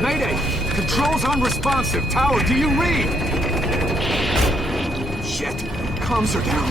Mayday! Controls unresponsive. Tower, do you read? Shit. Comms are down.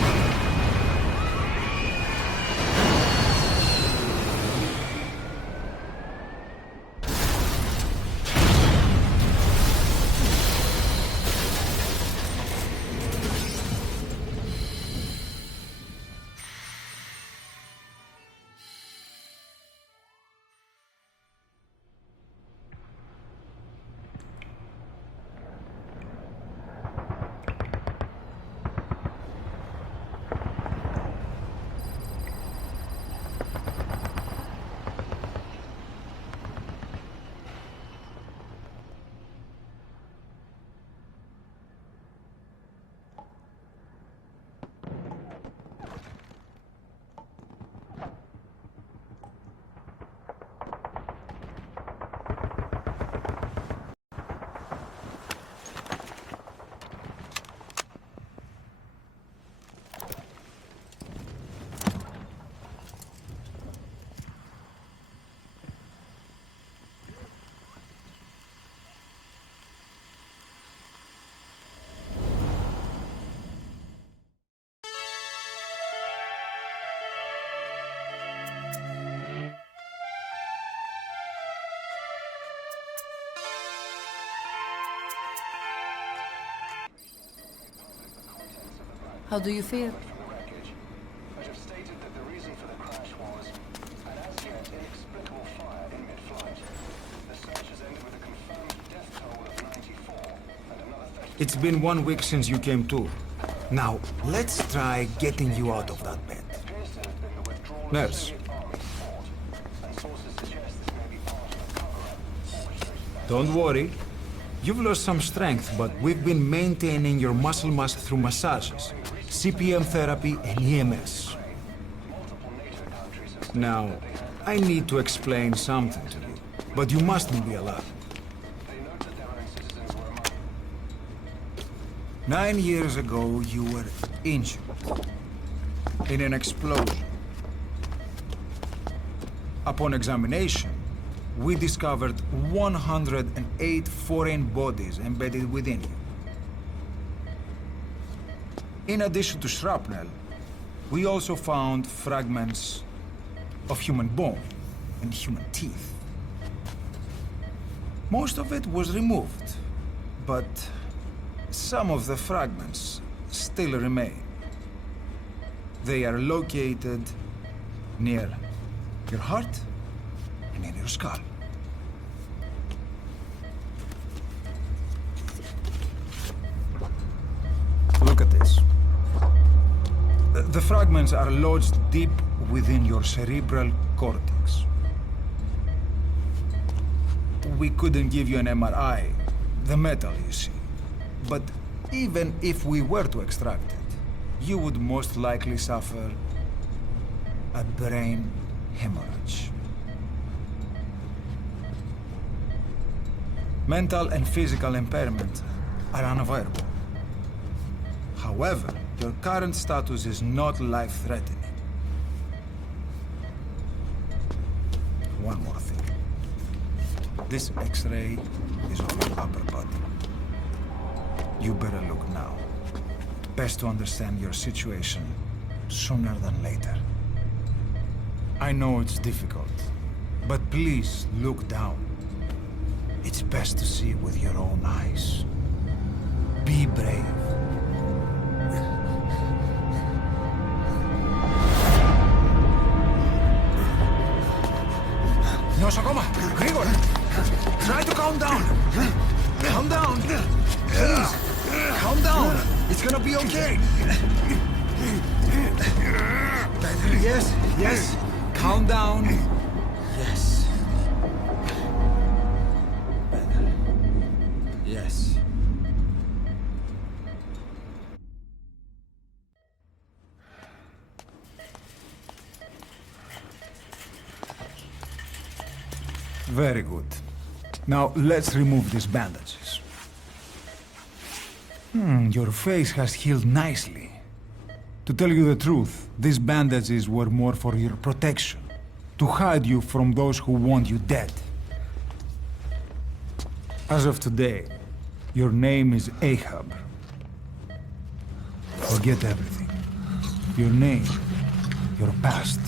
How do you feel? I have stated that the reason for the crash was an as yet inexplicable fire in mid-flight. The search has ended with a confirmed death toll of 94 and another 30. It's been 1 week since you came to. Now, let's try getting you out of that bed. Appears to have been the withdrawal of Nurse. Soviet army fought, and sources suggest this may be part of a cover-up orchestrated by Don't worry. You've lost some strength, but we've been maintaining your muscle mass through massages, CPM therapy, and EMS. Now, I need to explain something to you, but you mustn't be alarmed. 9 years ago, you were injured in an explosion. Upon examination, we discovered 108 foreign bodies embedded within you. In addition to shrapnel, we also found fragments of human bone and human teeth. Most of it was removed, but some of the fragments still remain. They are located near your heart and in your skull. Look at this. The fragments are lodged deep within your cerebral cortex. We couldn't give you an MRI, the metal, you see. But even if we were to extract it, you would most likely suffer a brain hemorrhage. Mental and physical impairment are unavoidable. However, your current status is not life-threatening. One more thing. This X-ray is of your upper body. You better look now. Best to understand your situation sooner than later. I know it's difficult, but please look down. It's best to see with your own eyes. Be brave. No, Sakoma! Grigor! Try to calm down! Calm down! Please! Calm down! It's gonna be okay! Yes, yes! Calm down! Yes. Better. Yes. Very good. Now, let's remove these bandages. Your face has healed nicely. To tell you the truth, these bandages were more for your protection, to hide you from those who want you dead. As of today, your name is Ahab. Forget everything. Your name, your past.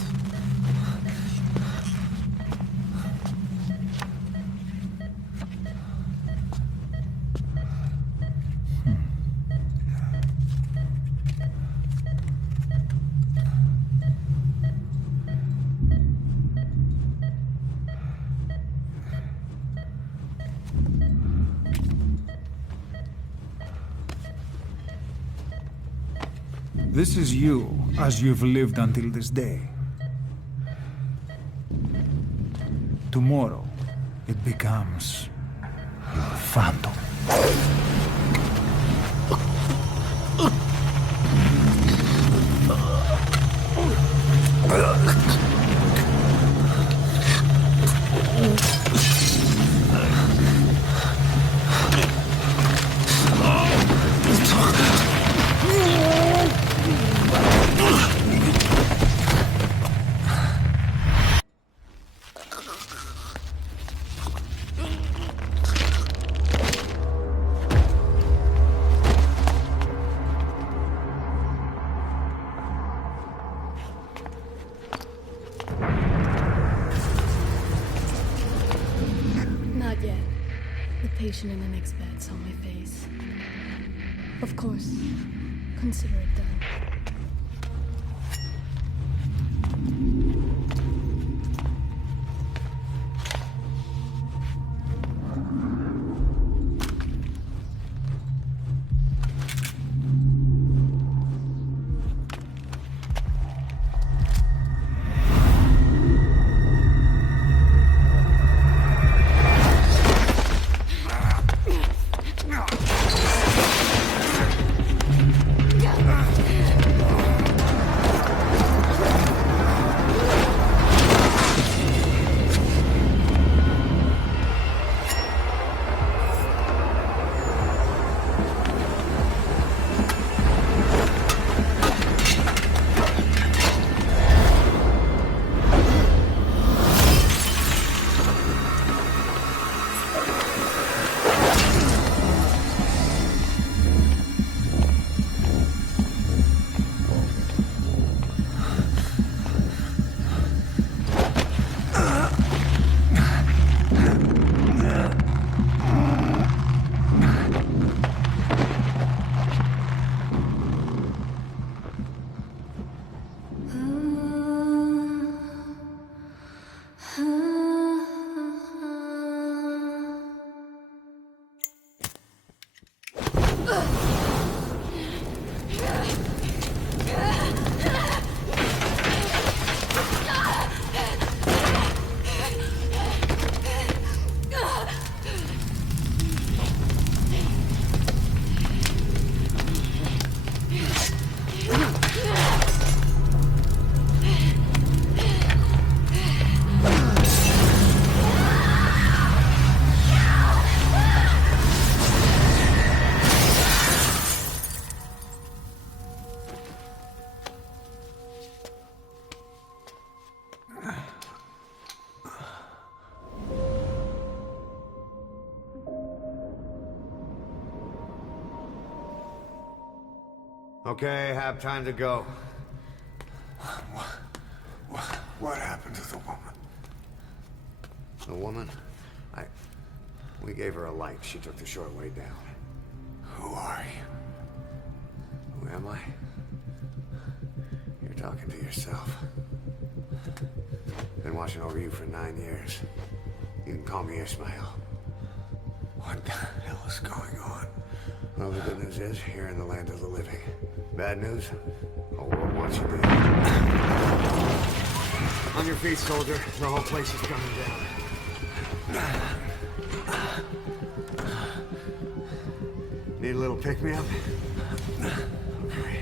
This is you, as you've lived until this day. Tomorrow, it becomes your phantom. Not yet. The patient in the next bed saw my face. Of course. Consider it done. Okay, have time to go. What happened to the woman? The woman? We gave her a light. She took the short way down. Who are you? Who am I? You're talking to yourself. Been watching over you for 9 years. You can call me Ismail. What the hell is going on? Well, the good news is, you're in the land of the living. Bad news? The whole world wants you dead. On your feet, soldier. The whole place is coming down. Need a little pick-me-up? Okay.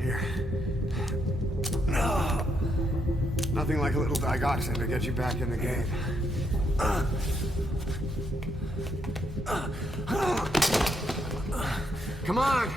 Here. Nothing like a little digoxin to get you back in the game. Come on!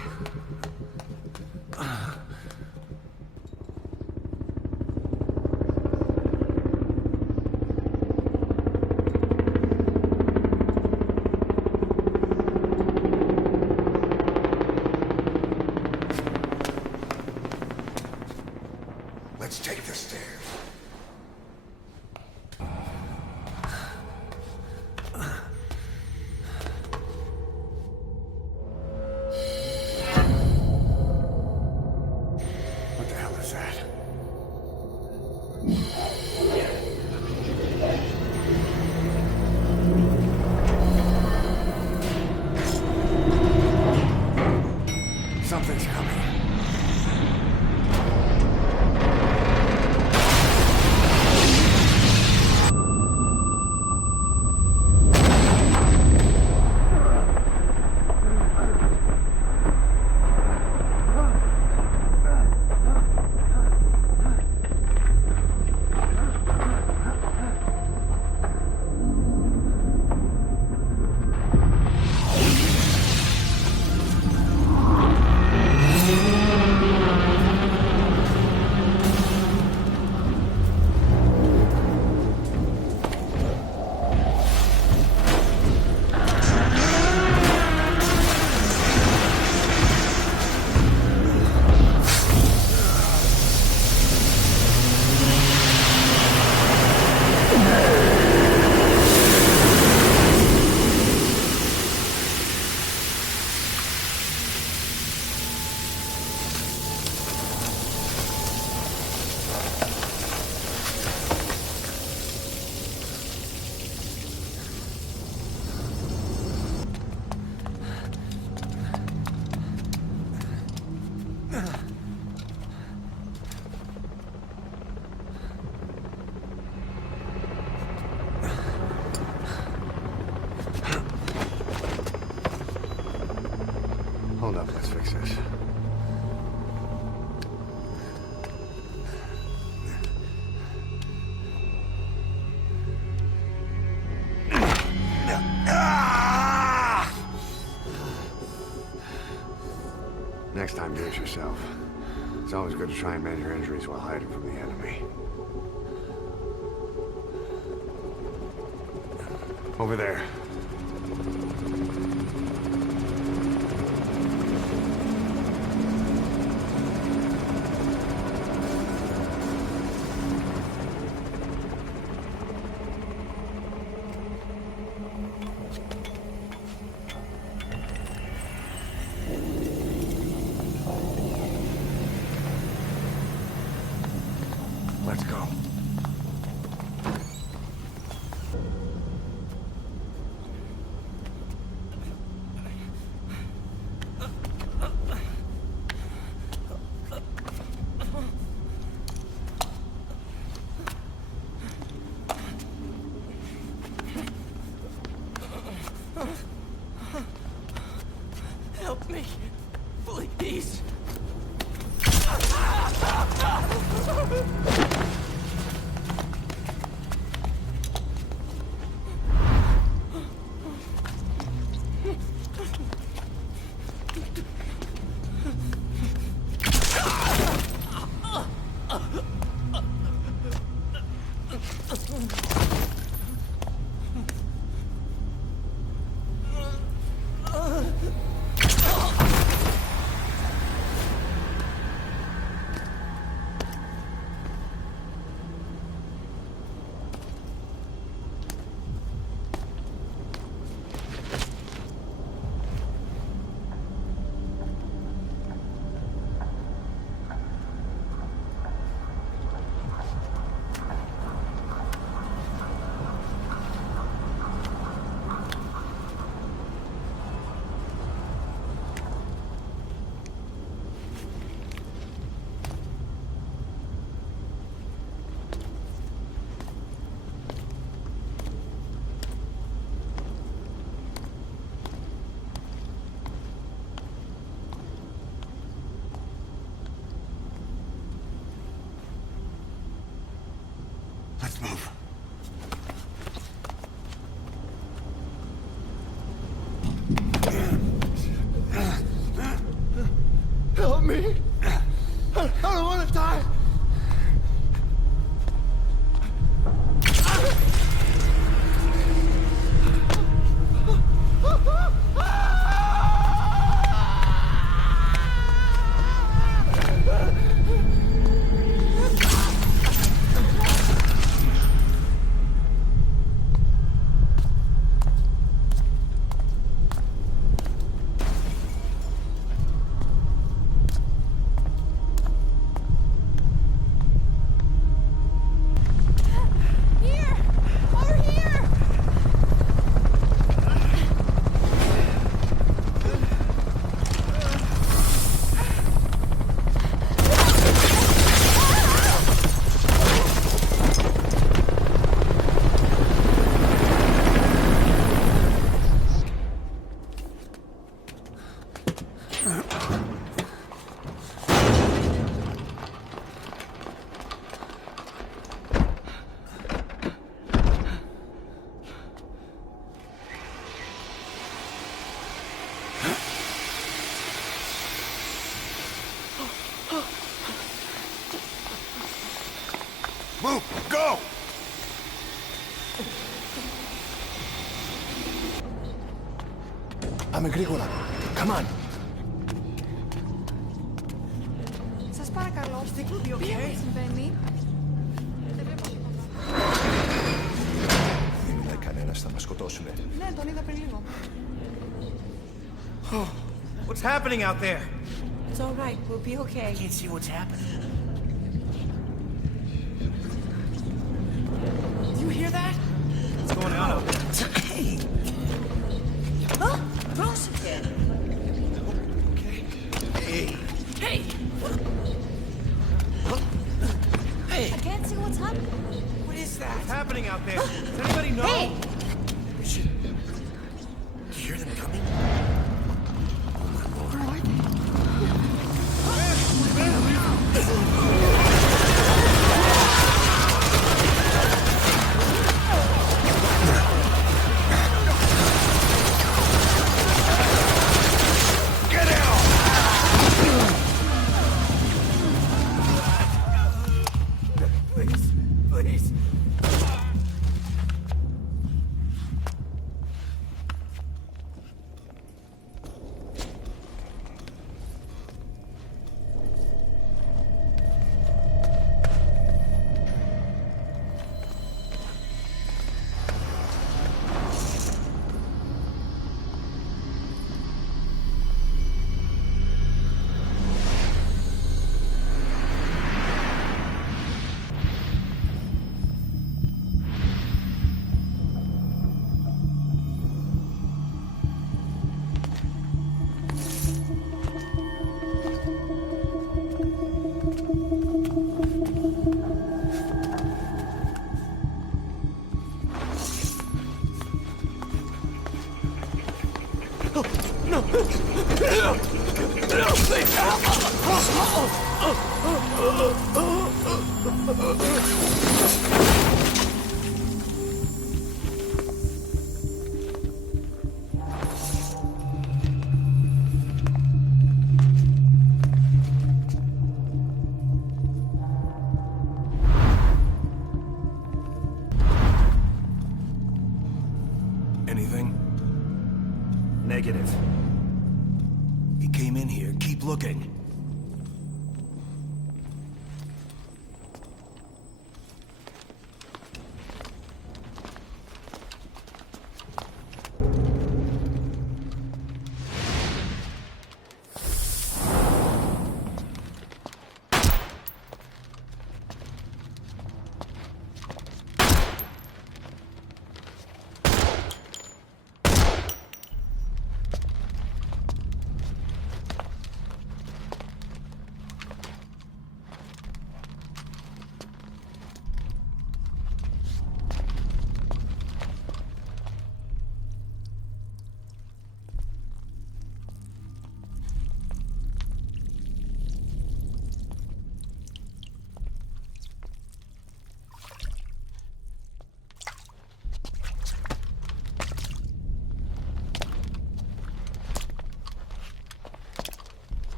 wound up. Let's fix this. Next time, do it yourself. It's always good to try and mend your injuries while hiding from the enemy. Over there. Let's go. Help me, please. Let's move. Help me! I don't want to die! Move! Go! I'm Película. Come on. Σας παρακαλώ, okay? Συμβαίνει. Δεν μιλάει κανένας, θα μας σκοτώσουνε. Ναι, τον είδα πριν λίγο. What's happening out there? It's all right, we'll be okay. I can't see what's happening. Do you hear that? What's going on out there? Hey! Huh? Close again. Okay. Hey! Hey! Hey! I can't see what's happening. What is that? What's happening out there? Does anybody know? Hey! We should... Do you hear them coming? Oh my lord. What are Anything? Negative. He came in here. Keep looking.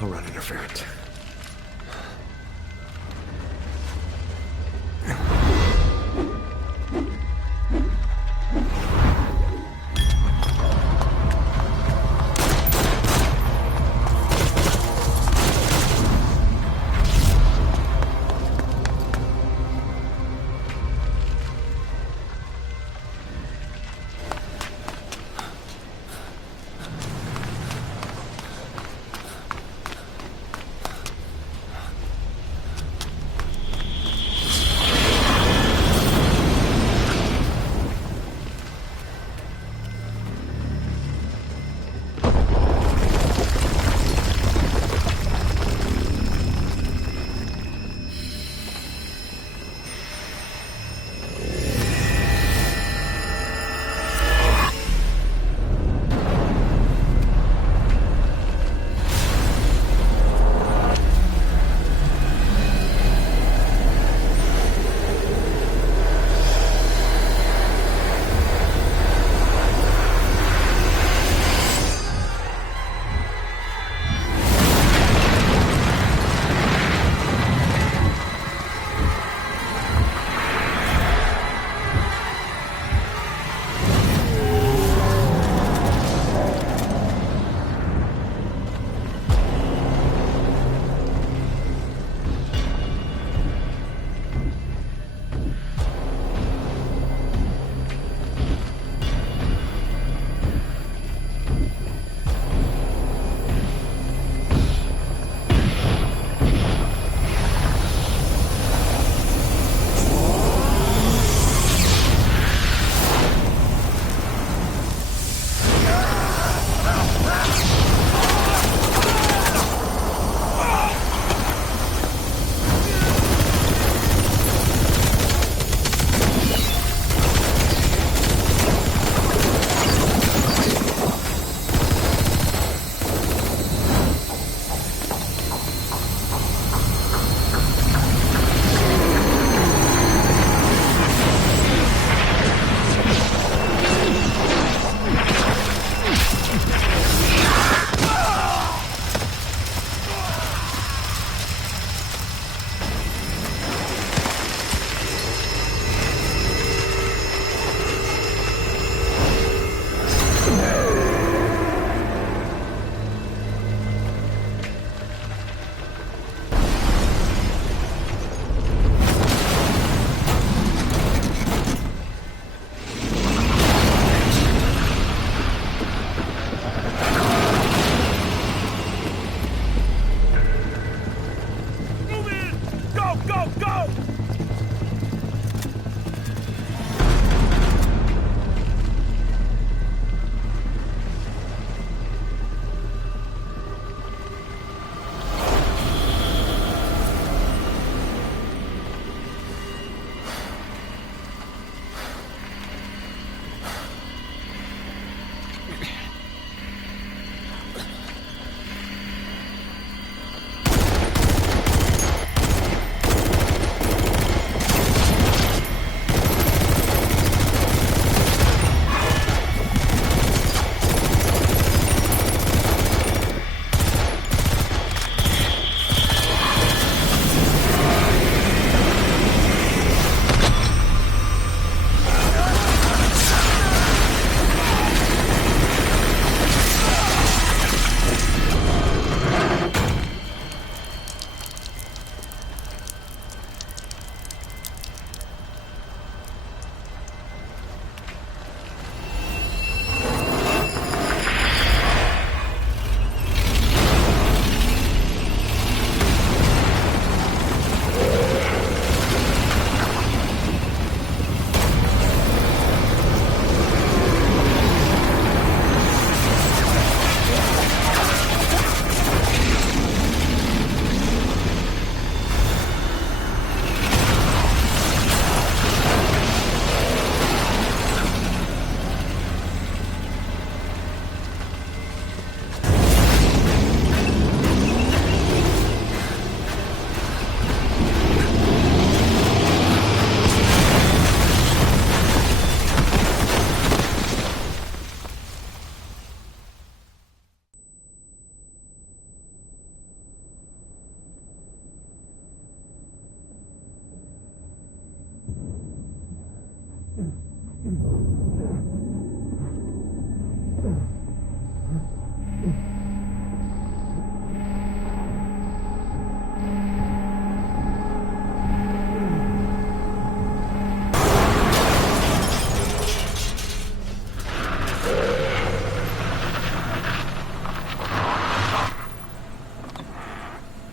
I'll run interference.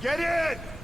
Get in!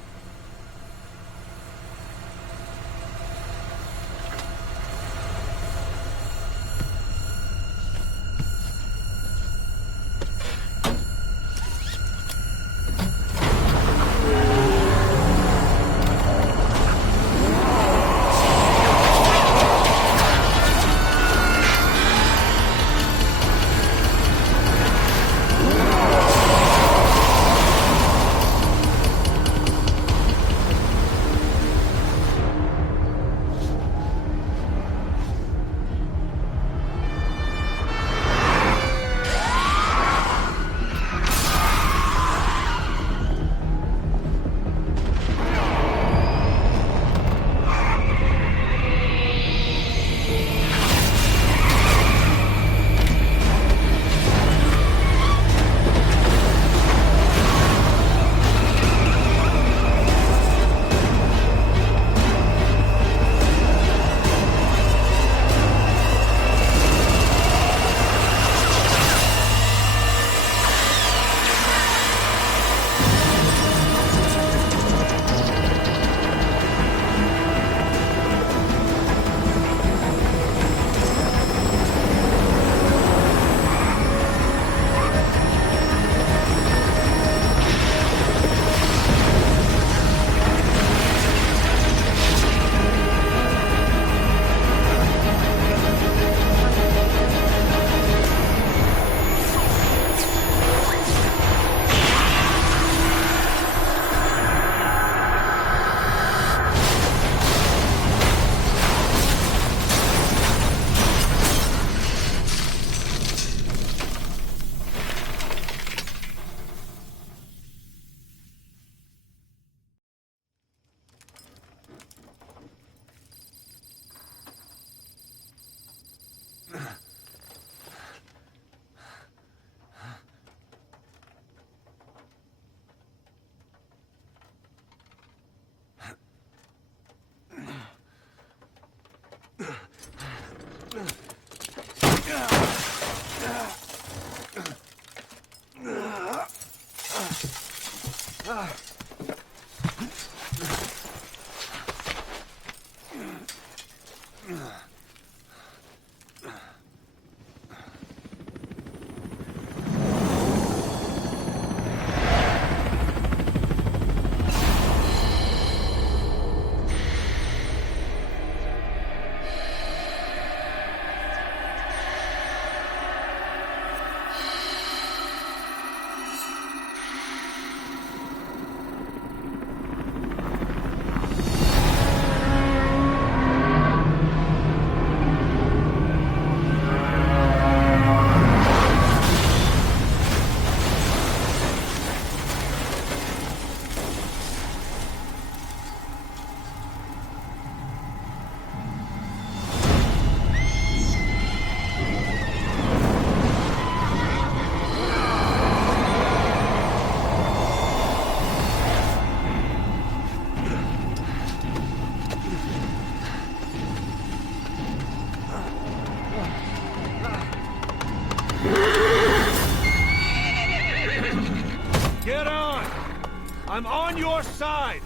I'm on your side!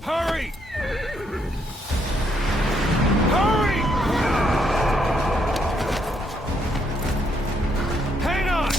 Hurry! Hurry! Hang on!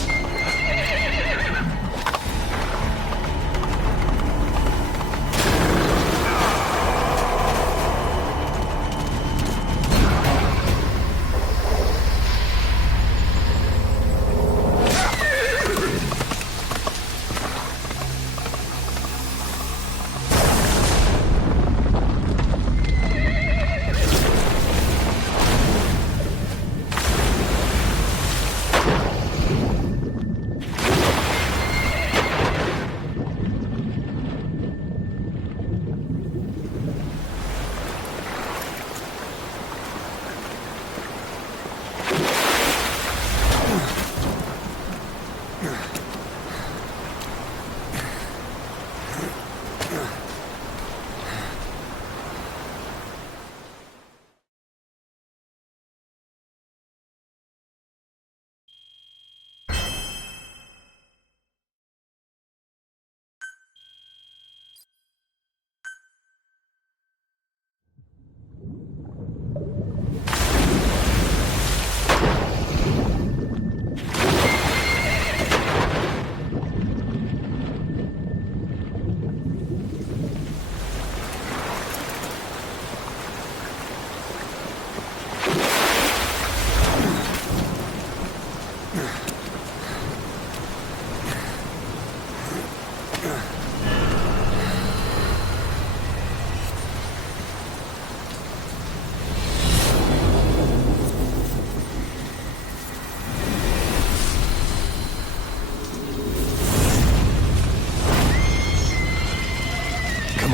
Come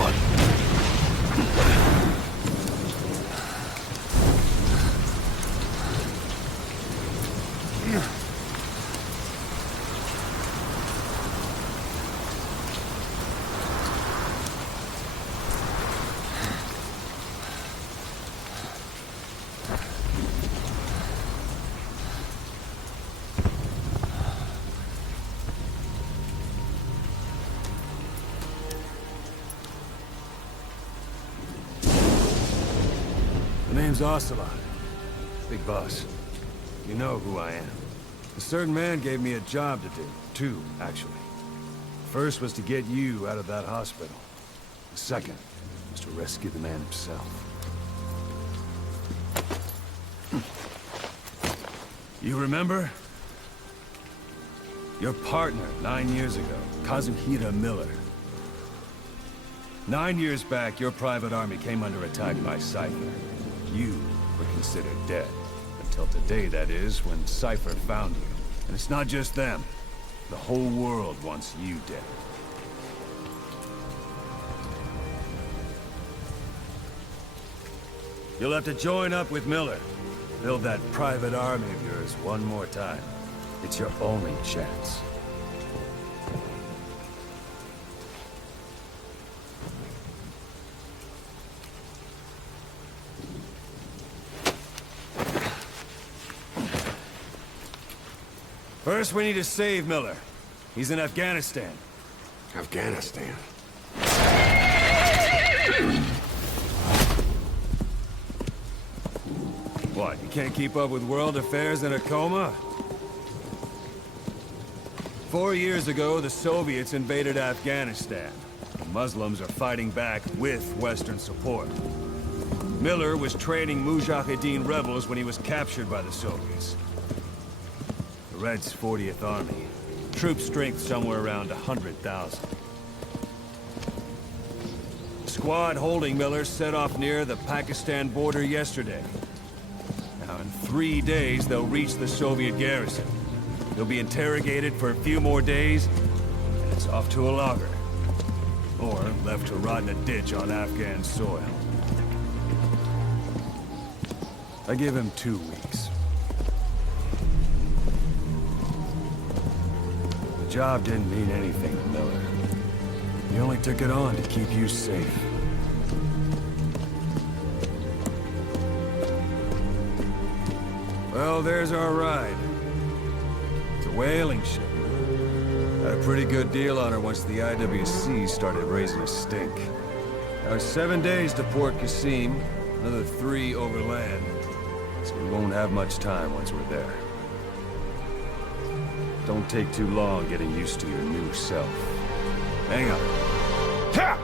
on. My name's Ocelot. Big boss. You know who I am. A certain man gave me a job to do. Two, actually. First was to get you out of that hospital. The second was to rescue the man himself. You remember? Your partner 9 years ago, Kazuhira Miller. 9 years back, your private army came under attack by Cypher. You were considered dead. Until today, that is, when Cypher found you. And it's not just them. The whole world wants you dead. You'll have to join up with Miller. Build that private army of yours one more time. It's your only chance. First, we need to save Miller. He's in Afghanistan. Afghanistan? What, you can't keep up with world affairs in a coma? 4 years ago, the Soviets invaded Afghanistan. The Muslims are fighting back with Western support. Miller was training Mujahideen rebels when he was captured by the Soviets. The Reds' 40th Army. Troop strength somewhere around 100,000. The squad holding Miller set off near the Pakistan border yesterday. Now, in 3 days, they'll reach the Soviet garrison. They'll be interrogated for a few more days, and it's off to a lager. Or left to rot in a ditch on Afghan soil. I give him 2 weeks. The job didn't mean anything to Miller. He only took it on to keep you safe. Well, there's our ride. It's a whaling ship. Had a pretty good deal on her once the IWC started raising a stink. Now it's 7 days to Port Qasim, another 3 overland. So we won't have much time once we're there. Don't take too long getting used to your new self. Hang on. Ha!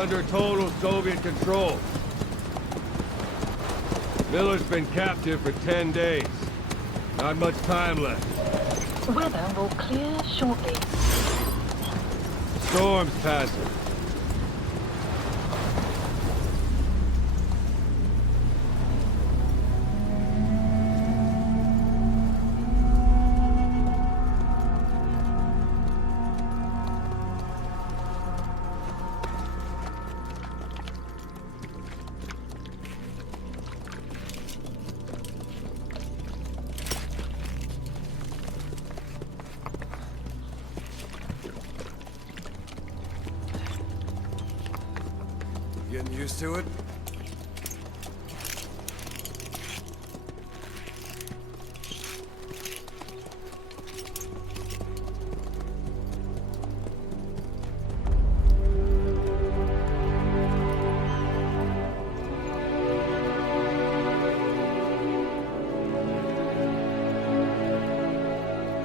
under total Soviet control. Miller's been captive for 10 days. Not much time left. Weather will clear shortly. Storm's passing. Getting used to it?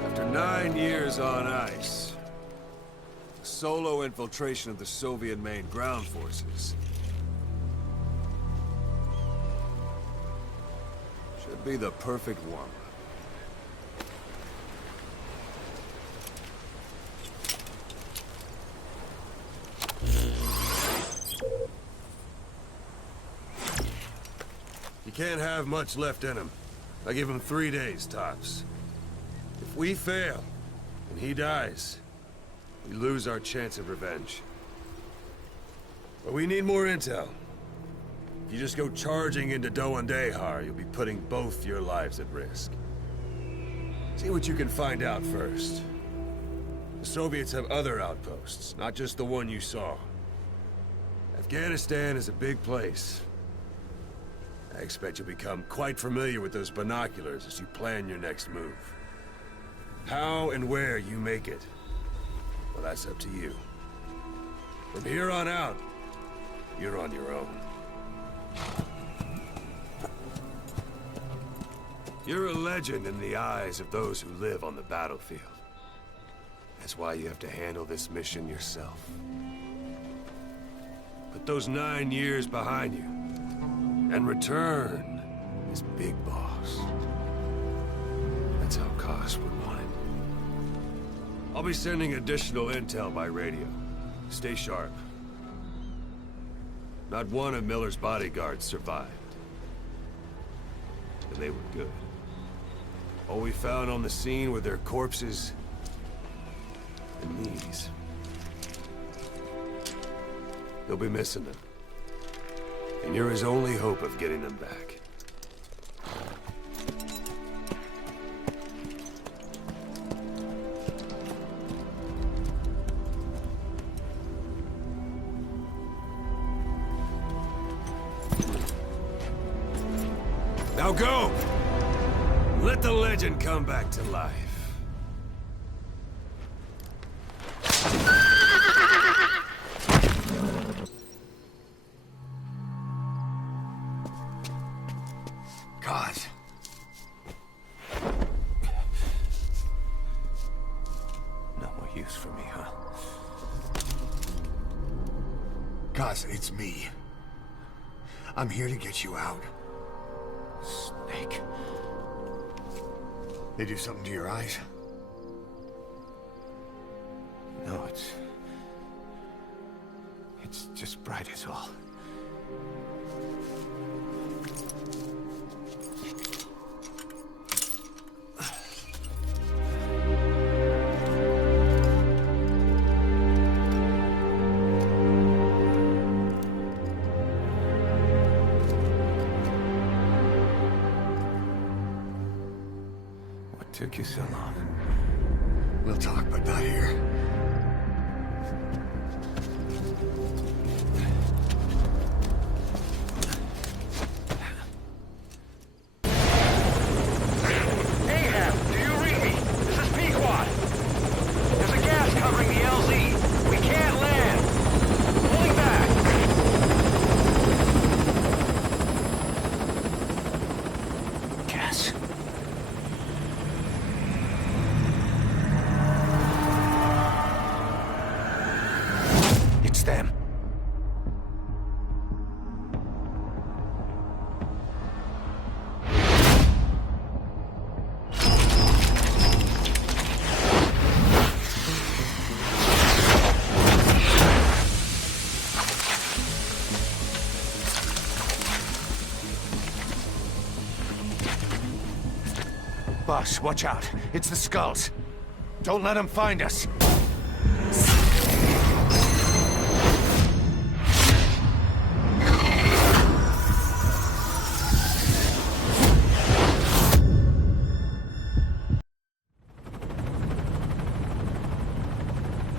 After 9 years on ice, solo infiltration of the Soviet main ground forces should be the perfect warm-up. You can't have much left in him. I give him 3 days, tops. If we fail, and he dies, we lose our chance of revenge. But we need more intel. If you just go charging into DEJA, you'll be putting both your lives at risk. See what you can find out first. The Soviets have other outposts, not just the one you saw. Afghanistan is a big place. I expect you'll become quite familiar with those binoculars as you plan your next move. How and where you make it, well, that's up to you. From here on out, you're on your own. You're a legend in the eyes of those who live on the battlefield. That's why you have to handle this mission yourself. Put those 9 years behind you, and return as Big Boss. That's how Koss would want it. I'll be sending additional intel by radio. Stay sharp. Not one of Miller's bodyguards survived. And they were good. All we found on the scene were their corpses and knees. They'll be missing them. And you're his only hope of getting them back. Now go! Let the legend come back to life. God. No more use for me, huh? Gus, it's me. I'm here to get you out. Snake. They do something to your eyes? No, it's just bright as all. Took you so long. We'll talk, but not here. Boss, watch out. It's the skulls. Don't let them find us.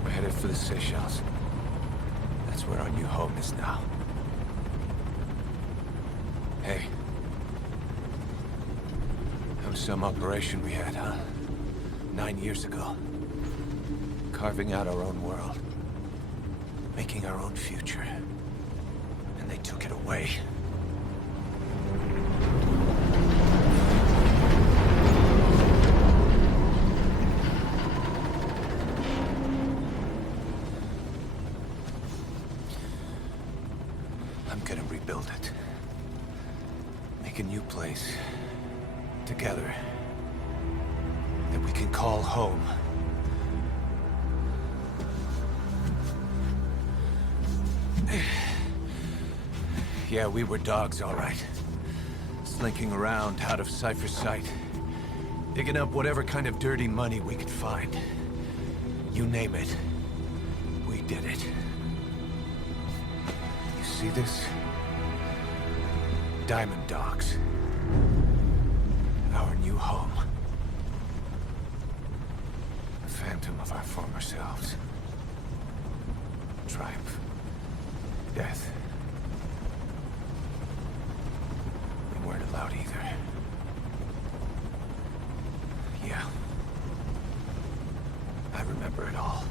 We're headed for the Seychelles. That's where our new home is now. Hey. That was some operation we had, huh? 9 years ago. Carving out our own world. Making our own future. And they took it away. I'm gonna rebuild it. Make a new place. Together. That we can call home. Yeah, we were dogs, all right. Slinking around out of Cypher's sight. Digging up whatever kind of dirty money we could find. You name it. We did it. You see this? Diamond Dogs. Our new home. A phantom of our former selves. Triumph. Death. We weren't allowed either. Yeah. I remember it all.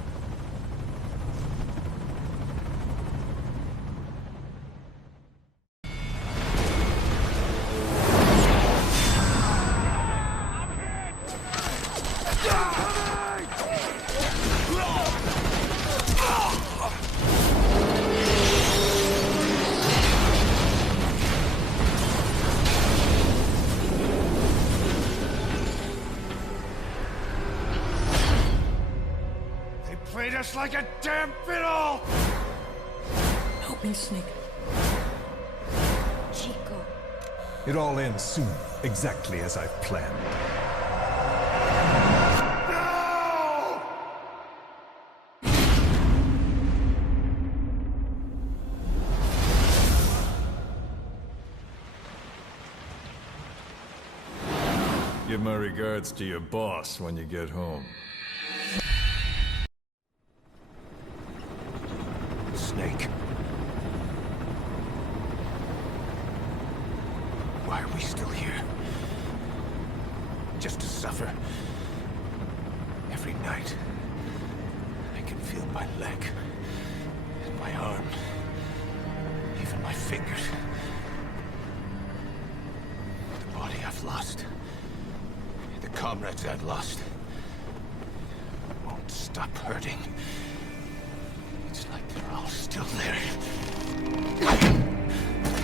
Played us like a damn fiddle! Help me, Snake. Chico. It all ends soon, exactly as I've planned. No! Give my regards to your boss when you get home. Snake. Why are we still here? Just to suffer? Every night, I can feel my leg, and my arm, even my fingers. The body I've lost, the comrades I've lost, won't stop hurting. It's like they're all still there.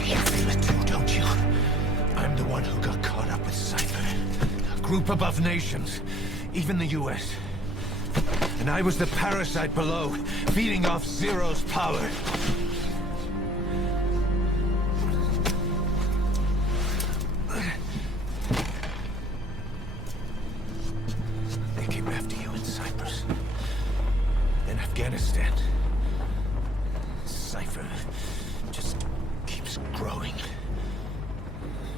You feel it too, don't you? I'm the one who got caught up with Cypher. A group above nations, even the US. And I was the parasite below, feeding off Zero's power. They came after you in Cyprus. Then Afghanistan. Cypher just keeps growing.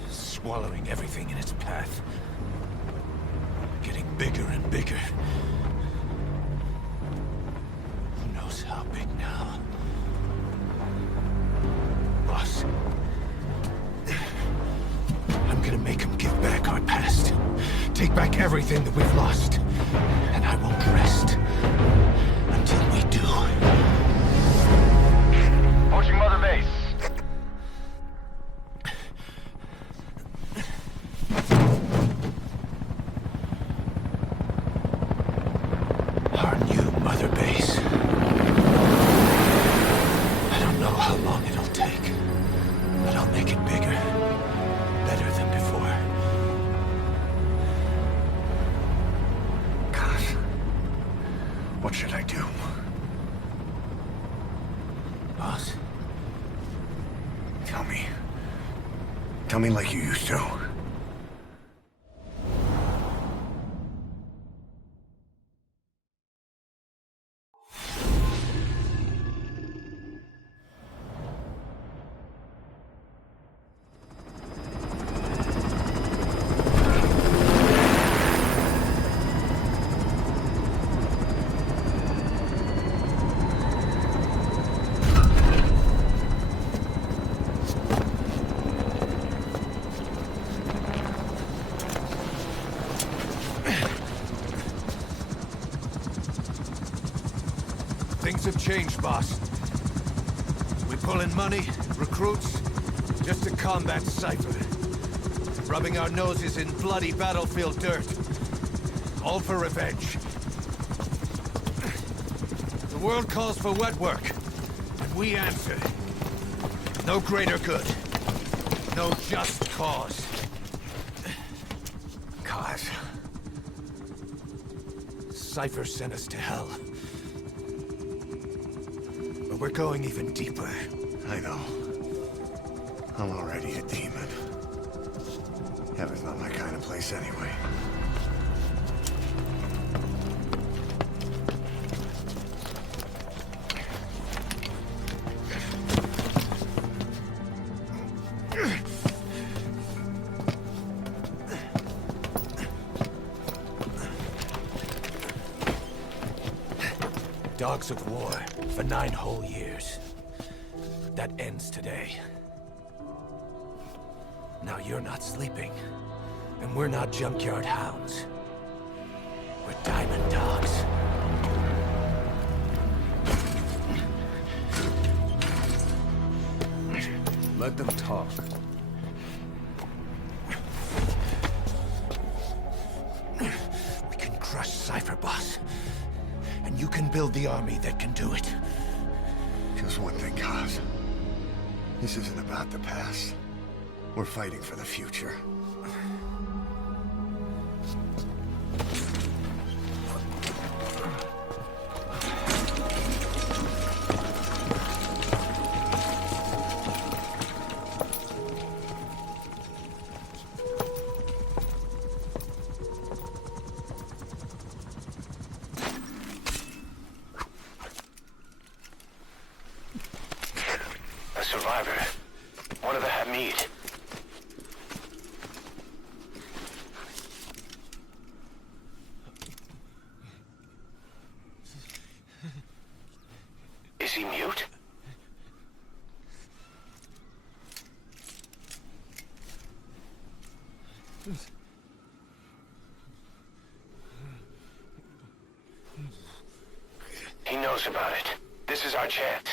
Swallowing everything in its path. Getting bigger and bigger. Who knows how big now? Boss. I'm gonna make him give back our past. Take back everything that we've lost. And I won't rest until we do. Approaching Mother Base. Our new Mother Base. I don't know how long it'll take, but I'll make it bigger. Better than before. Gosh. What should I do? Boss? Tell me. Tell me like you used to. Times have changed, boss. We pull in money, recruits, just to combat Cypher. Rubbing our noses in bloody battlefield dirt. All for revenge. The world calls for wet work, and we answer. No greater good. No just cause. Cause. Cypher sent us to hell. But we're going even deeper. I know. I'm already a demon. Heaven's not my kind of place anyway. Dogs of war for 9 whole years. That ends today. Now you're not sleeping, and we're not junkyard hounds. We're diamond dogs. Let them talk. We can crush Cypher, boss. And you can build the army that can do it. Just one thing, Kaz. This isn't about the past. We're fighting for the future. A survivor. One of the Hamid. Is he mute? He knows about it. This is our chance.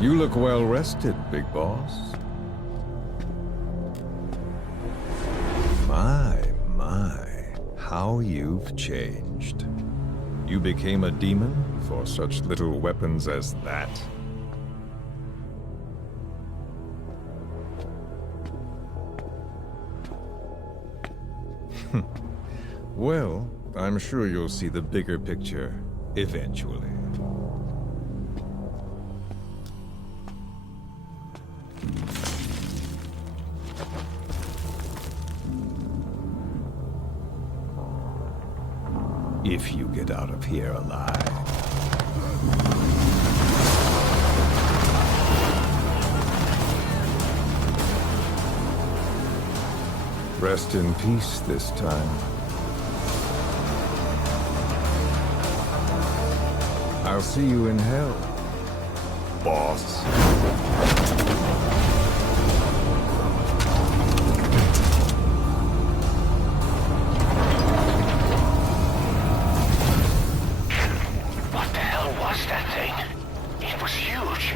You look well rested, big boss. My, how you've changed. You became a demon for such little weapons as that? Well, I'm sure you'll see the bigger picture eventually. If you get out of here alive. Rest in peace this time. I'll see you in hell, boss. What the hell was that thing? It was huge.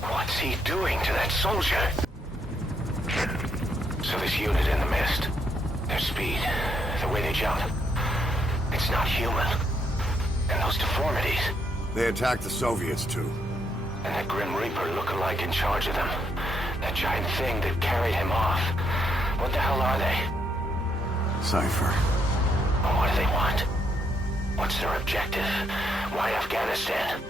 What's he doing to that soldier? So this unit in the mist, their speed, the way they jump, it's not human. And those deformities. They attacked the Soviets too. And that Grim Reaper look-alike in charge of them. That giant thing that carried him off. What the hell are they? Cypher. Well, what do they want? What's their objective? Why Afghanistan?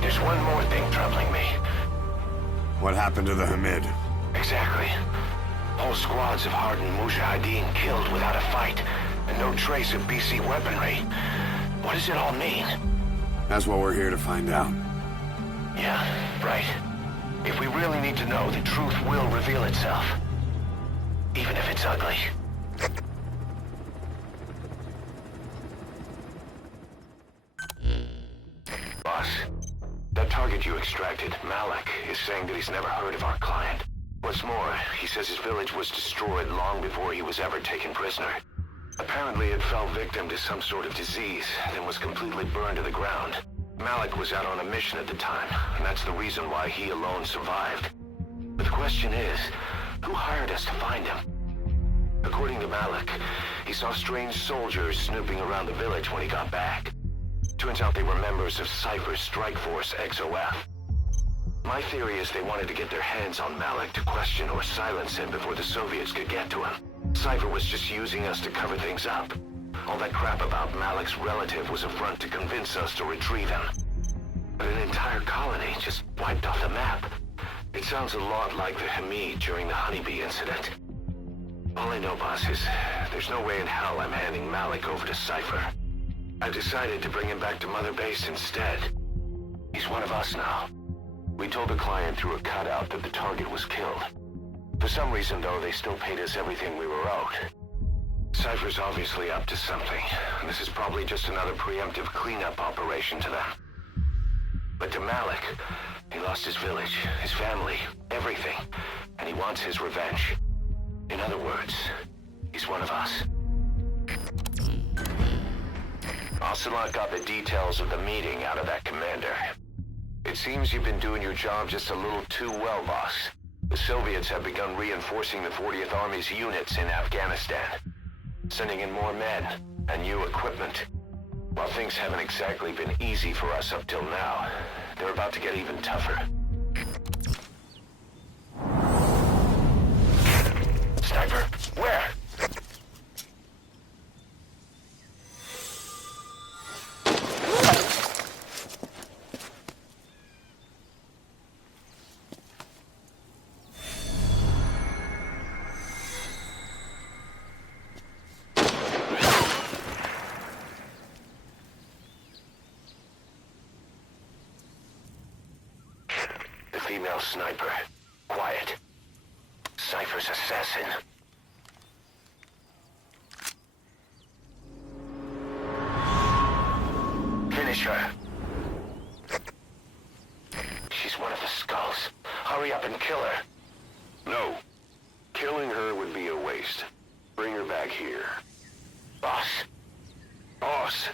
There's one more thing troubling me. What happened to the Hamid? Exactly. Whole squads of hardened Mujahideen killed without a fight, and no trace of BC weaponry. What does it all mean? That's what we're here to find out. Yeah, right. If we really need to know, the truth will reveal itself. Even if it's ugly. Boss, that target you extracted, Malik, is saying that he's never heard of our client. What's more, he says his village was destroyed long before he was ever taken prisoner. Apparently it fell victim to some sort of disease, then was completely burned to the ground. Malik was out on a mission at the time, and that's the reason why he alone survived. But the question is, who hired us to find him? According to Malik, he saw strange soldiers snooping around the village when he got back. Turns out they were members of Cypher's Strike Force XOF. My theory is they wanted to get their hands on Malik to question or silence him before the Soviets could get to him. Cypher was just using us to cover things up. All that crap about Malik's relative was a front to convince us to retrieve him. But an entire colony just wiped off the map. It sounds a lot like the Hamid during the Honeybee incident. All I know, boss, is there's no way in hell I'm handing Malik over to Cypher. I decided to bring him back to Mother Base instead. He's one of us now. We told the client through a cutout that the target was killed. For some reason, though, they still paid us everything we were owed. Cypher's obviously up to something, and this is probably just another preemptive cleanup operation to them. But to Malik, he lost his village, his family, everything, and he wants his revenge. In other words, he's one of us. Ocelot got the details of the meeting out of that commander. It seems you've been doing your job just a little too well, boss. The Soviets have begun reinforcing the 40th Army's units in Afghanistan, sending in more men and new equipment. While things haven't exactly been easy for us up till now, they're about to get even tougher. Sniper, where? Female sniper. Quiet. Cypher's assassin. Finish her. She's one of the skulls. Hurry up and kill her. No. Killing her would be a waste. Bring her back here. Boss. Boss.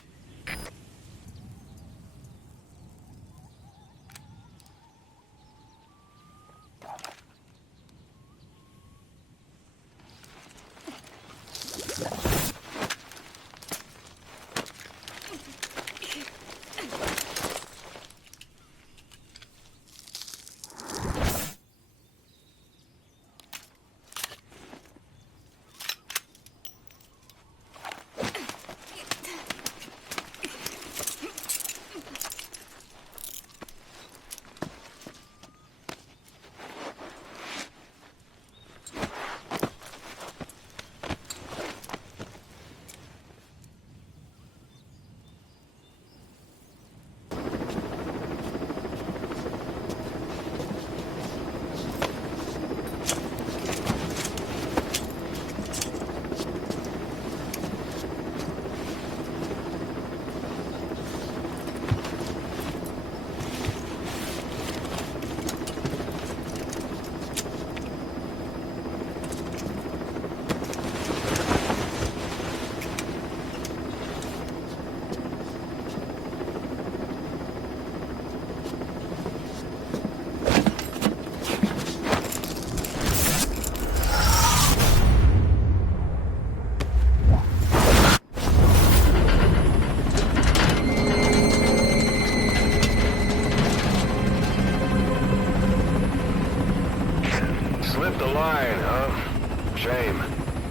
Slipped the line, huh? Shame.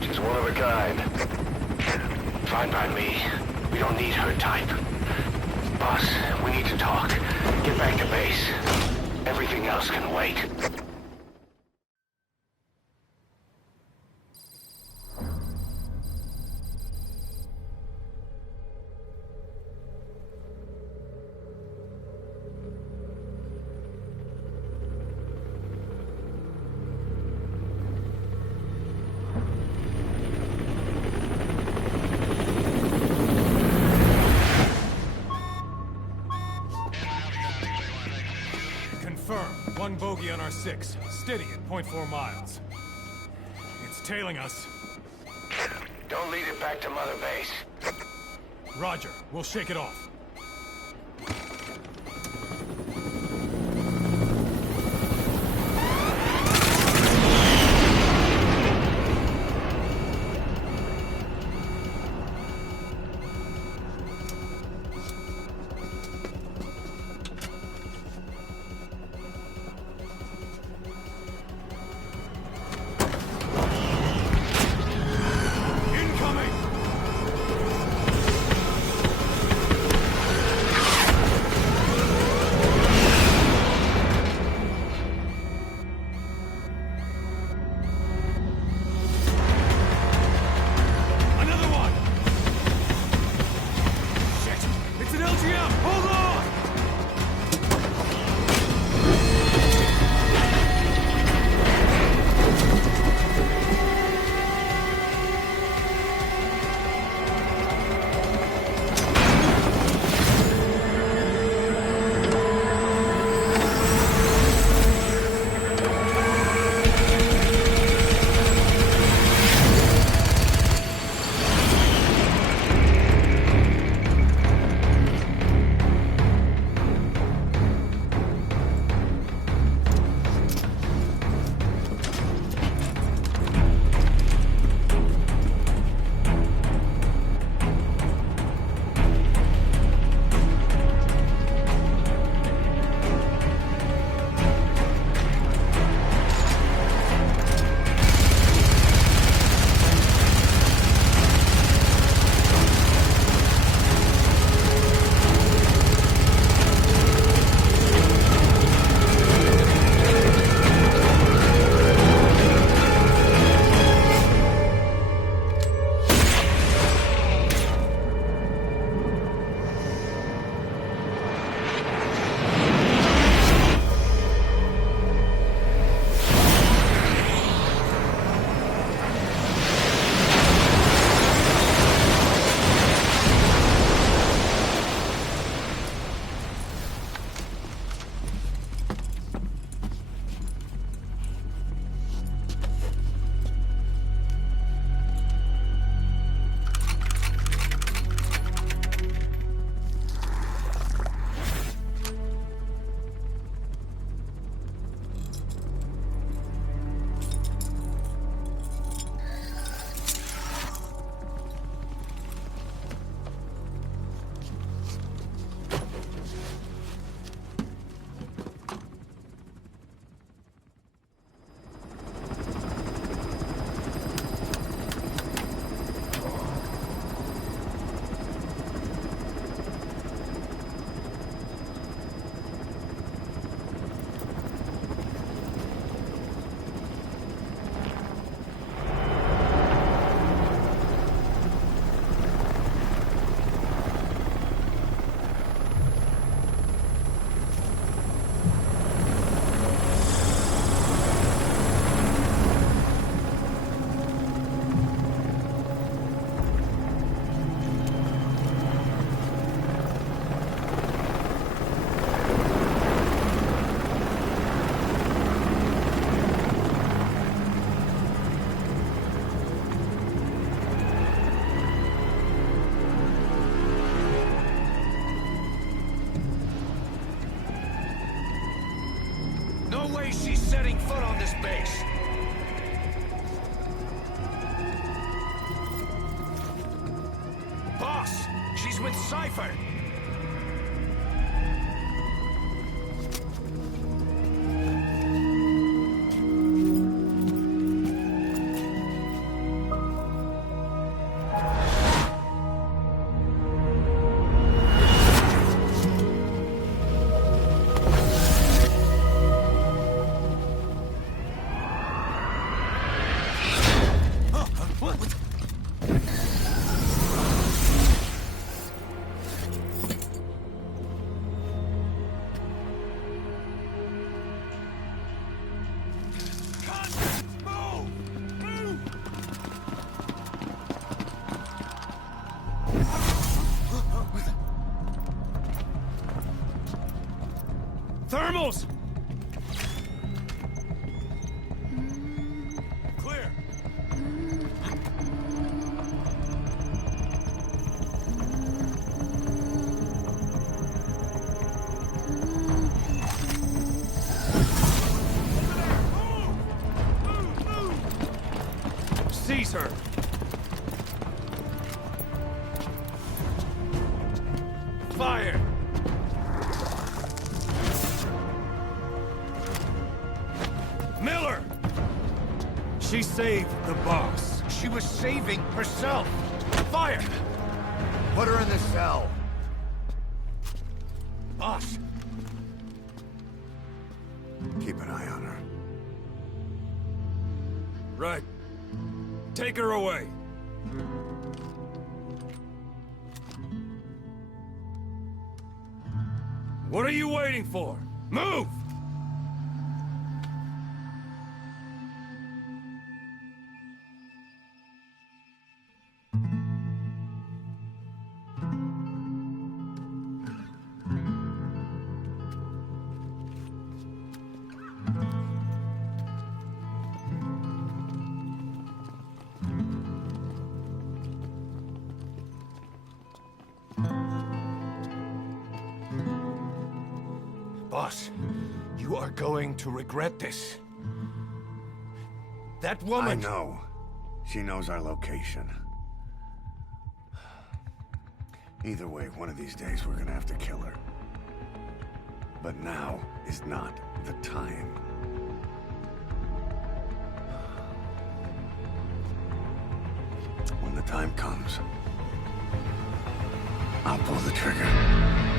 She's one of a kind. Fine by me. We don't need her type. Boss, we need to talk. Get back to base. Everything else can wait. One bogey on our 6, steady at 0.4 miles. It's tailing us. Don't lead it back to Mother Base. Roger, we'll shake it off. way she's setting foot on this base. Boss, she's with Cypher. Thermals! Clear. Seize her! Fire! Miller! She saved the boss. She was saving herself. Fire! Put her in the cell. Boss, Keep an eye on her. Right. Take her away. What are you waiting for? Move! boss, you are going to regret this. That woman... I know. She knows our location. Either way, one of these days we're gonna have to kill her. But now is not the time. When the time comes, I'll pull the trigger.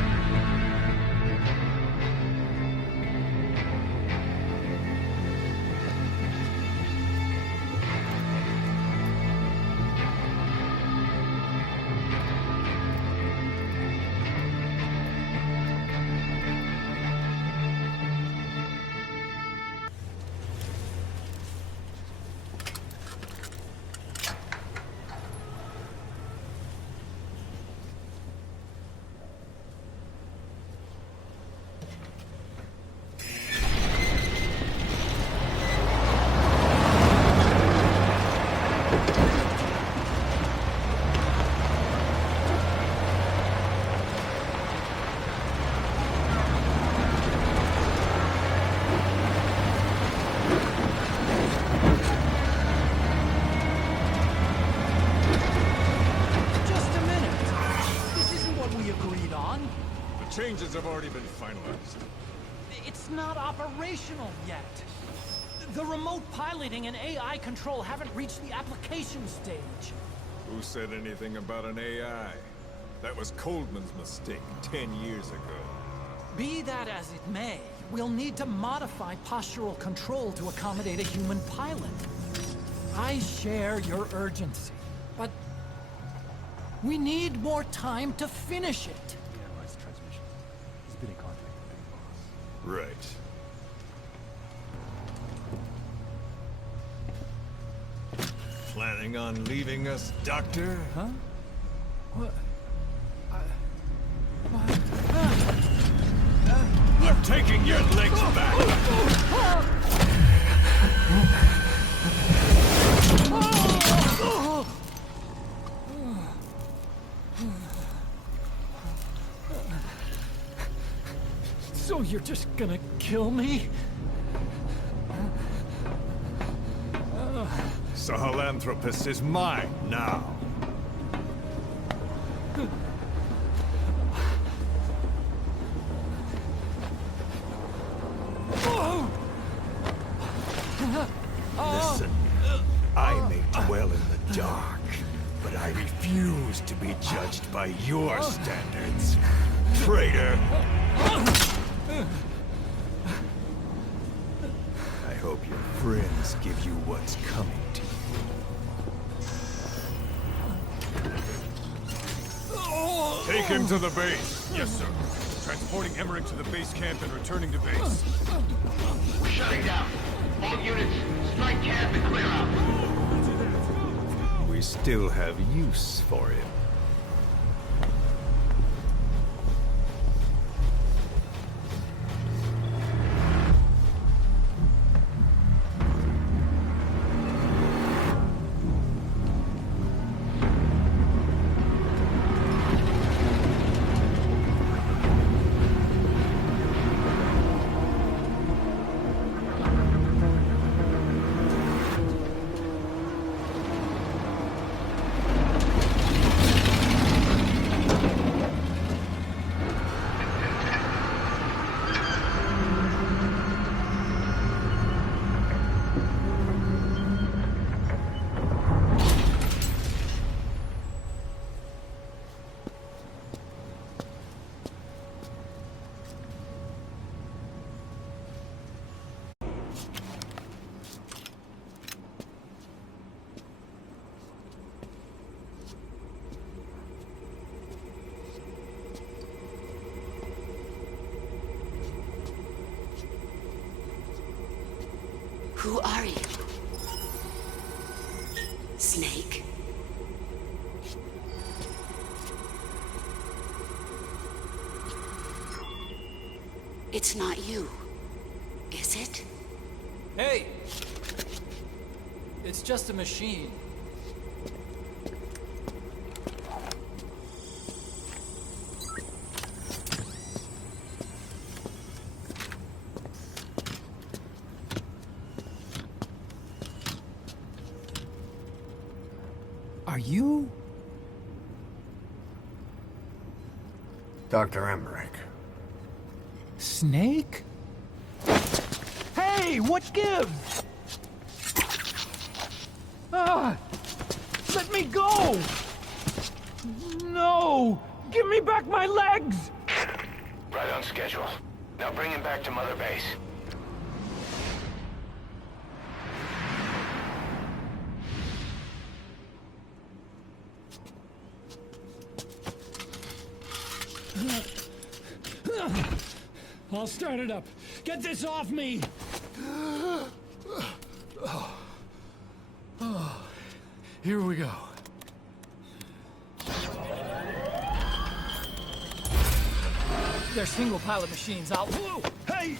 Changes have already been finalized. It's not operational yet. The remote piloting and AI control haven't reached the application stage. Who said anything about an AI? That was Coldman's mistake 10 years ago. Be that as it may, we'll need to modify postural control to accommodate a human pilot. I share your urgency, but we need more time to finish it. Right. Planning on leaving us, Doctor? Huh? What? I'm taking your legs back! So you're just gonna kill me? Sahelanthropus is mine now. Listen, I may dwell in the dark, but I refuse to be judged by your standards, traitor! I hope your friends give you what's coming to you. Take him to the base. Yes, sir. Transporting Emmerich to the base camp and returning to base. We're shutting down. All units, strike camp and clear out. We still have use for him. Who are you? Snake? It's not you, is it? Hey! It's just a machine. Are you? Dr. Emmerich. Snake? Hey, what gives? Ah! Let me go! No! Give me back my legs! Right on schedule. Now bring him back to Mother Base. I'll start it up. Get this off me! Here we go. They're single pilot machines. I'll... Whoa! Hey!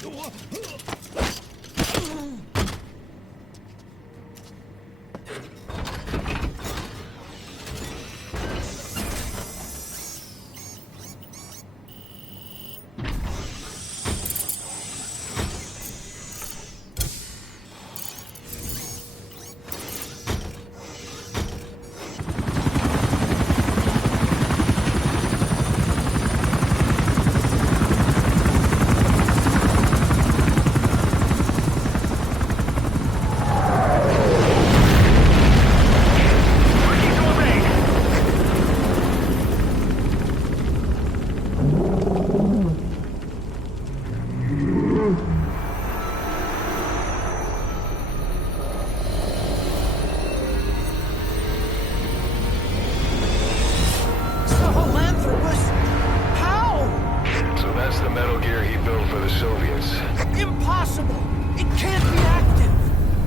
Impossible! It can't be active!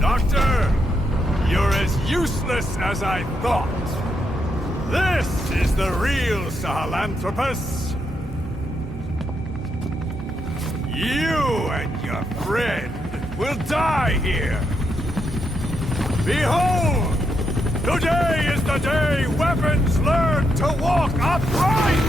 Doctor! You're as useless as I thought! This is the real Sahelanthropus! You and your friend will die here! Behold! Today is the day weapons learn to walk upright!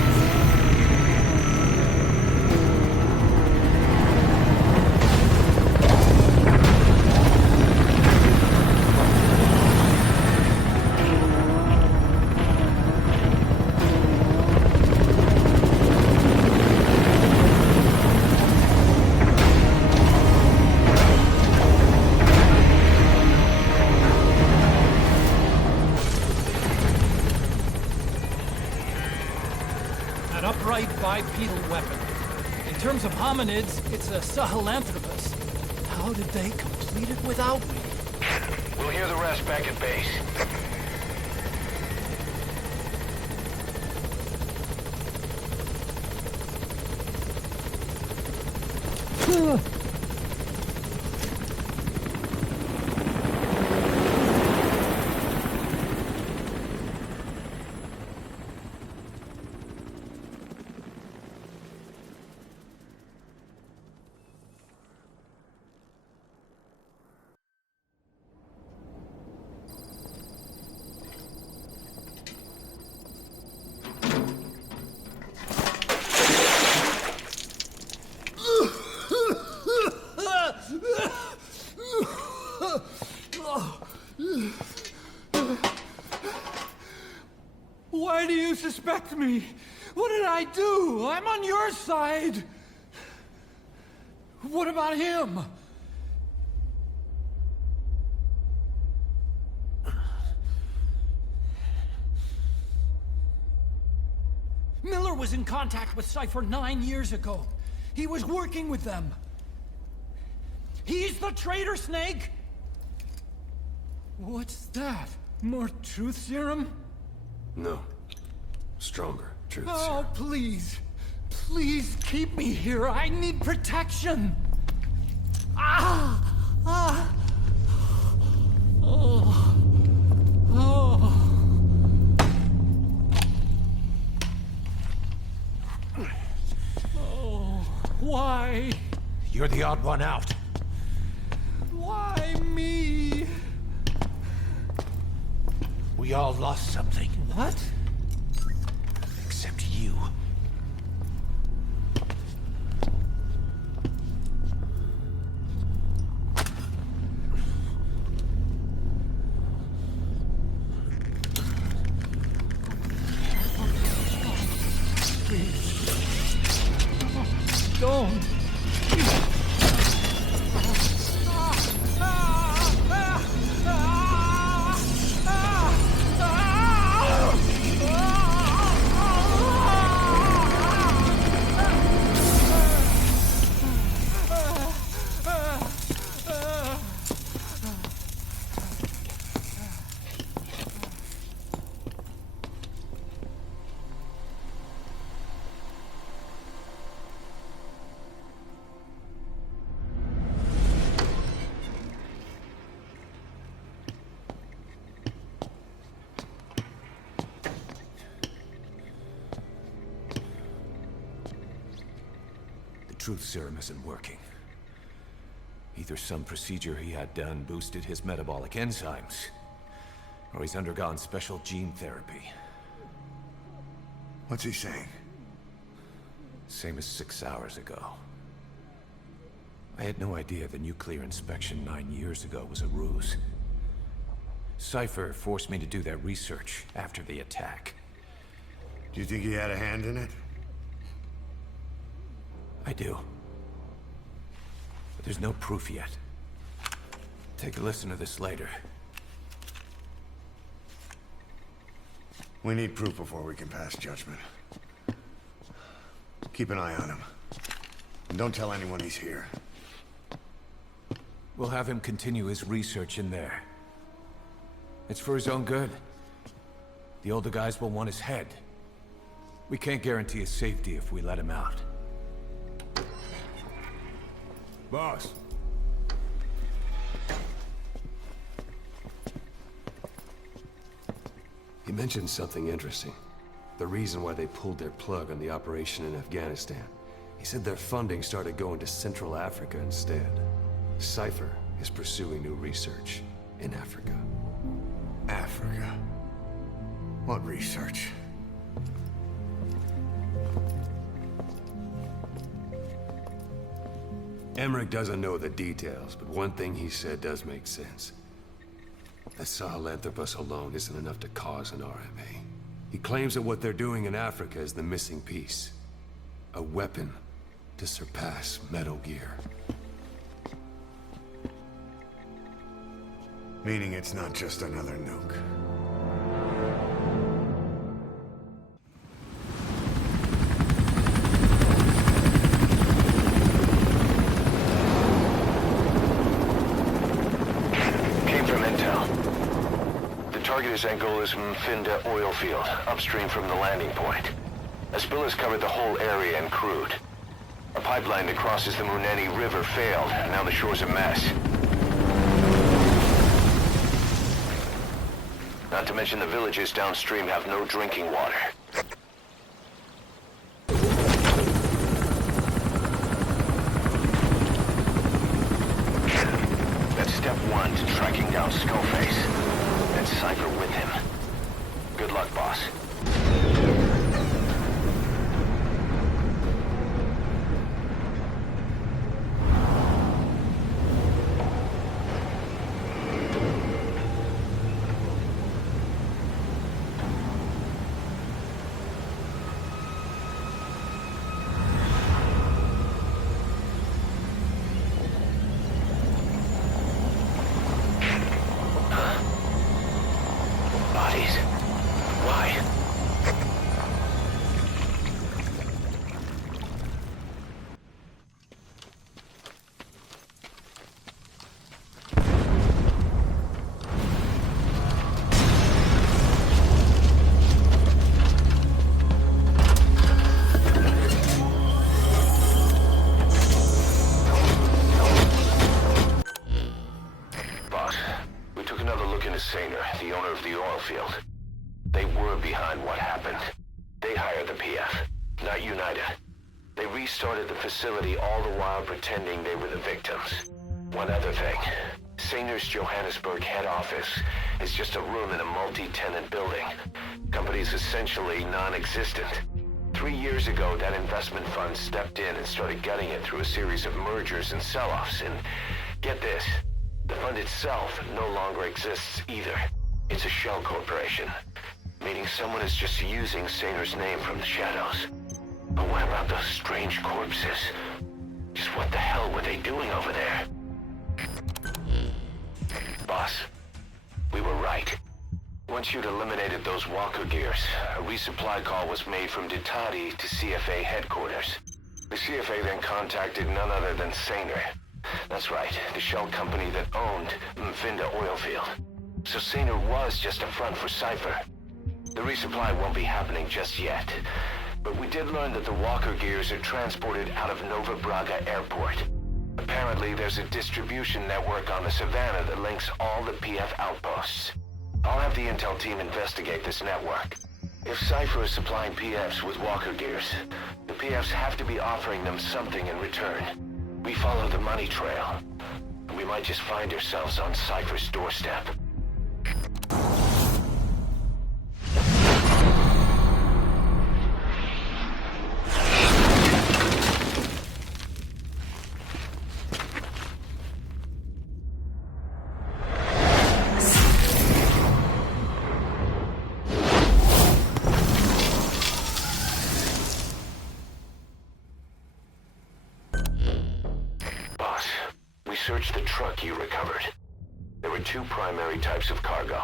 of hominids, it's a Sahelanthropus. How did they complete it without me? We'll hear the rest back at base. Why do you suspect me? What did I do? I'm on your side. What about him? Miller was in contact with Cypher 9 years ago. He was working with them. He's the traitor, Snake! What's that? More truth serum? No. Stronger truth Oh, serum. please. Please keep me here. I need protection. Ah! Ah! Oh. Oh. Oh. Why? You're the odd one out. Why me? We all lost something. What? Except you. Don't. Truth serum isn't working. Either some procedure he had done boosted his metabolic enzymes, or he's undergone special gene therapy. What's he saying? Same as 6 hours ago. I had no idea the nuclear inspection 9 years ago was a ruse. Cypher forced me to do that research after the attack. Do you think he had a hand in it? I do. But there's no proof yet. Take a listen to this later. We need proof before we can pass judgment. Keep an eye on him. And don't tell anyone he's here. We'll have him continue his research in there. It's for his own good. The older guys will want his head. We can't guarantee his safety if we let him out. Boss. He mentioned something interesting. The reason why they pulled their plug on the operation in Afghanistan. He said their funding started going to Central Africa instead. Cypher is pursuing new research in Africa. Africa? What research? Emmerich doesn't know the details, but one thing he said does make sense. That Sahelanthropus alone isn't enough to cause an RMA. He claims that what they're doing in Africa is the missing piece. A weapon to surpass Metal Gear. Meaning it's not just another nuke. target is Angola's Mfinda oil field, upstream from the landing point. A spill has covered the whole area and crude. A pipeline that crosses the Muneni River failed, and now the shore's a mess. Not to mention the villages downstream have no drinking water. That's step one to tracking down Skullface. And Cypher with him. Good luck, boss. The owner of the oil field. They were behind what happened. They hired the PF, not United. They restarted the facility all the while pretending they were the victims. One other thing. Saner's Johannesburg head office is just a room in a multi-tenant building. Company's essentially non-existent. 3 years ago, that investment fund stepped in and started gutting it through a series of mergers and sell-offs. And get this, the fund itself no longer exists either. It's a shell corporation, meaning someone is just using Saner's name from the shadows. But what about those strange corpses? Just what the hell were they doing over there? Boss, we were right. Once you'd eliminated those walker gears, a resupply call was made from Ditati to CFA headquarters. The CFA then contacted none other than Saner. That's right, the shell company that owned Mfinda Oilfield. So Saner was just a front for Cypher. The resupply won't be happening just yet. But we did learn that the walker gears are transported out of Nova Braga Airport. Apparently, there's a distribution network on the Savannah that links all the PF outposts. I'll have the intel team investigate this network. If Cypher is supplying PFs with walker gears, the PFs have to be offering them something in return. We follow the money trail, and we might just find ourselves on Cypher's doorstep. Searched the truck you recovered. There were two primary types of cargo.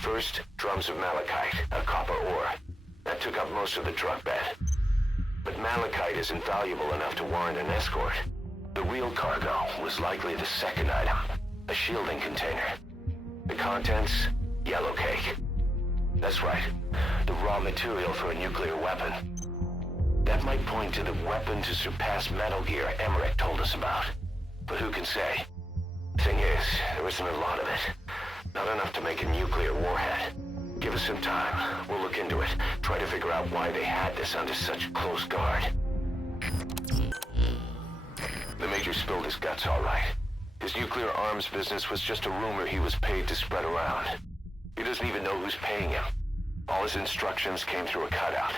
First, drums of malachite, a copper ore. That took up most of the truck bed. But malachite isn't valuable enough to warrant an escort. The real cargo was likely the second item, a shielding container. The contents, yellow cake. That's right, the raw material for a nuclear weapon. That might point to the weapon to surpass Metal Gear Emmerich told us about. But who can say? Thing is, there isn't a lot of it. Not enough to make a nuclear warhead. Give us some time. We'll look into it. Try to figure out why they had this under such close guard. The Major spilled his guts all right. His nuclear arms business was just a rumor he was paid to spread around. He doesn't even know who's paying him. All his instructions came through a cutout.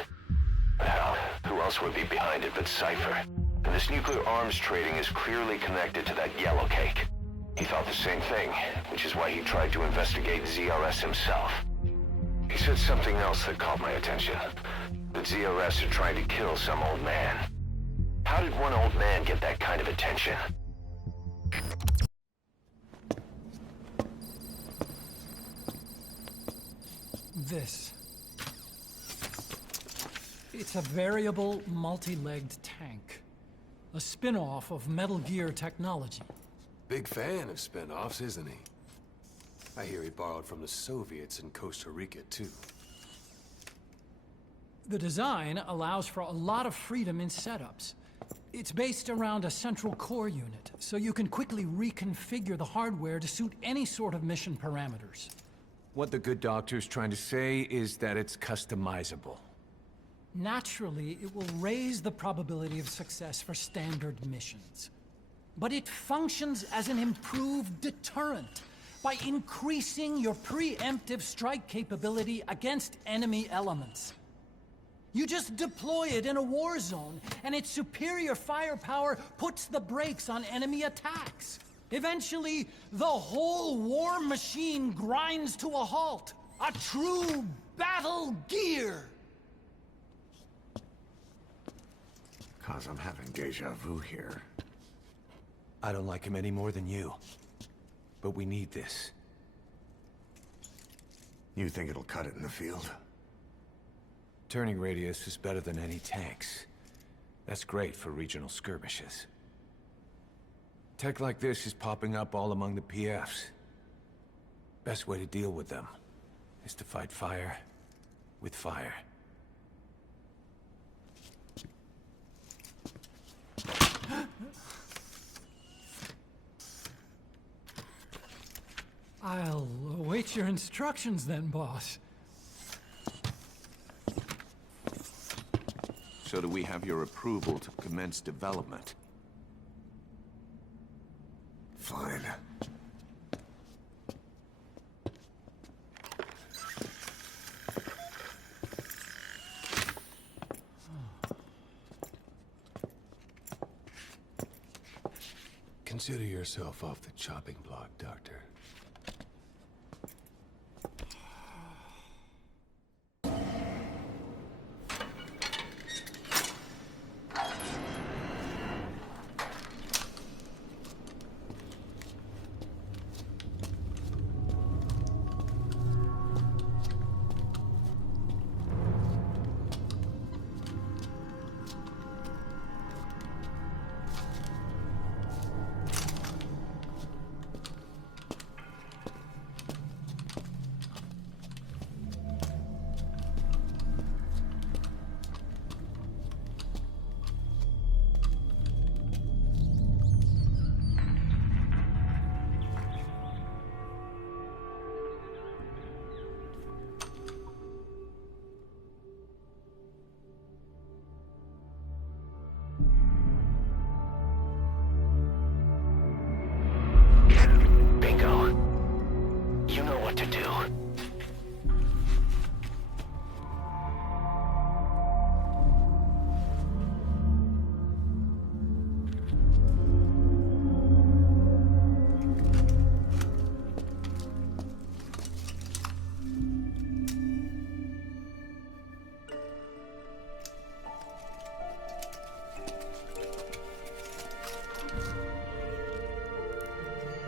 Well, who else would be behind it but Cypher? And this nuclear arms trading is clearly connected to that yellow cake. He thought the same thing, which is why he tried to investigate ZRS himself. He said something else that caught my attention. That ZRS are trying to kill some old man. How did one old man get that kind of attention? This. It's a variable, multi-legged tank. A spin-off of Metal Gear technology. Big fan of spin-offs, isn't he? I hear he borrowed from the Soviets in Costa Rica, too. The design allows for a lot of freedom in setups. It's based around a central core unit, so you can quickly reconfigure the hardware to suit any sort of mission parameters. What the good doctor's trying to say is that it's customizable. Naturally, it will raise the probability of success for standard missions. But it functions as an improved deterrent by increasing your preemptive strike capability against enemy elements. You just deploy it in a war zone, and its superior firepower puts the brakes on enemy attacks. Eventually, the whole war machine grinds to a halt. A true battle gear! Cause I'm having deja vu here. I don't like him any more than you. But we need this. You think it'll cut it in the field? Turning radius is better than any tanks. That's great for regional skirmishes. Tech like this is popping up all among the PFs. Best way to deal with them is to fight fire with fire. I'll await your instructions then, boss. So do we have your approval to commence development? Fine. Consider yourself off the chopping block, Doctor. Bingo. You know what to do.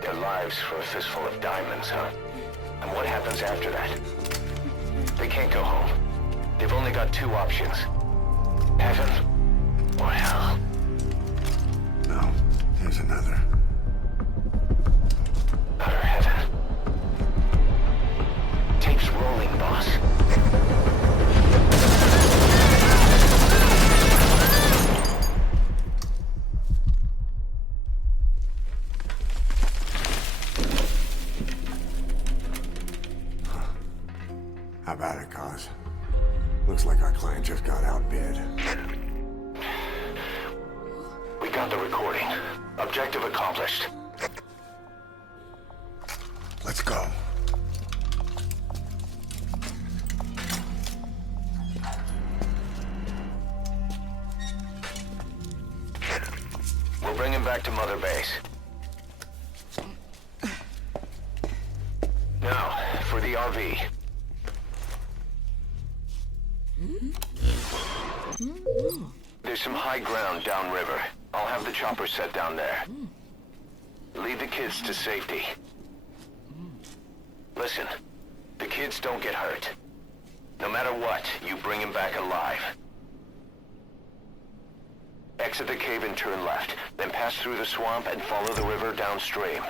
Their lives for a fistful of diamonds, huh? And what happens after that? They can't go home. They've only got two options. Heaven or hell. No, there's another. Utter heaven. Tape's rolling, boss. How about it, Cos? Looks like our client just got outbid. We got the recording. Objective accomplished. Let's go. We'll bring him back to Mother Base. Now, for the RV. There's some high ground downriver. I'll have the chopper set down there. Lead the kids to safety. Listen, the kids don't get hurt. No matter what, you bring him back alive. Exit the cave and turn left, then pass through the swamp and follow the river downstream.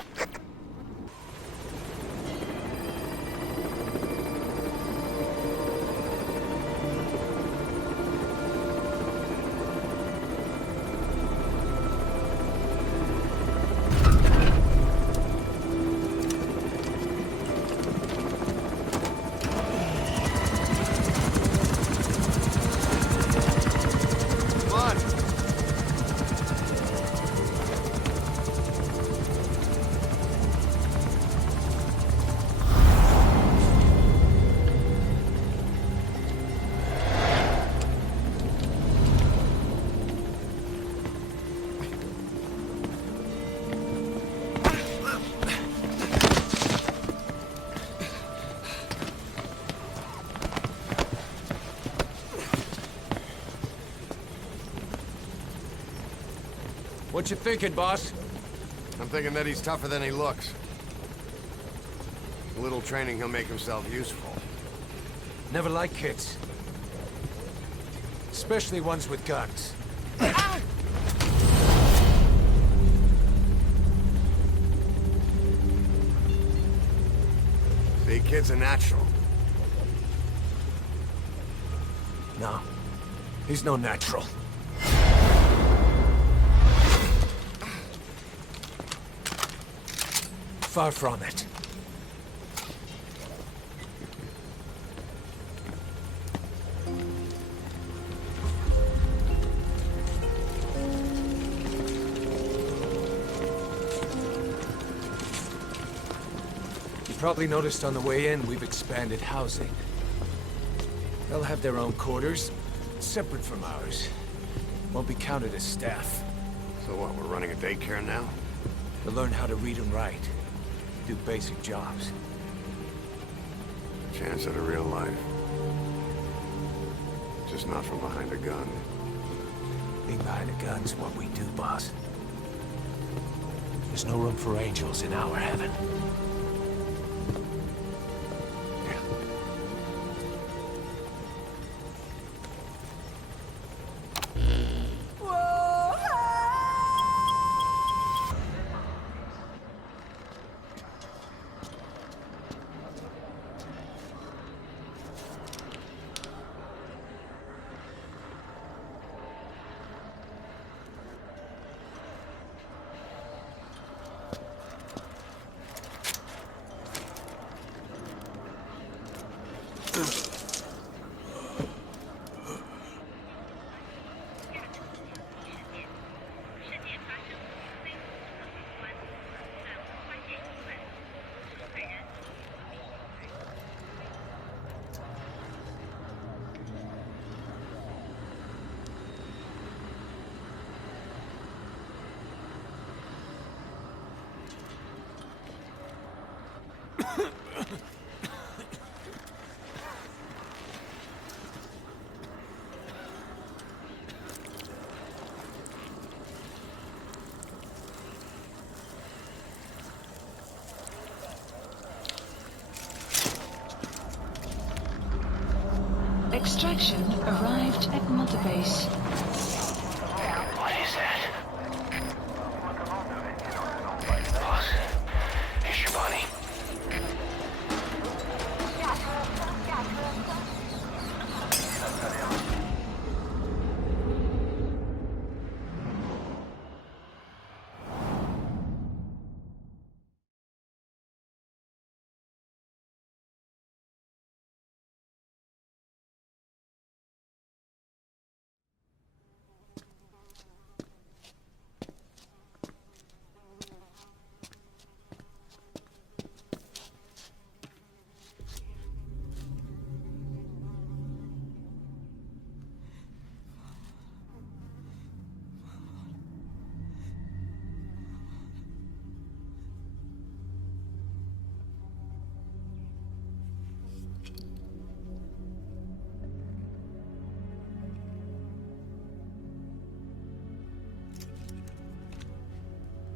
What you thinking, boss? I'm thinking that he's tougher than he looks. A little training, he'll make himself useful. Never liked kids. Especially ones with guns. See, kid's a natural. No. He's no natural. Far from it. You probably noticed on the way in, we've expanded housing. They'll have their own quarters, separate from ours. Won't be counted as staff. So what, we're running a daycare now? They'll learn how to read and write. Do basic jobs. Chance at a real life. Just not from behind a gun. Being behind a gun's what we do, boss. There's no room for angels in our heaven. Extraction arrived at Mother Base. What is that? Boss, here's your bunny.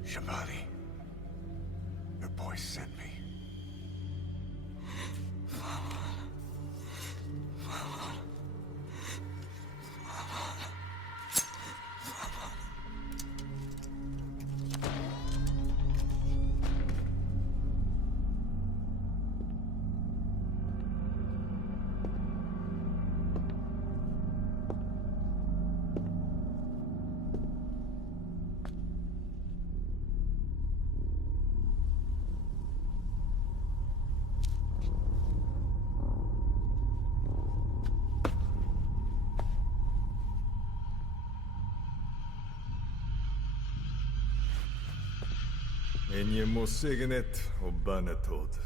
Shabani, your boy sent me. En je må signet og banetod.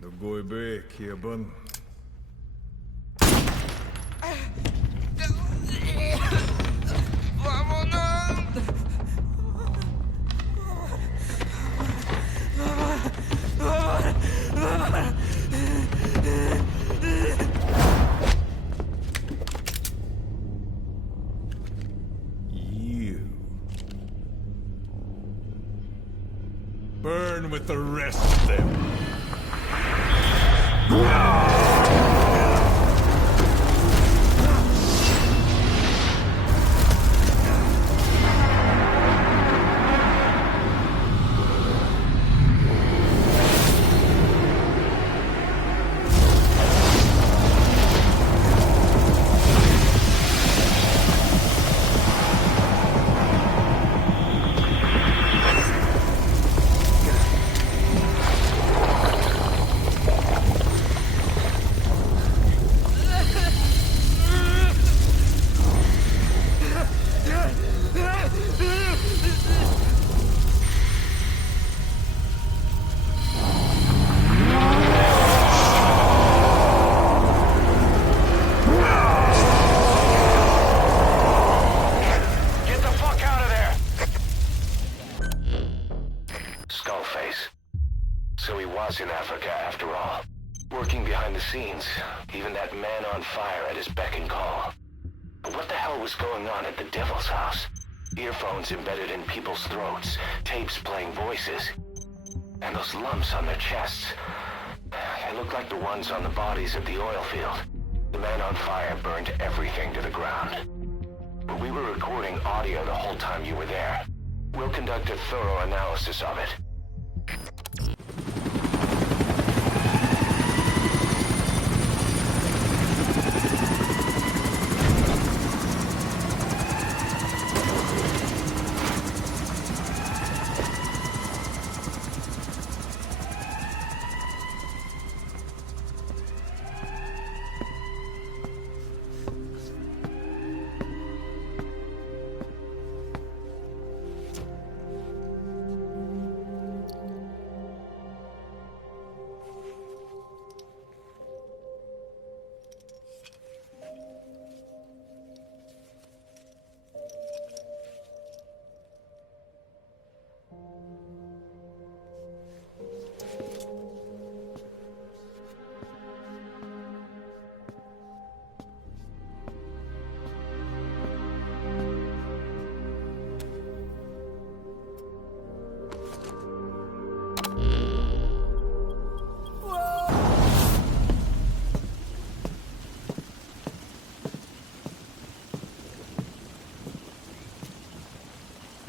Nå går jeg bek i bunn. Burn with the rest of them. In Africa, after all. Working behind the scenes, even that man on fire at his beck and call. But what the hell was going on at the Devil's house? Earphones embedded in people's throats, tapes playing voices. And those lumps on their chests. They looked like the ones on the bodies at the oil field. The man on fire burned everything to the ground. But we were recording audio the whole time you were there. We'll conduct a thorough analysis of it.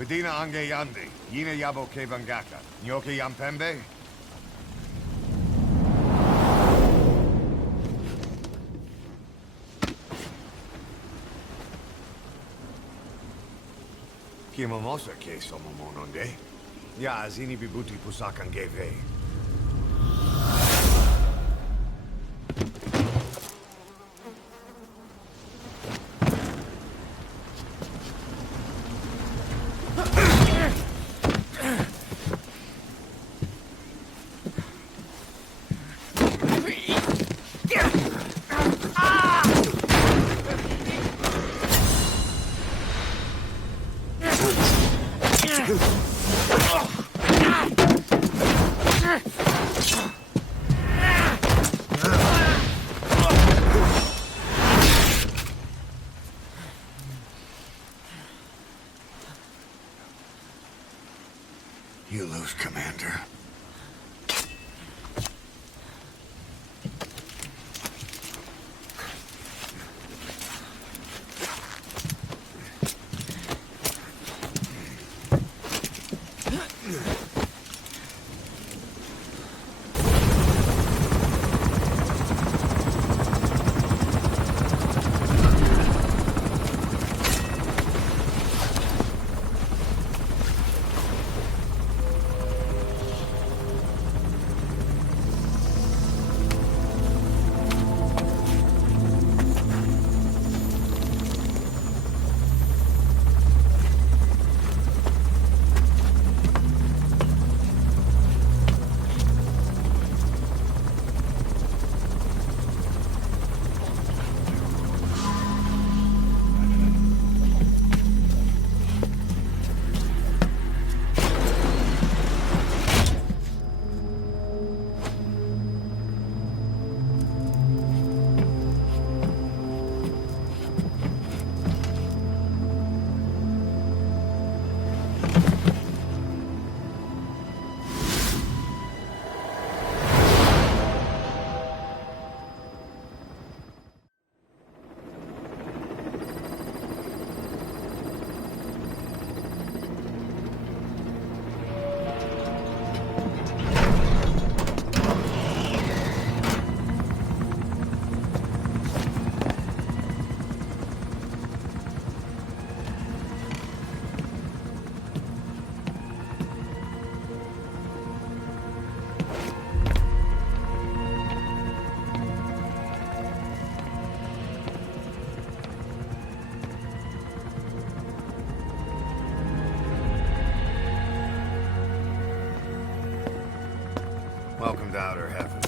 Pedina ange yandi, yine yabo ke vangaka, nyoke yampembe? Kimomosa ke somomononde, ya zini bibuti pusakan geve. You lose, Commander. Welcome to outer heaven.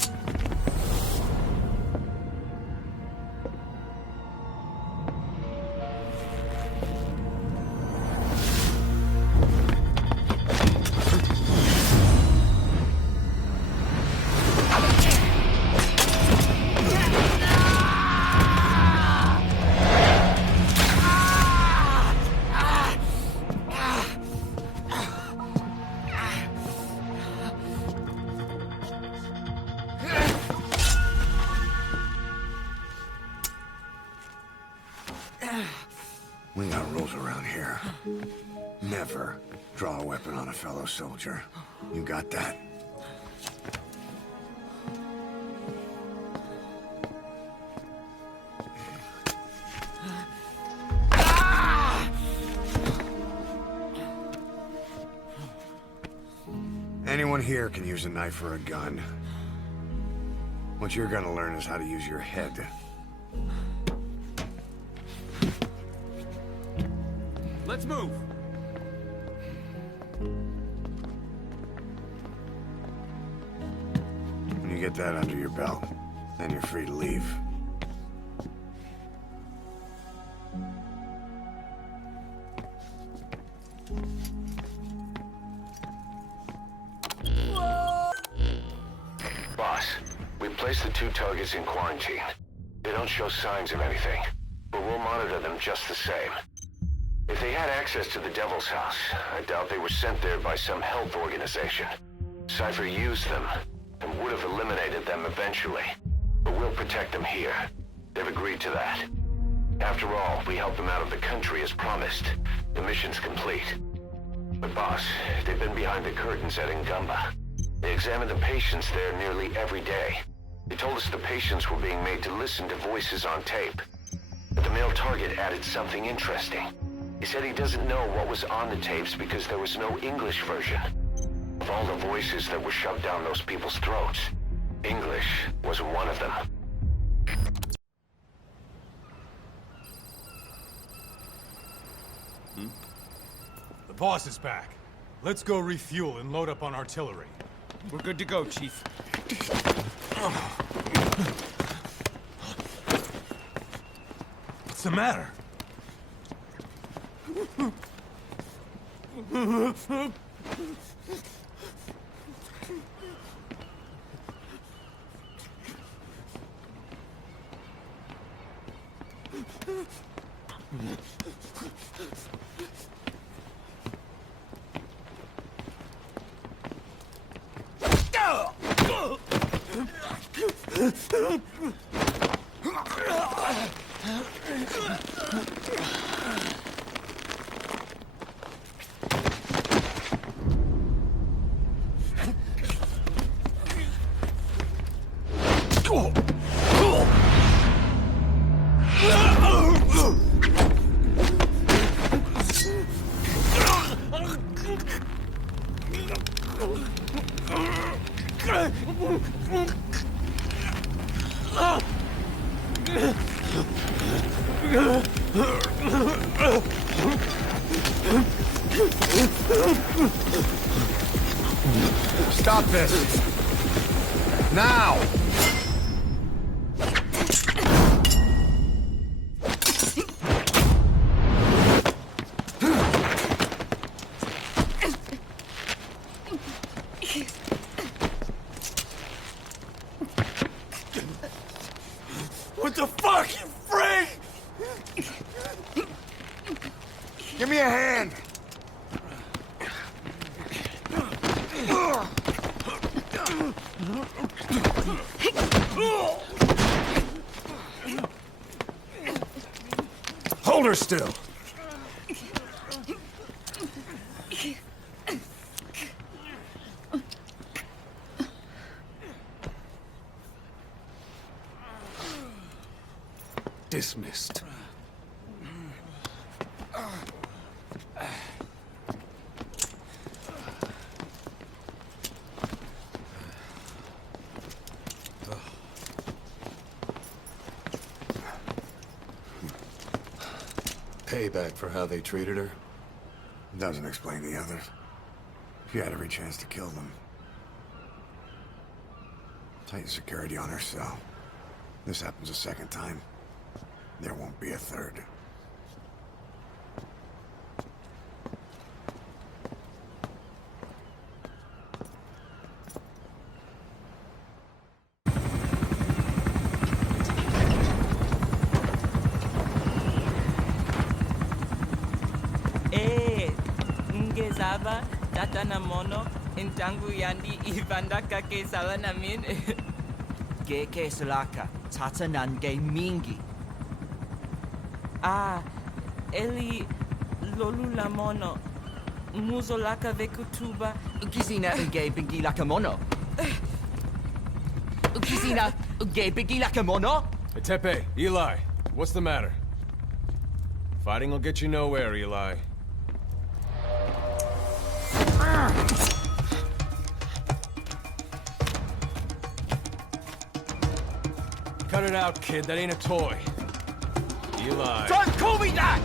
We got rules around here. Never draw a weapon on a fellow soldier. You got that? Anyone here can use a knife or a gun. What you're gonna learn is how to use your head. Let's move! When you get that under your belt, then you're free to leave. Boss, we placed the 2 targets in quarantine. They don't show signs of anything, but we'll monitor them just the same. If they had access to the Devil's House, I doubt they were sent there by some health organization. Cypher used them, and would have eliminated them eventually. But we'll protect them here. They've agreed to that. After all, we helped them out of the country as promised. The mission's complete. But boss, they've been behind the curtains at Ngamba. They examined the patients there nearly every day. They told us the patients were being made to listen to voices on tape. But the male target added something interesting. He said he doesn't know what was on the tapes because there was no English version. Of all the voices that were shoved down those people's throats, English wasn't one of them. The boss is back. Let's go refuel and load up on artillery. We're good to go, Chief. What's the matter? Stop this! Now! What the fuck, you freak? Give me a hand! Hold her still! Dismissed. Payback for how they treated her? Doesn't explain the others. She had every chance to kill them. Tight security on her cell. This happens a second time, there won't be a third. Ngezaba tatana mono intangu yandi ivanda kake sala namin. Geke salaka tata nange mingi. Eli lolula mono muzolaka vekutuba. Ukizina uge bingi laka mono. Ukizina uge bingi laka mono. Tepe, Eli, what's the matter? Fighting will get you nowhere, Eli. Cut it out, kid. That ain't a toy. Eli. Don't call me that!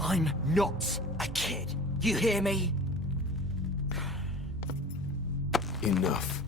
I'm not a kid. You hear me? Enough.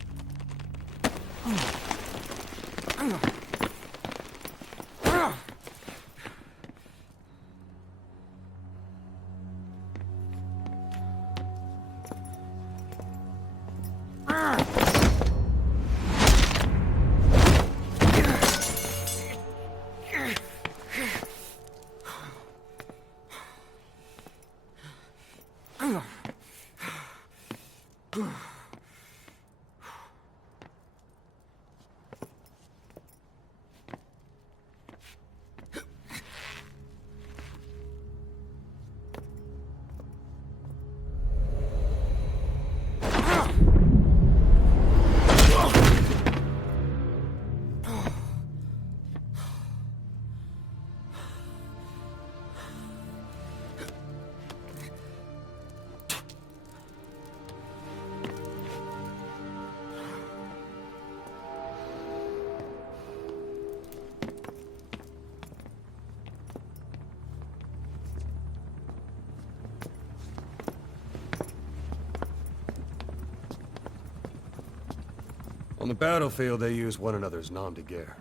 On the battlefield, they use one another's nom de guerre.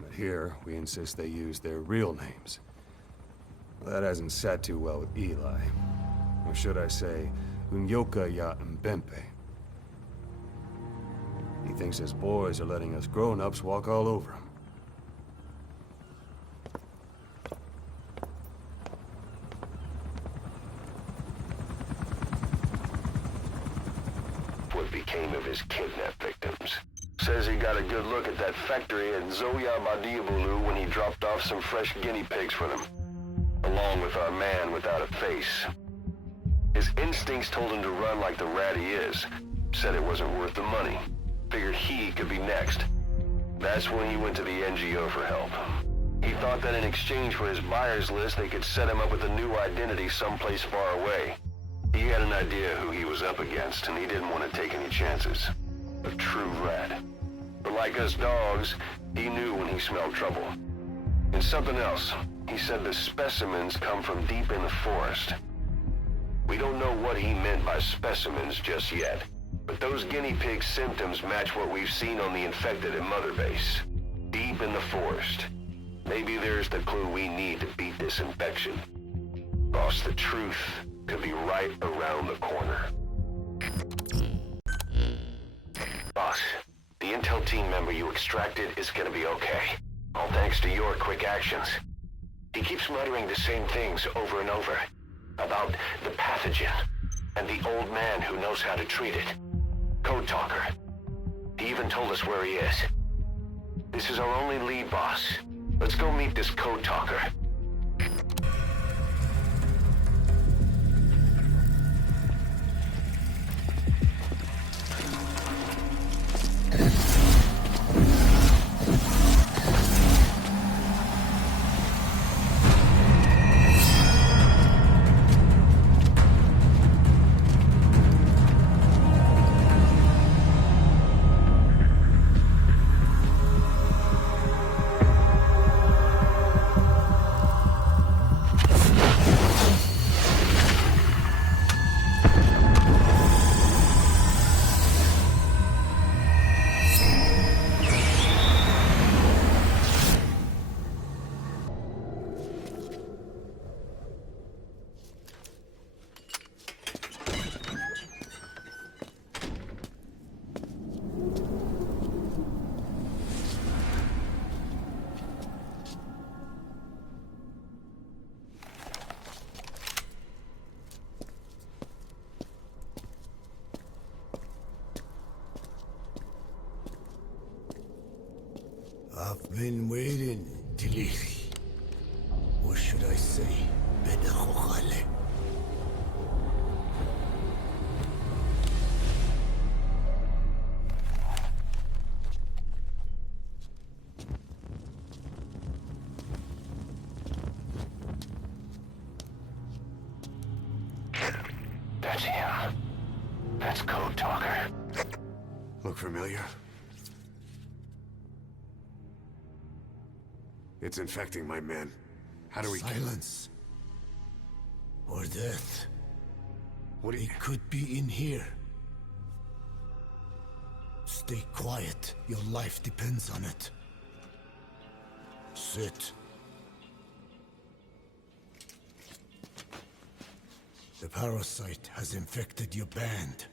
But here, we insist they use their real names. Well, that hasn't sat too well with Eli. Or should I say, Unyoka ya Mbempe. He thinks his boys are letting us grown-ups walk all over him. What became of his kidnapped victims? Says he got a good look at that factory at Zoya Badiabulu when he dropped off some fresh guinea pigs for them, along with our man without a face. His instincts told him to run like the rat he is. Said it wasn't worth the money. Figured he could be next. That's when he went to the NGO for help. He thought that in exchange for his buyer's list, they could set him up with a new identity someplace far away. He had an idea who he was up against, and he didn't want to take any chances. A true rat. But like us dogs, he knew when he smelled trouble. And something else. He said the specimens come from deep in the forest. We don't know what he meant by specimens just yet, but those guinea pig symptoms match what we've seen on the infected at Mother Base. Deep in the forest. Maybe there's the clue we need to beat this infection. Boss, the truth could be right around the corner. Boss, the intel team member you extracted is gonna be okay. All thanks to your quick actions. He keeps muttering the same things over and over. About the pathogen, and the old man who knows how to treat it. Code Talker. He even told us where he is. This is our only lead, boss. Let's go meet this Code Talker. I've been waiting, Tiliri. Or should I say, Bedahokhale. That's him. That's Code Talker. Look familiar? It's infecting my men. How do we Silence. Or death. What do you... It could be in here. Stay quiet. Your life depends on it. Sit. The parasite has infected your band.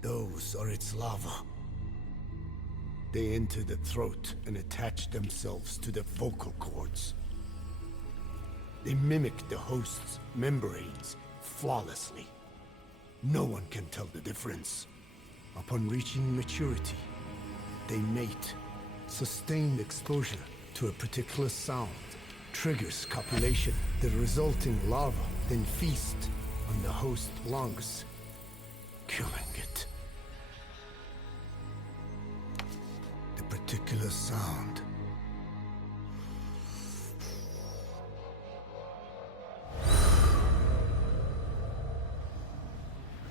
Those are its larvae. They enter the throat and attach themselves to the vocal cords. They mimic the host's membranes flawlessly. No one can tell the difference. Upon reaching maturity, they mate. Sustained exposure to a particular sound triggers copulation. The resulting larva then feast on the host lungs, killing it. The particular sound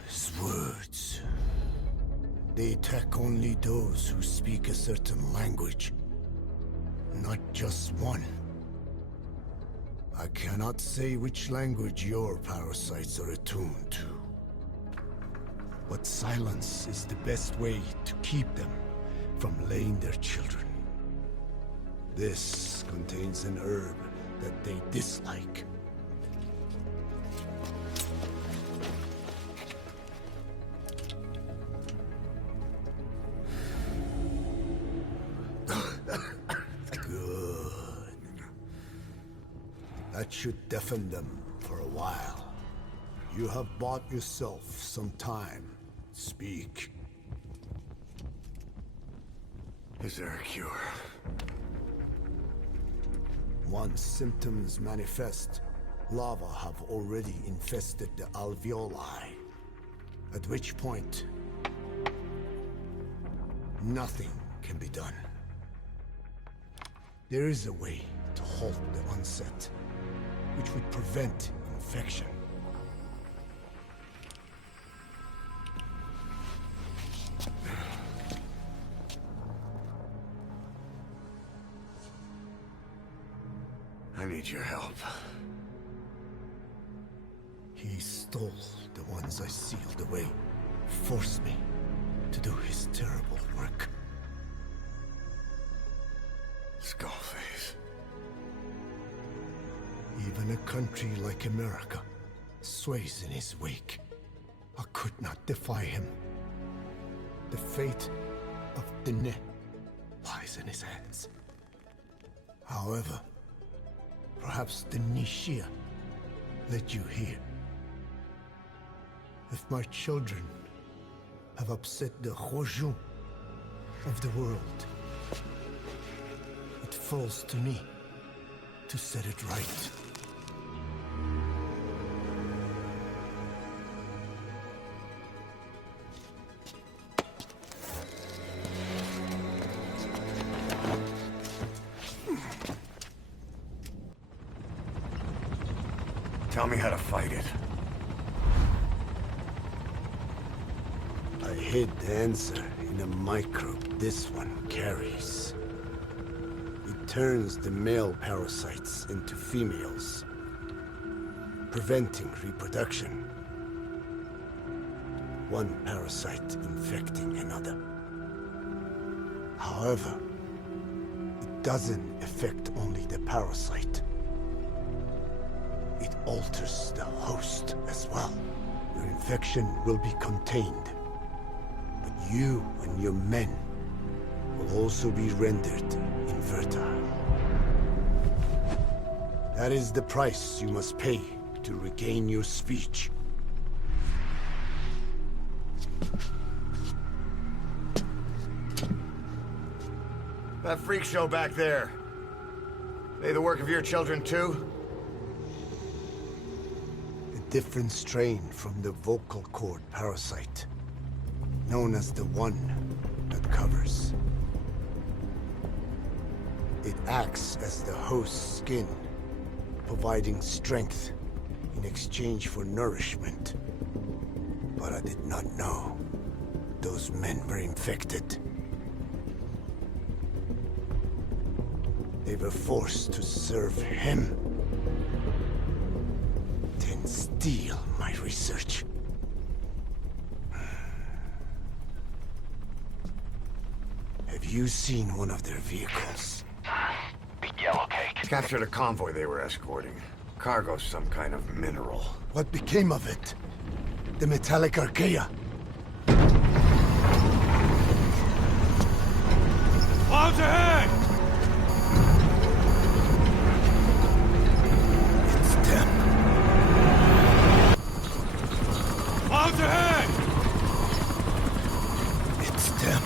is words. They attack only those who speak a certain language, not just one. I cannot say which language your parasites are attuned to. But silence is the best way to keep them from laying their children. This contains an herb that they dislike. That should deafen them for a while. You have bought yourself some time. Speak. Is there a cure? Once symptoms manifest, larvae have already infested the alveoli. At which point, nothing can be done. There is a way to halt the onset, which would prevent infection. I need your help. He stole the ones I sealed away, forced me to do his terrible work. Skullface. Even a country like America sways in his wake. I could not defy him. The fate of Dine lies in his hands. However, perhaps the Nishia led you here. If my children have upset the Hojun of the world, it falls to me to set it right. Tell me how to fight it. I hid the answer in a microbe this one carries. It turns the male parasites into females, preventing reproduction. One parasite infecting another. However, it doesn't affect only the parasite. It alters the host as well. Your infection will be contained, but you and your men will also be rendered infertile. That is the price you must pay to regain your speech. That freak show back there. They the work of your children too? A different strain from the vocal cord parasite, known as the one that covers. It acts as the host's skin, providing strength in exchange for nourishment. But I did not know those men were infected. They were forced to serve him, then steal my research. Have you seen one of their vehicles? The yellow cake. Captured a convoy they were escorting. Cargo, some kind of mineral. What became of it? The metallic archaea? Clouds ahead! It's them. Clouds ahead! It's them.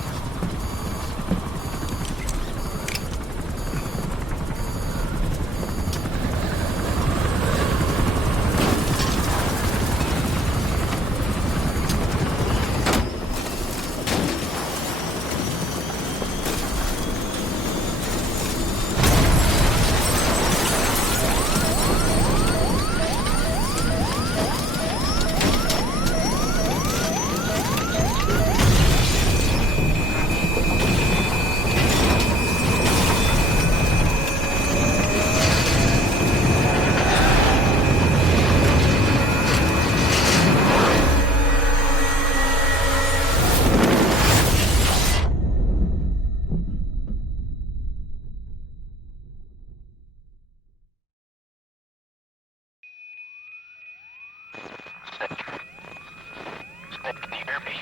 Can you hear me?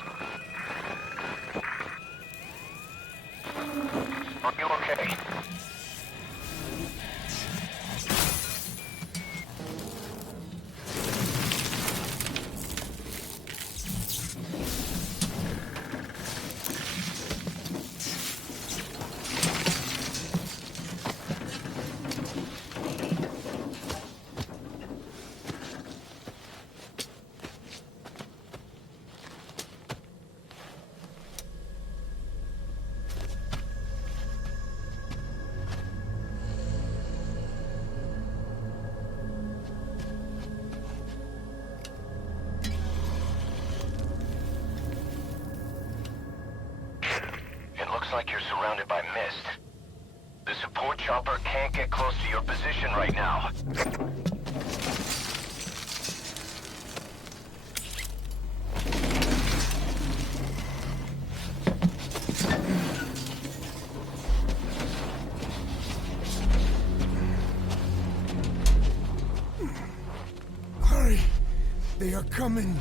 Are you okay? Looks like you're surrounded by mist. The support chopper can't get close to your position right now. Hurry! They are coming!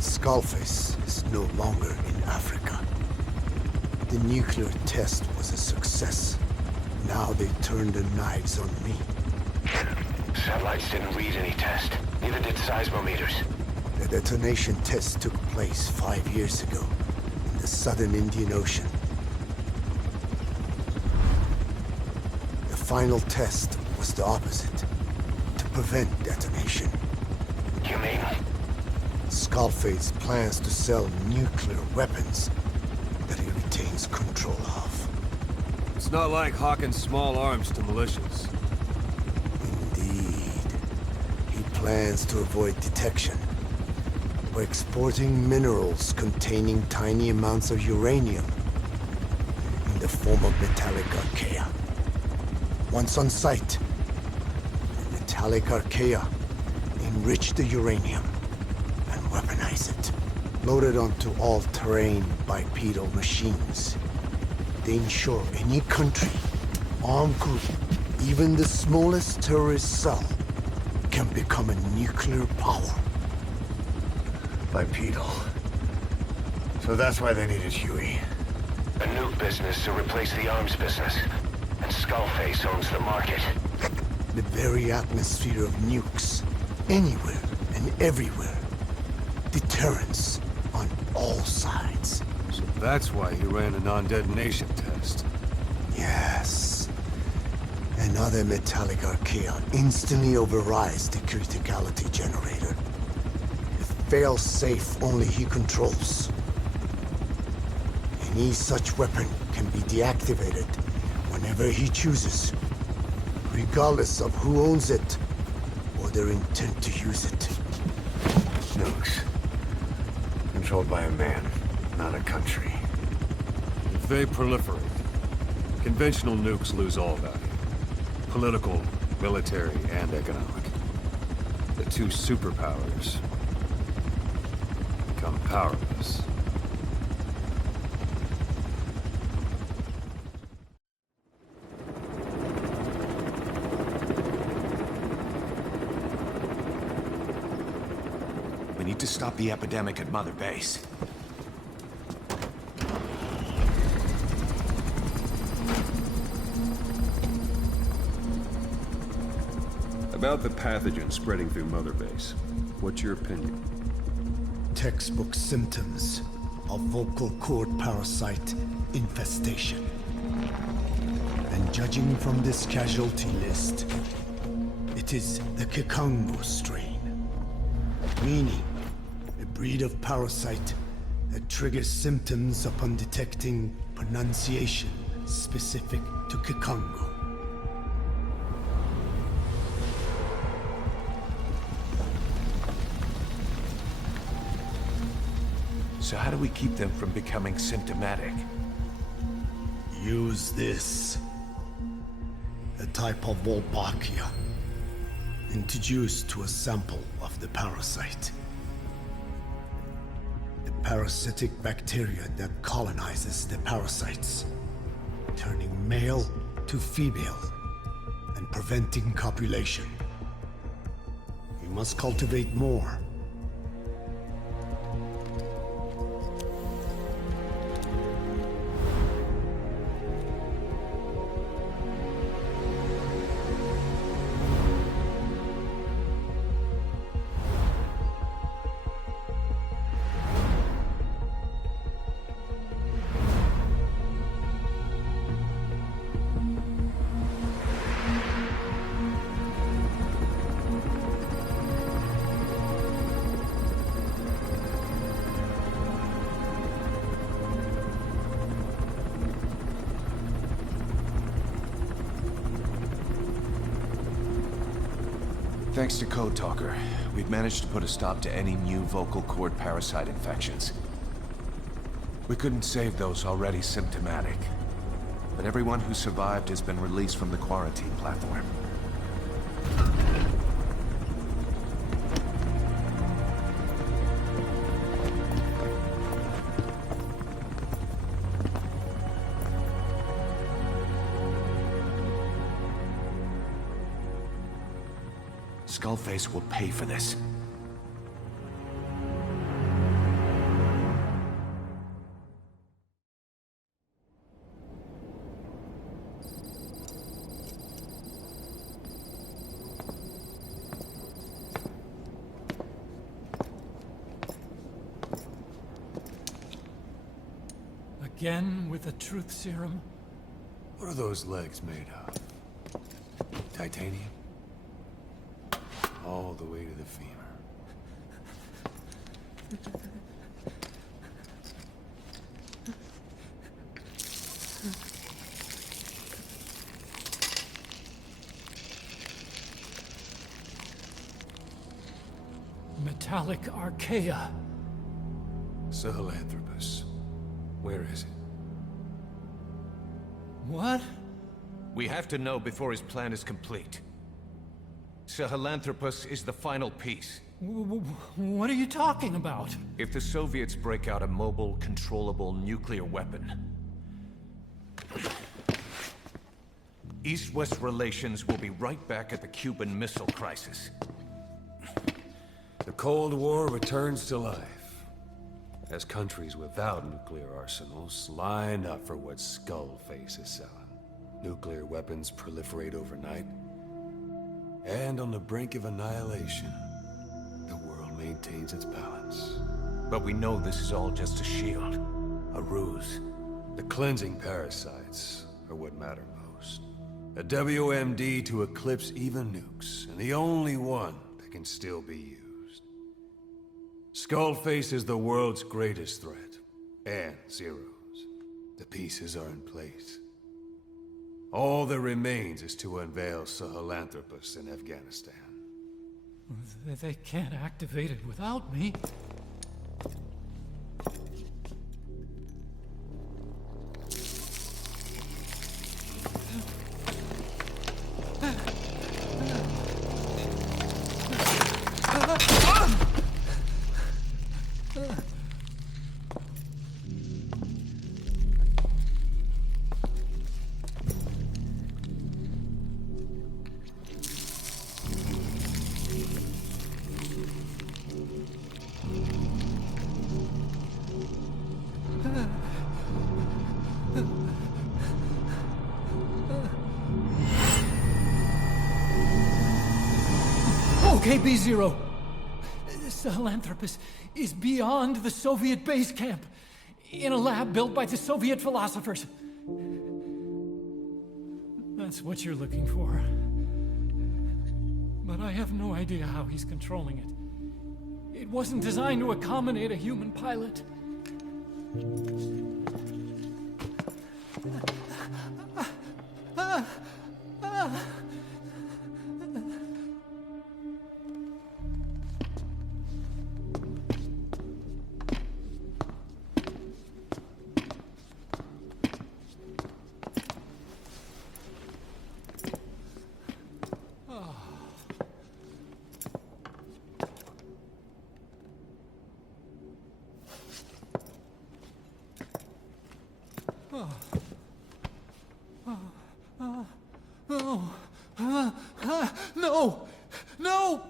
Skullface is no longer in Africa. The nuclear test was a success. Now they turned their knives on me. Satellites didn't read any test. Neither did seismometers. The detonation test took place 5 years ago in the southern Indian Ocean. The final test was the opposite, to prevent detonation. You mean? Skullface plans to sell nuclear weapons that he retains control of. It's not like hawking small arms to militias. Indeed. He plans to avoid detection by exporting minerals containing tiny amounts of uranium in the form of metallic archaea. Once on site, the metallic archaea enrich the uranium and weaponize it. Loaded onto all-terrain bipedal machines, they ensure any country, armed group, even the smallest terrorist cell, can become a nuclear power. Bipedal. So that's why they needed Huey. A nuke business to replace the arms business. And Skullface owns the market. The very atmosphere of nukes, anywhere and everywhere. Deterrence on all sides. So that's why he ran a non-detonation test. Yes. Another metallic archaea instantly overrides the criticality generator. With fail-safe only he controls. Any such weapon can be deactivated whenever he chooses, regardless of who owns it or their intent to use it. Nukes. Controlled by a man, not a country. If they proliferate, conventional nukes lose all value. Political, military, and economic. The two superpowers become powerless. We need to stop the epidemic at Mother Base. About the pathogen spreading through Mother Base, what's your opinion? Textbook symptoms of vocal cord parasite infestation. And judging from this casualty list, it is the Kikongo strain. Meaning, a breed of parasite that triggers symptoms upon detecting pronunciation specific to Kikongo. So how do we keep them from becoming symptomatic? Use this. A type of Wolbachia. Introduced to a sample of the parasite. The parasitic bacteria that colonizes the parasites, turning male to female and preventing copulation. We must cultivate more. Thanks to Code Talker, we've managed to put a stop to any new vocal cord parasite infections. We couldn't save those already symptomatic, but everyone who survived has been released from the quarantine platform. Skullface will pay for this. Again with the truth serum? What are those legs made of? Titanium? All the way to the femur. Metallic archaea. Sahelanthropus. Where is it? What? We have to know before his plan is complete. Sahelanthropus is the final piece. What are you talking about? If the Soviets break out a mobile, controllable nuclear weapon, East-West relations will be right back at the Cuban Missile Crisis. The Cold War returns to life, as countries without nuclear arsenals line up for what Skullface is selling. Nuclear weapons proliferate overnight, and on the brink of annihilation, the world maintains its balance. But we know this is all just a shield, a ruse. The cleansing parasites are what matter most. A WMD to eclipse even nukes, and the only one that can still be used. Skullface is the world's greatest threat, and Zero's. The pieces are in place. All that remains is to unveil Sahelanthropus in Afghanistan. They can't activate it without me. Okay, B-Zero. Sahelanthropus is beyond the Soviet base camp, in a lab built by the Soviet philosophers. That's what you're looking for. But I have no idea how he's controlling it. It wasn't designed to accommodate a human pilot. No! No!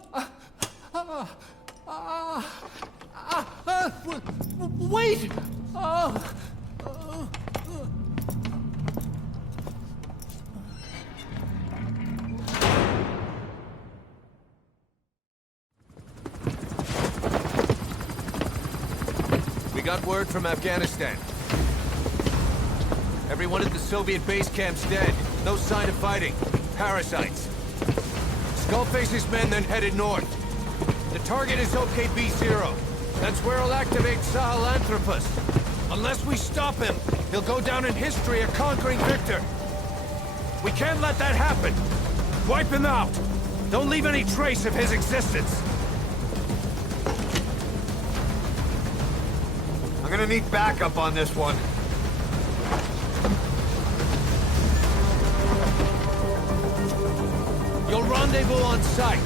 Wait! We got word from Afghanistan. Everyone at the Soviet base camp's dead. No sign of fighting. Parasites. Skullface's men then headed north. The target is OKB-0. That's where he'll activate Sahelanthropus. Unless we stop him, he'll go down in history a conquering victor. We can't let that happen. Wipe him out. Don't leave any trace of his existence. I'm gonna need backup on this one. You'll rendezvous on site.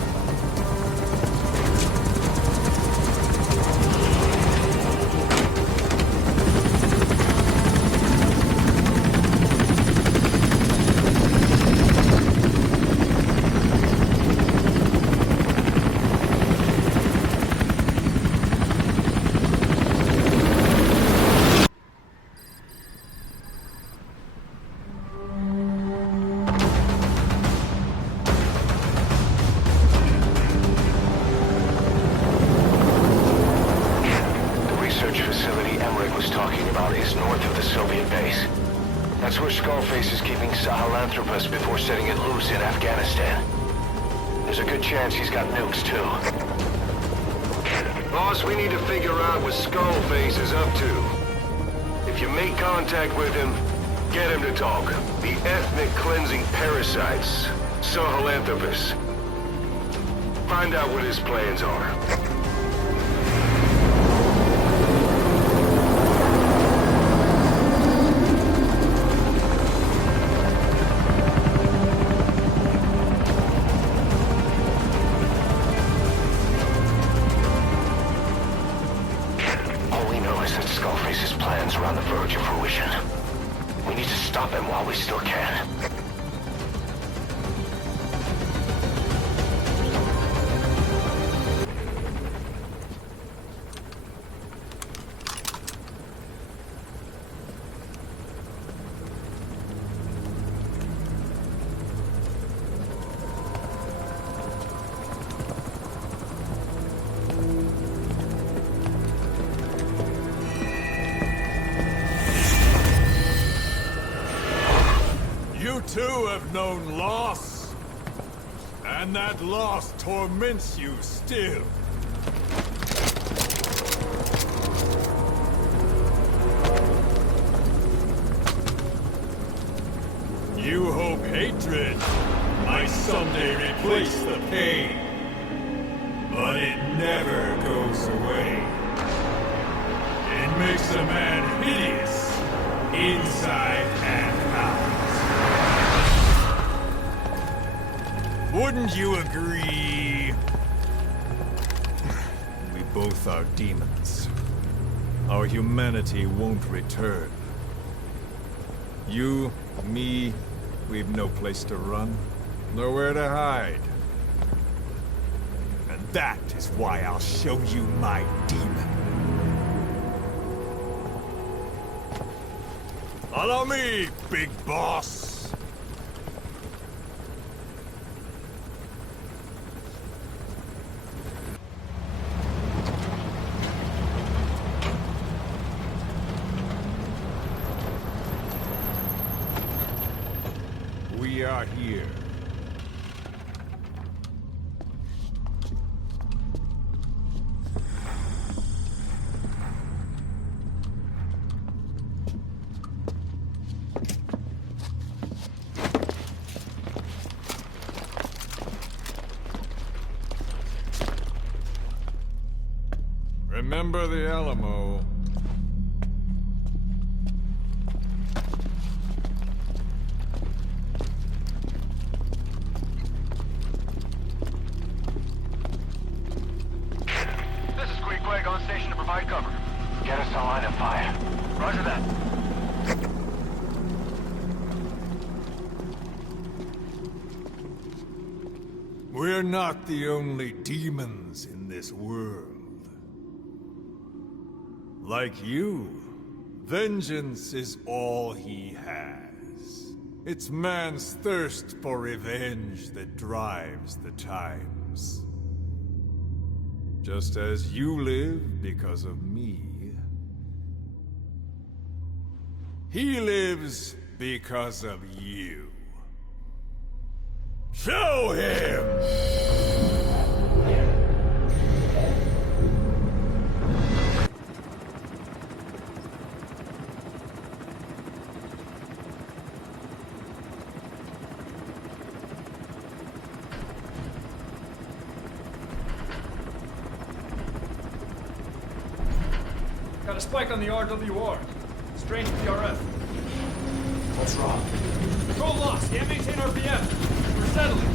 was talking about is north of the Soviet base. That's where Skullface is keeping Sahelanthropus before setting it loose in Afghanistan. There's a good chance he's got nukes, too. Boss, we need to figure out what Skullface is up to. If you make contact with him, get him to talk. The ethnic cleansing parasites, Sahelanthropus. Find out what his plans are. All we know is that Skullface's plans are on the verge of fruition. We need to stop him while we still can. You too have known loss, and that loss torments you still. You hope hatred might someday replace the pain, but it never goes away. It makes a man hideous, inside and out. Wouldn't you agree? We both are demons. Our humanity won't return. You, me, we've no place to run, nowhere to hide. And that is why I'll show you my demon. Follow me, big boss! We are here. Remember the Alamo. On station to provide cover. Get us a line of fire. Roger that. We're not the only demons in this world. Like you, vengeance is all he has. It's man's thirst for revenge that drives the times. Just as you live because of me, he lives because of you. Show him! Got a spike on the RWR. Strange PRF. What's wrong? Control lost. Can't maintain RPM. We're settling.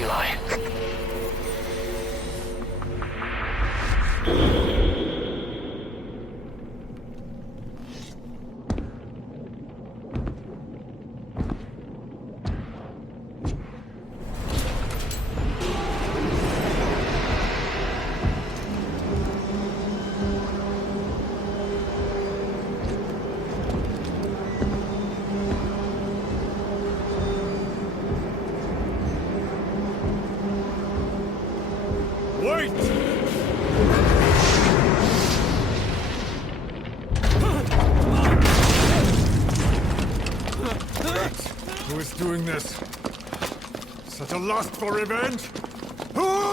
Eli. Who is doing this? Such a lust for revenge? Who?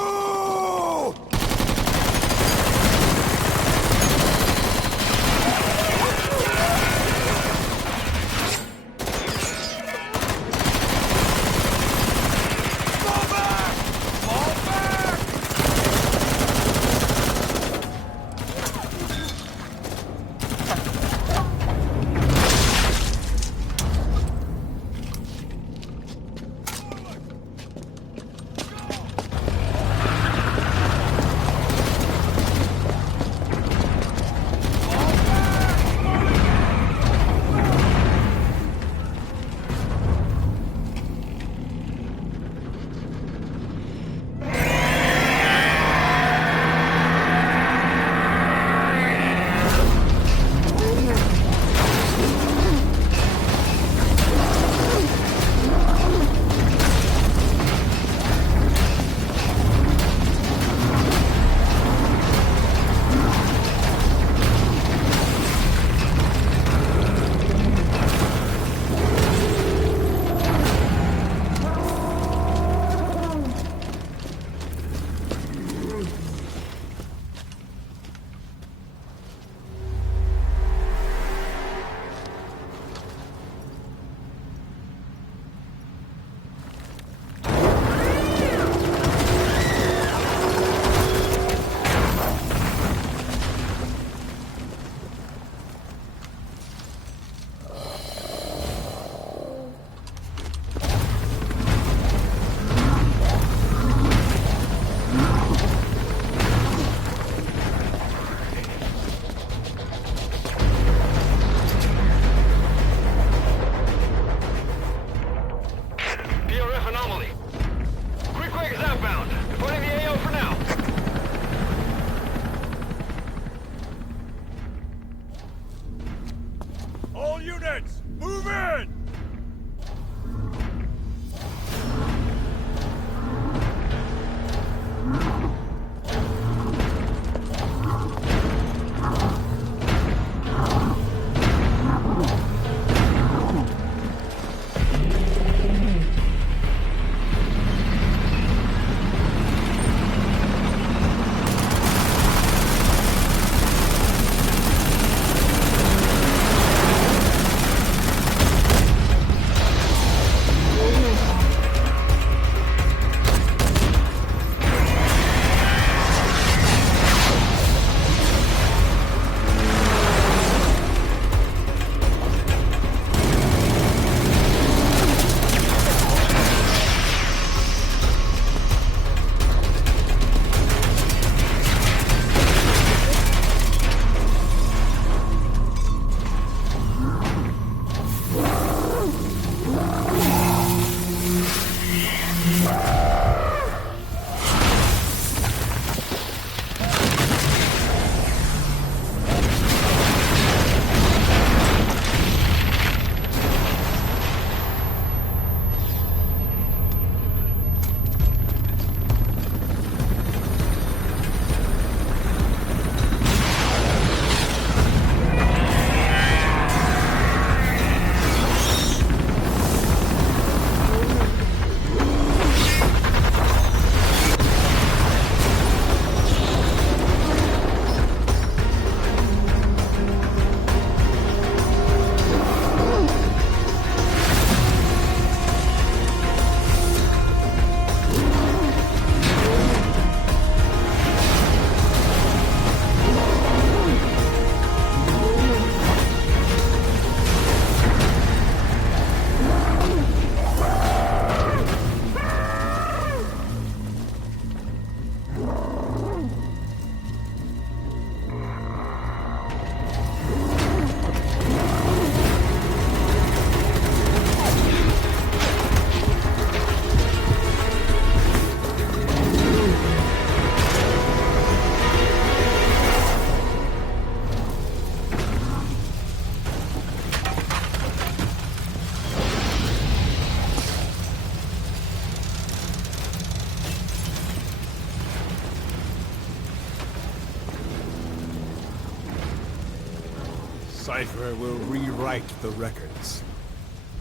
cipher will rewrite the records,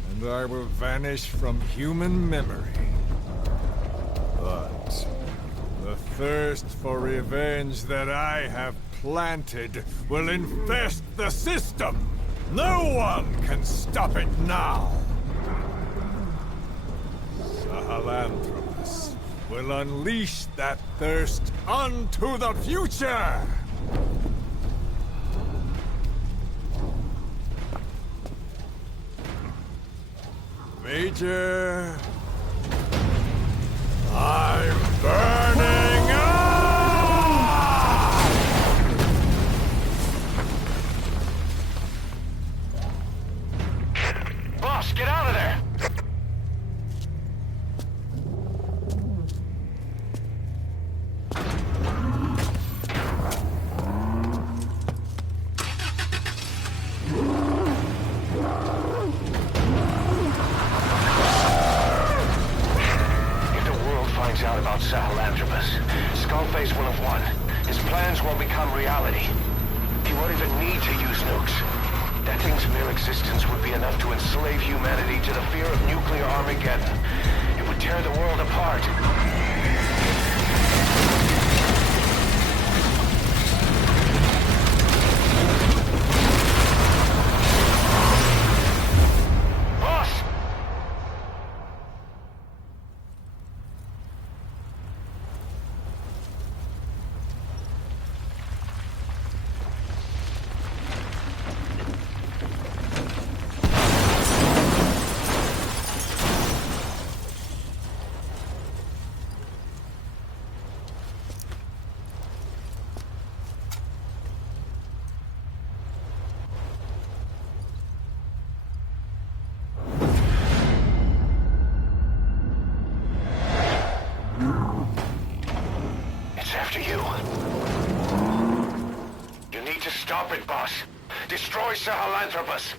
and I will vanish from human memory. But the thirst for revenge that I have planted will infest the system. No one can stop it now. Sahelanthropus will unleash that thirst unto the future! Major... I'm burning up! Boss, get out of there! Out about Sahelanthropus, Skullface will have won. His plans will become reality. He won't even need to use nukes. That thing's mere existence would be enough to enslave humanity to the fear of nuclear Armageddon. It would tear the world apart. Stop it, boss. Destroy Sahelanthropus.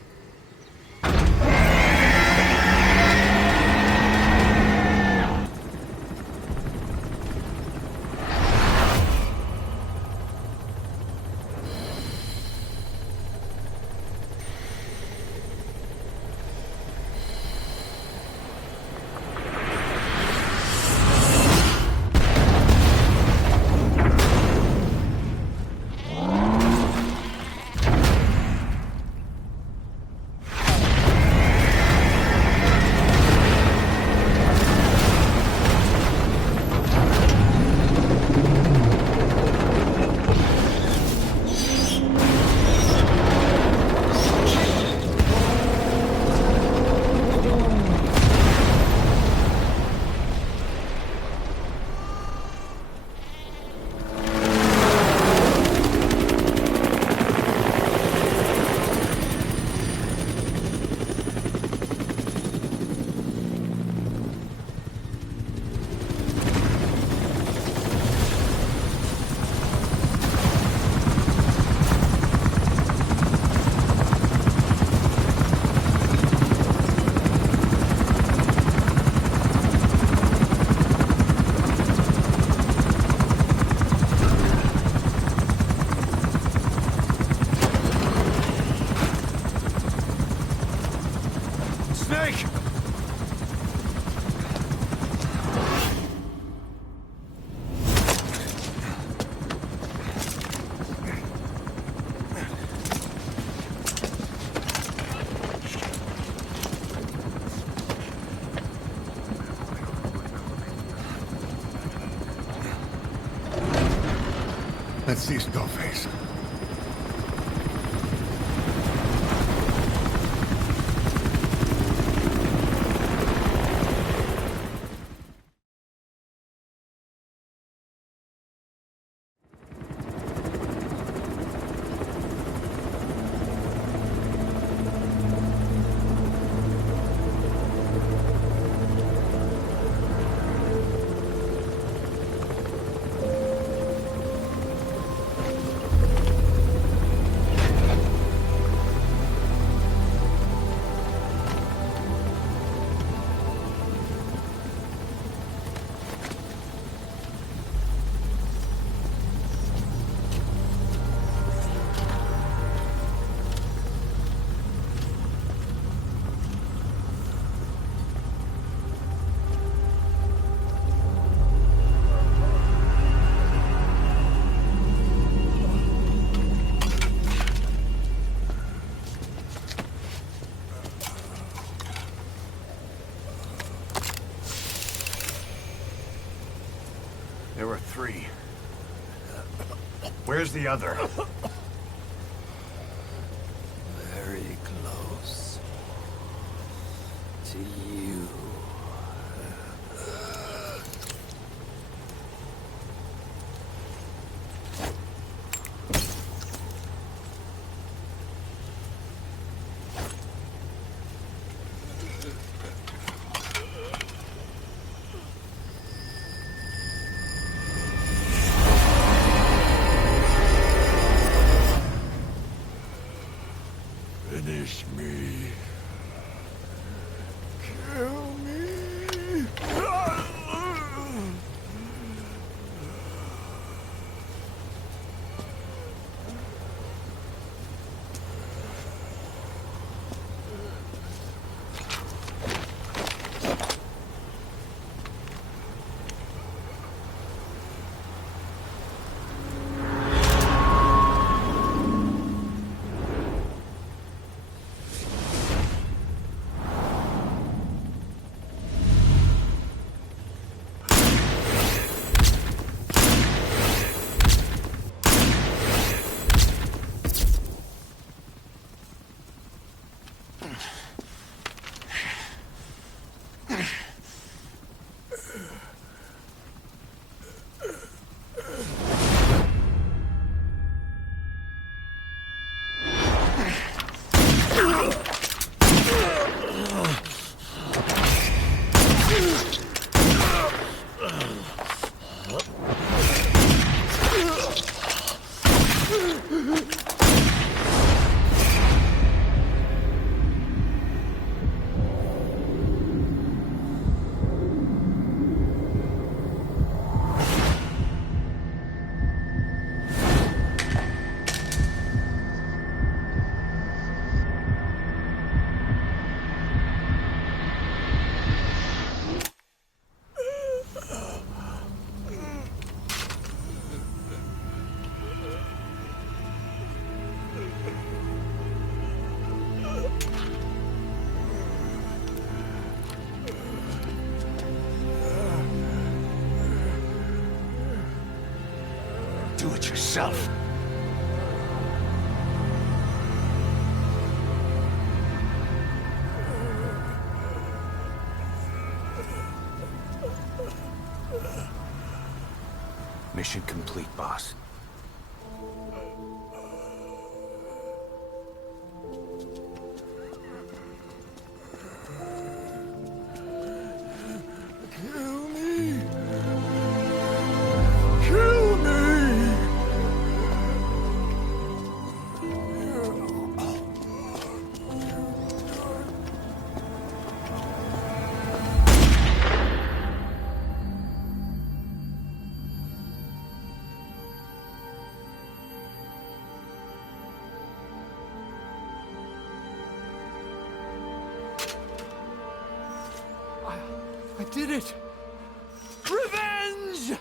Let's see Skullface. There were 3. Where's the other? Very close to you. Finish me. Kill me. Do it yourself. Mission complete, boss. Kill me. Kill me. I did it! Revenge!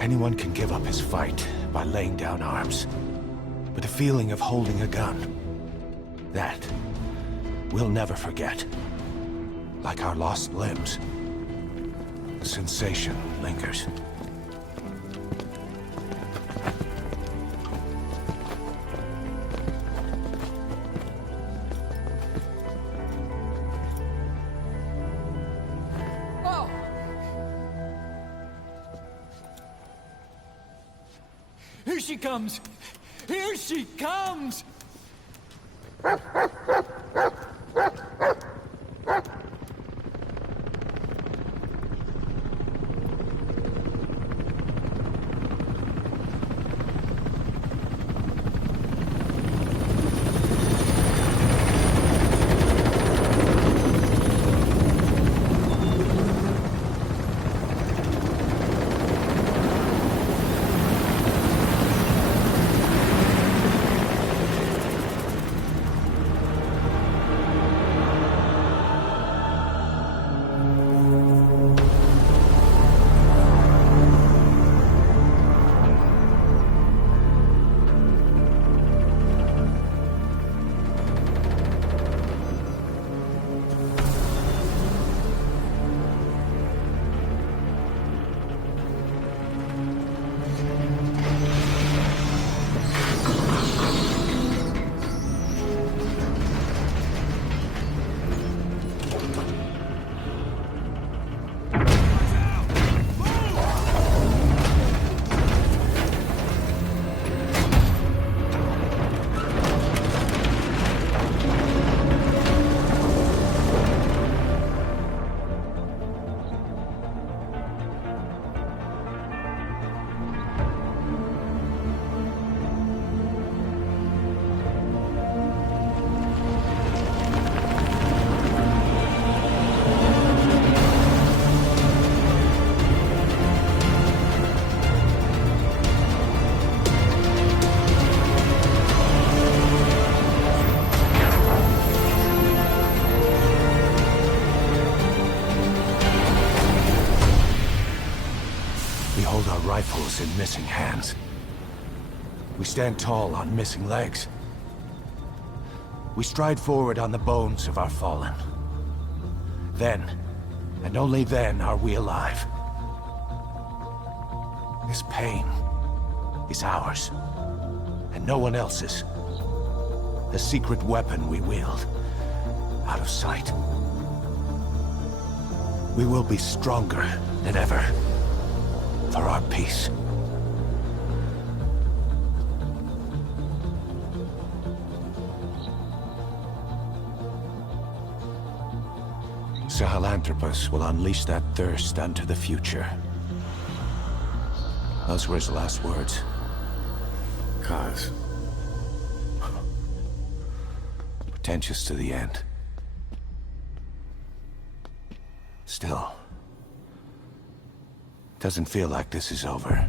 Anyone can give up his fight by laying down arms. But the feeling of holding a gun, that we'll never forget. Like our lost limbs, the sensation lingers. Here she comes! Here she comes! rifles in missing hands. We stand tall on missing legs. We stride forward on the bones of our fallen. Then, and only then, are we alive. This pain is ours, and no one else's. The secret weapon we wield, out of sight. We will be stronger than ever, for our peace. Sahelanthropus will unleash that thirst unto the future. Those were his last words. Cause? Pretentious to the end. Still, doesn't feel like this is over.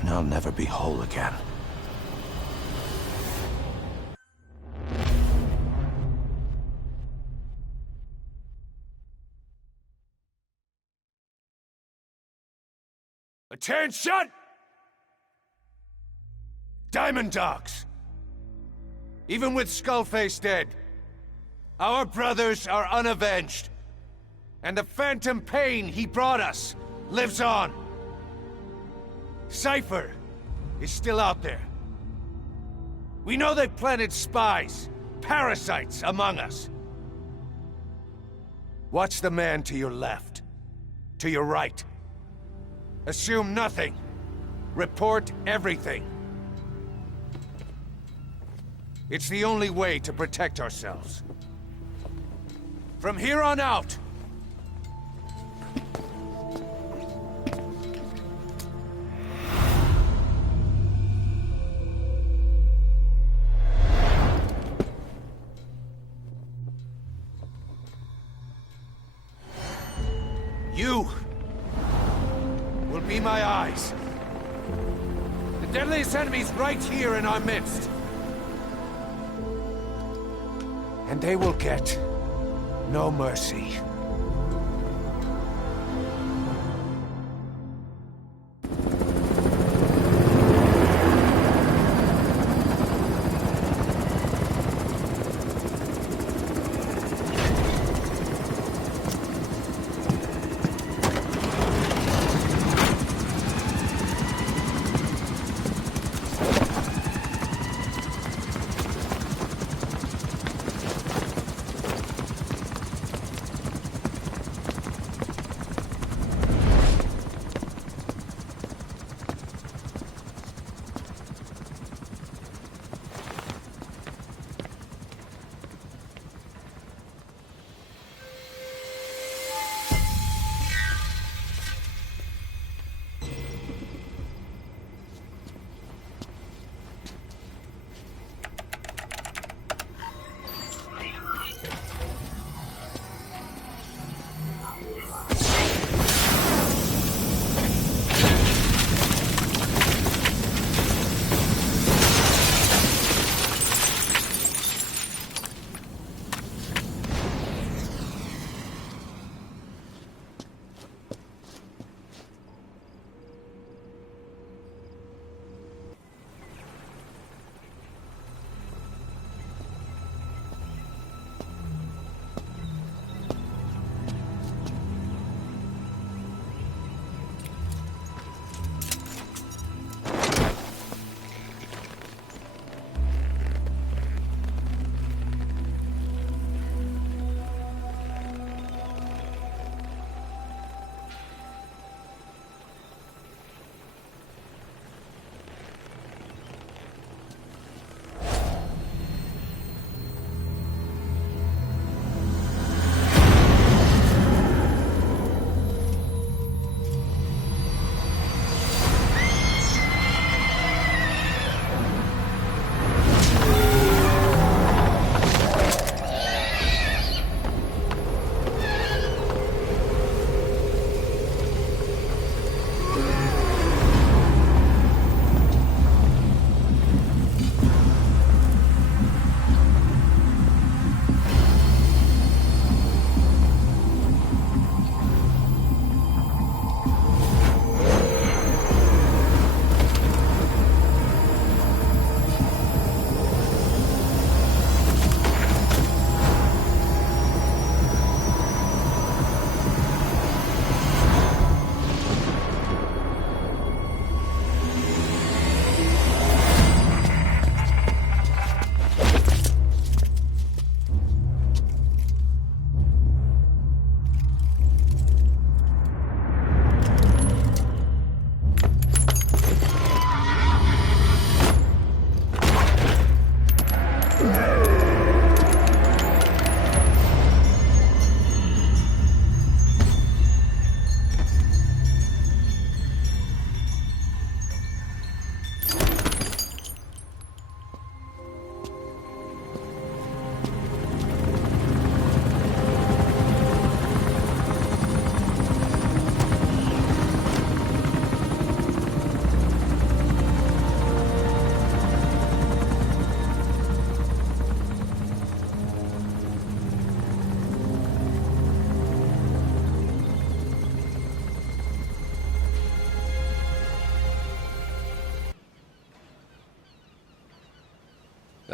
And I'll never be whole again. Attention! Diamond Dogs! Even with Skullface dead, our brothers are unavenged. And the phantom pain he brought us lives on. Cypher is still out there. We know they planted spies, parasites among us. Watch the man to your left, to your right. Assume nothing. Report everything. It's the only way to protect ourselves. From here on out, you will be my eyes. The deadliest enemy's right here in our midst. And they will get no mercy.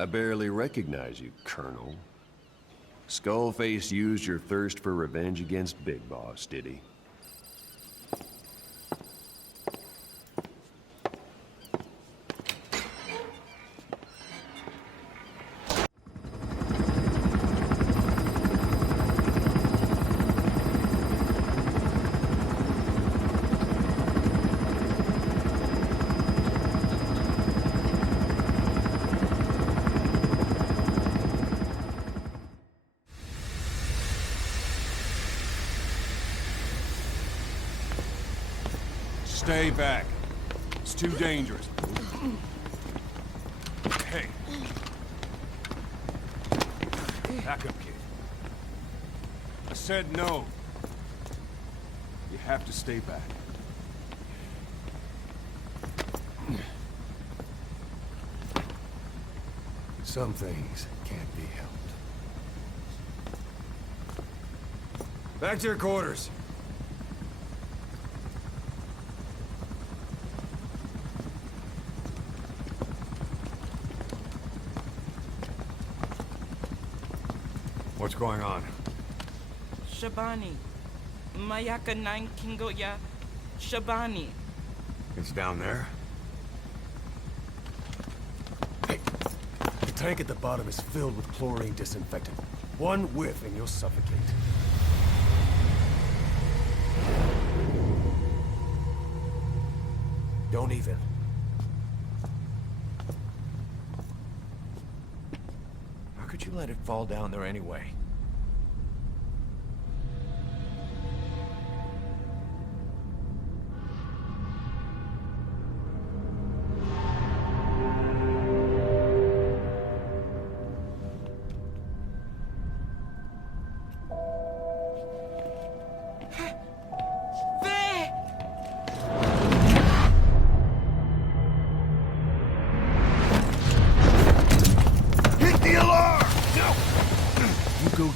I barely recognize you, Colonel. Skullface used your thirst for revenge against Big Boss, did he? Stay back. It's too dangerous. Hey. Back up, kid. I said no. You have to stay back. Some things can't be helped. Back to your quarters. What's going on? Shabani. Mayaka 9 Kingo ya. Shabani. It's down there? Hey, the tank at the bottom is filled with chlorine disinfectant. One whiff and you'll suffocate. Don't even. How could you let it fall down there anyway?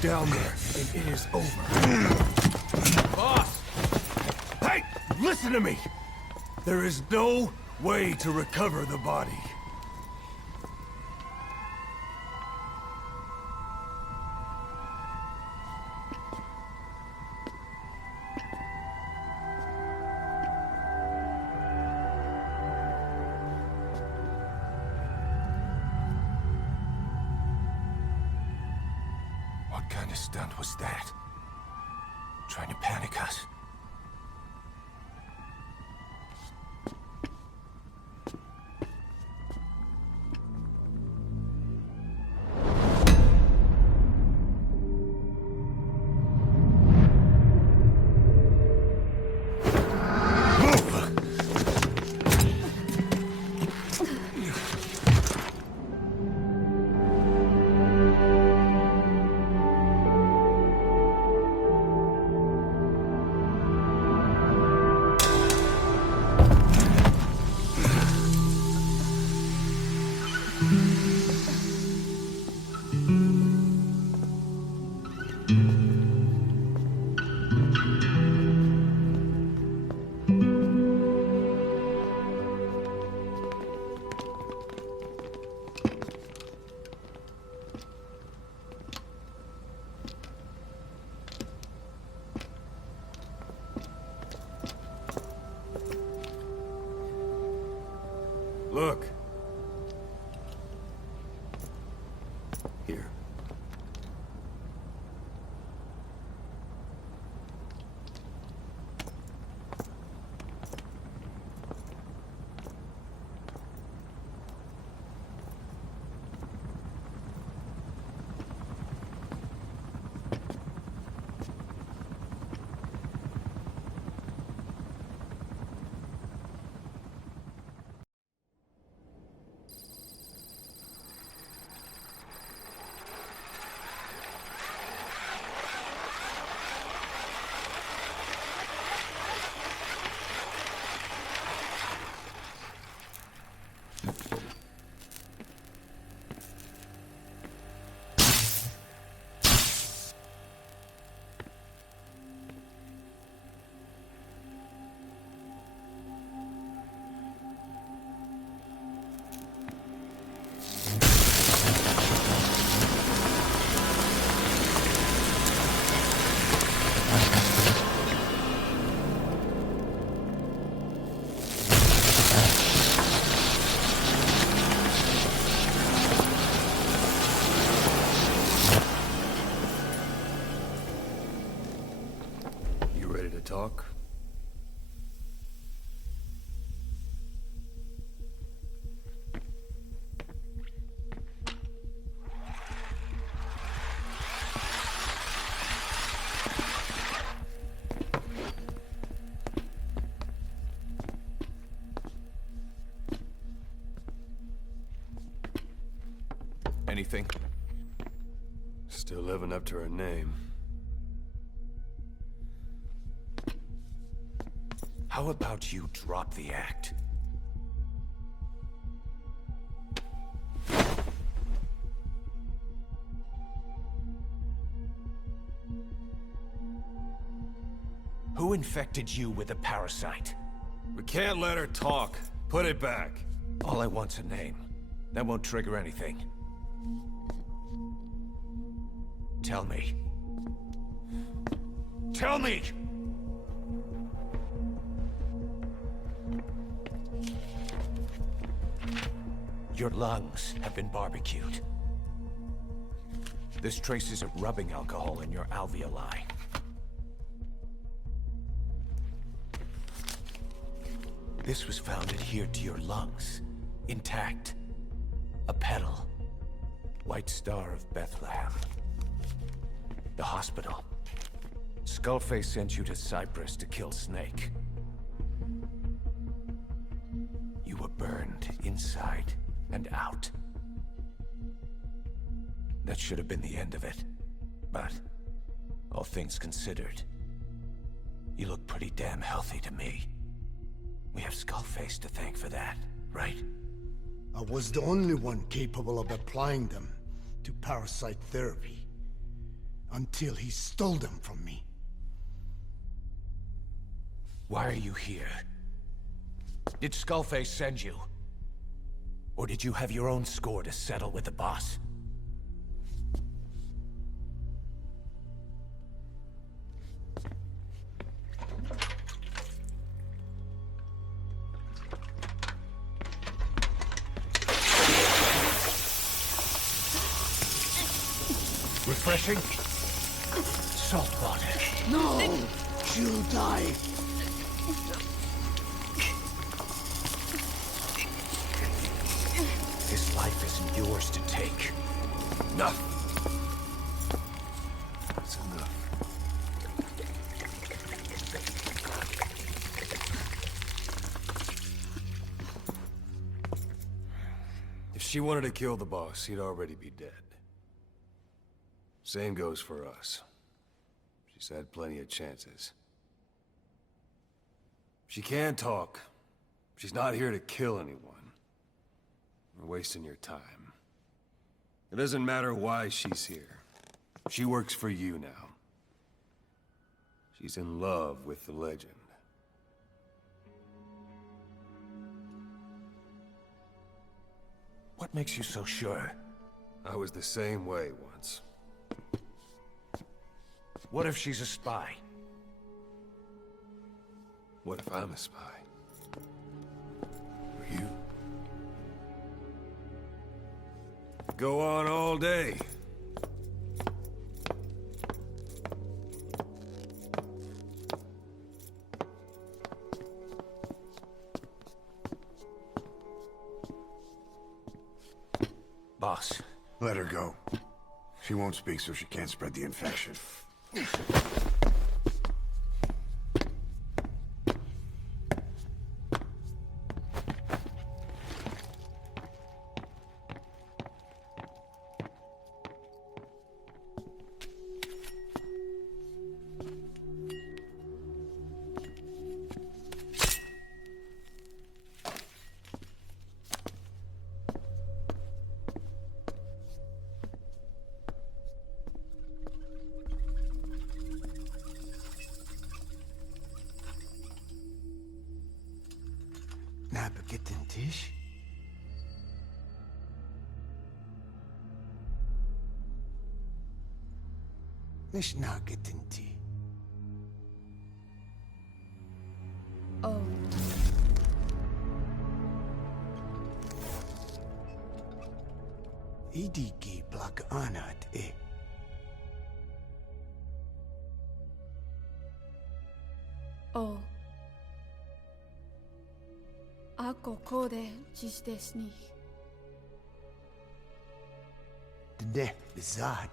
Down there, and it is over. Boss! Hey! Listen to me! There is no way to recover the body. What kind of stunt was that? Trying to panic us? talk? Anything? Still living up to her name. How about you drop the act? Who infected you with a parasite? We can't let her talk. Put it back. All I want's a name. That won't trigger anything. Tell me. Tell me! Your lungs have been barbecued. There's traces of rubbing alcohol in your alveoli. This was found adhered to your lungs, intact. A petal. White Star of Bethlehem. The hospital. Skullface sent you to Cyprus to kill Snake. You were burned inside and out. That should have been the end of it. But, all things considered, you look pretty damn healthy to me. We have Skullface to thank for that, right? I was the only one capable of applying them to parasite therapy. Until he stole them from me. Why are you here? Did Skullface send you? Or did you have your own score to settle with the boss? Refreshing? Salt water. No! She'll die. This life isn't yours to take. Enough. That's enough. If she wanted to kill the boss, he'd already be dead. Same goes for us. She's had plenty of chances. She can talk. She's not here to kill anyone. You're wasting your time. It doesn't matter why she's here. She works for you now. She's in love with the legend. What makes you so sure? I was the same way once. What if she's a spy? What if I'm a spy? Or you? Go on all day. Boss. Let her go. She won't speak, so she can't spread the infection. Nabegetten Tisch? Nicht nagetten Tee. Oh. Idiki plak anat. E. Oh. Ako kode jistesni. Ne bizad.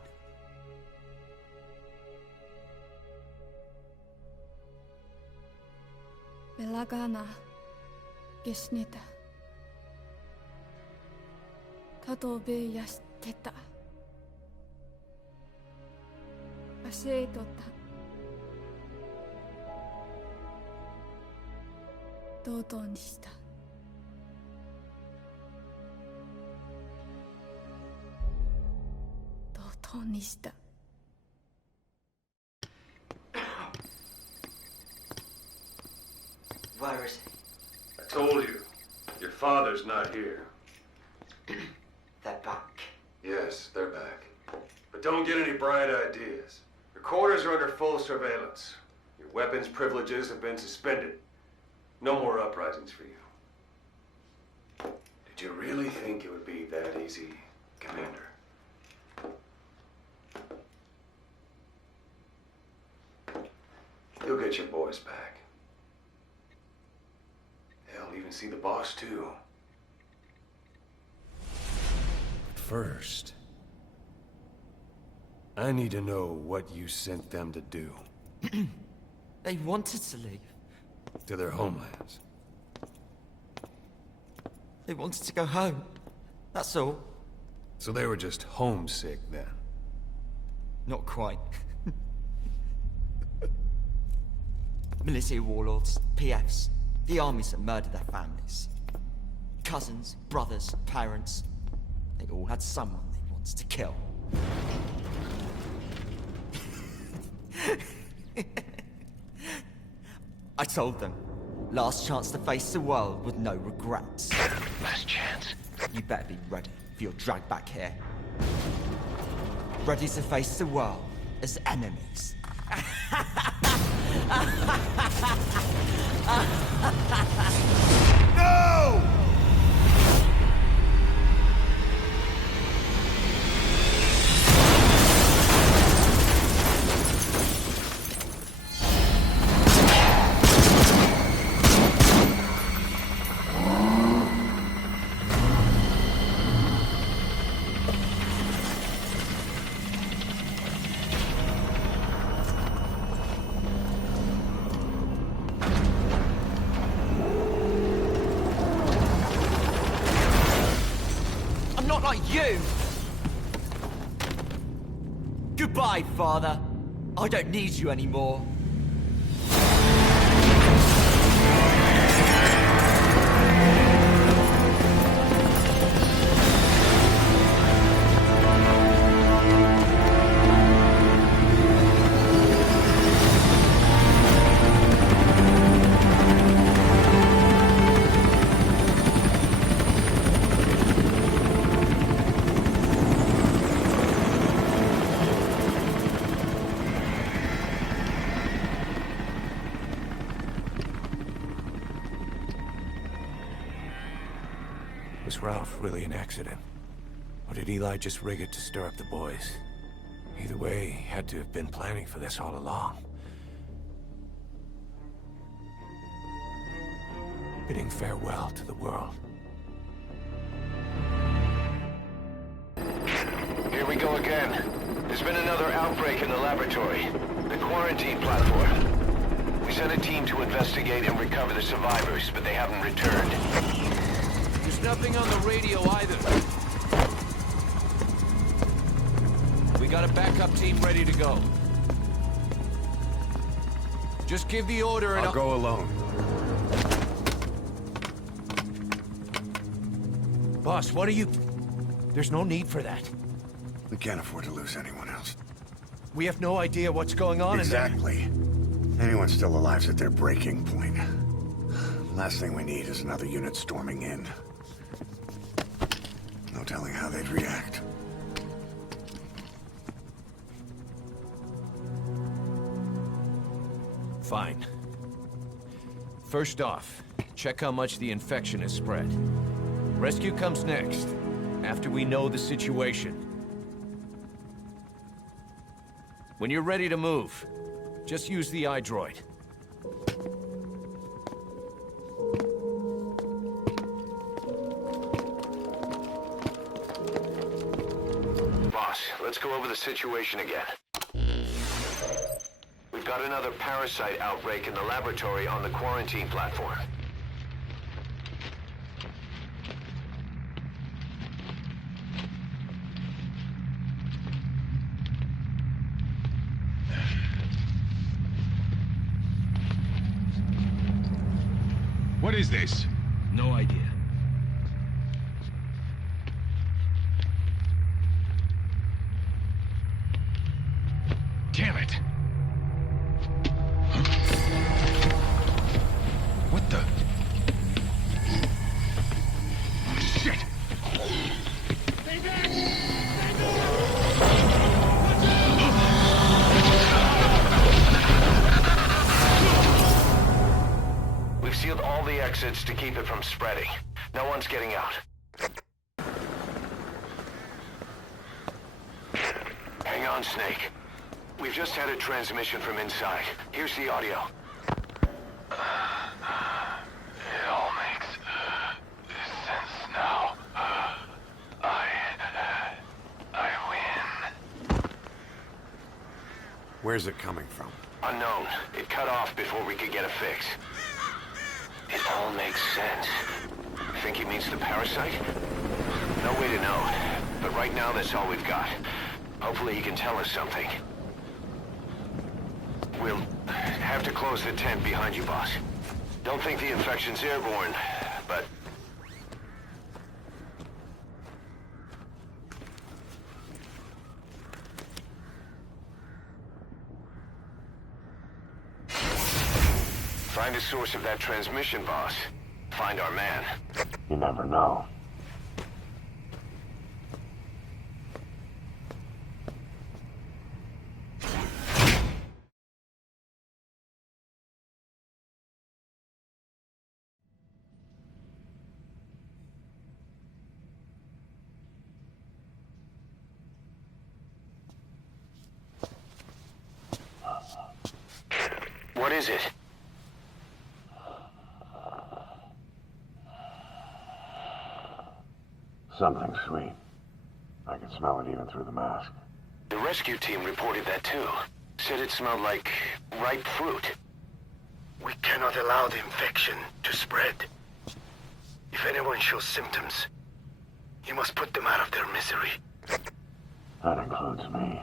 Belagana gesneta. Katobe yasteta. Aseitota. Dodoにした。ドドにした。Where is he? I told you. Your father's not here. They're back. Yes, they're back. But don't get any bright ideas. Your quarters are under full surveillance. Your weapons privileges have been suspended. No more uprisings for you. Did you really think it would be that easy, Commander? You'll get your boys back. They'll even see the boss, too. But first, I need to know what you sent them to do. They wanted to leave. To their homelands. They wanted to go home. That's all. So they were just homesick then? Not quite. Militia warlords, PFs, the armies that murdered their families. Cousins, brothers, parents. They all had someone they wanted to kill. I told them, last chance to face the world with no regrets. Last chance? You better be ready for your drag back here. Ready to face the world as enemies. No! You! Goodbye, Father. I don't need you anymore. Was Ralph really an accident? Or did Eli just rig it to stir up the boys? Either way, he had to have been planning for this all along. Bidding farewell to the world. Here we go again. There's been another outbreak in the laboratory. The quarantine platform. We sent a team to investigate and recover the survivors, but they haven't returned. There's nothing on the radio either. We got a backup team ready to go. Just give the order and I'll go alone. Boss, what are you... There's no need for that. We can't afford to lose anyone else. We have no idea what's going on Exactly. Anyone still alive's at their breaking point. Last thing we need is another unit storming in. No telling how they'd react. Fine. First off, check how much the infection has spread. Rescue comes next, after we know the situation. When you're ready to move, just use the iDroid. boss. Let's go over the situation again. We've got another parasite outbreak in the laboratory on the quarantine platform. What is this? No idea. Damn it! What the? Shit! We've sealed all the exits to keep it from spreading. No one's getting out. Hang on, Snake. We've just had a transmission from inside. Here's the audio. It all makes sense now. I win. Where's it coming from? Unknown. It cut off before we could get a fix. It all makes sense. Think he means the parasite? No way to know. But right now, that's all we've got. Hopefully he can tell us something. We'll have to close the tent behind you, boss. Don't think the infection's airborne, but... Find the source of that transmission, boss. Find our man. You never know. What is it? Something sweet. I can smell it even through the mask. The rescue team reported that too. Said it smelled like ripe fruit. We cannot allow the infection to spread. If anyone shows symptoms, you must put them out of their misery. That includes me.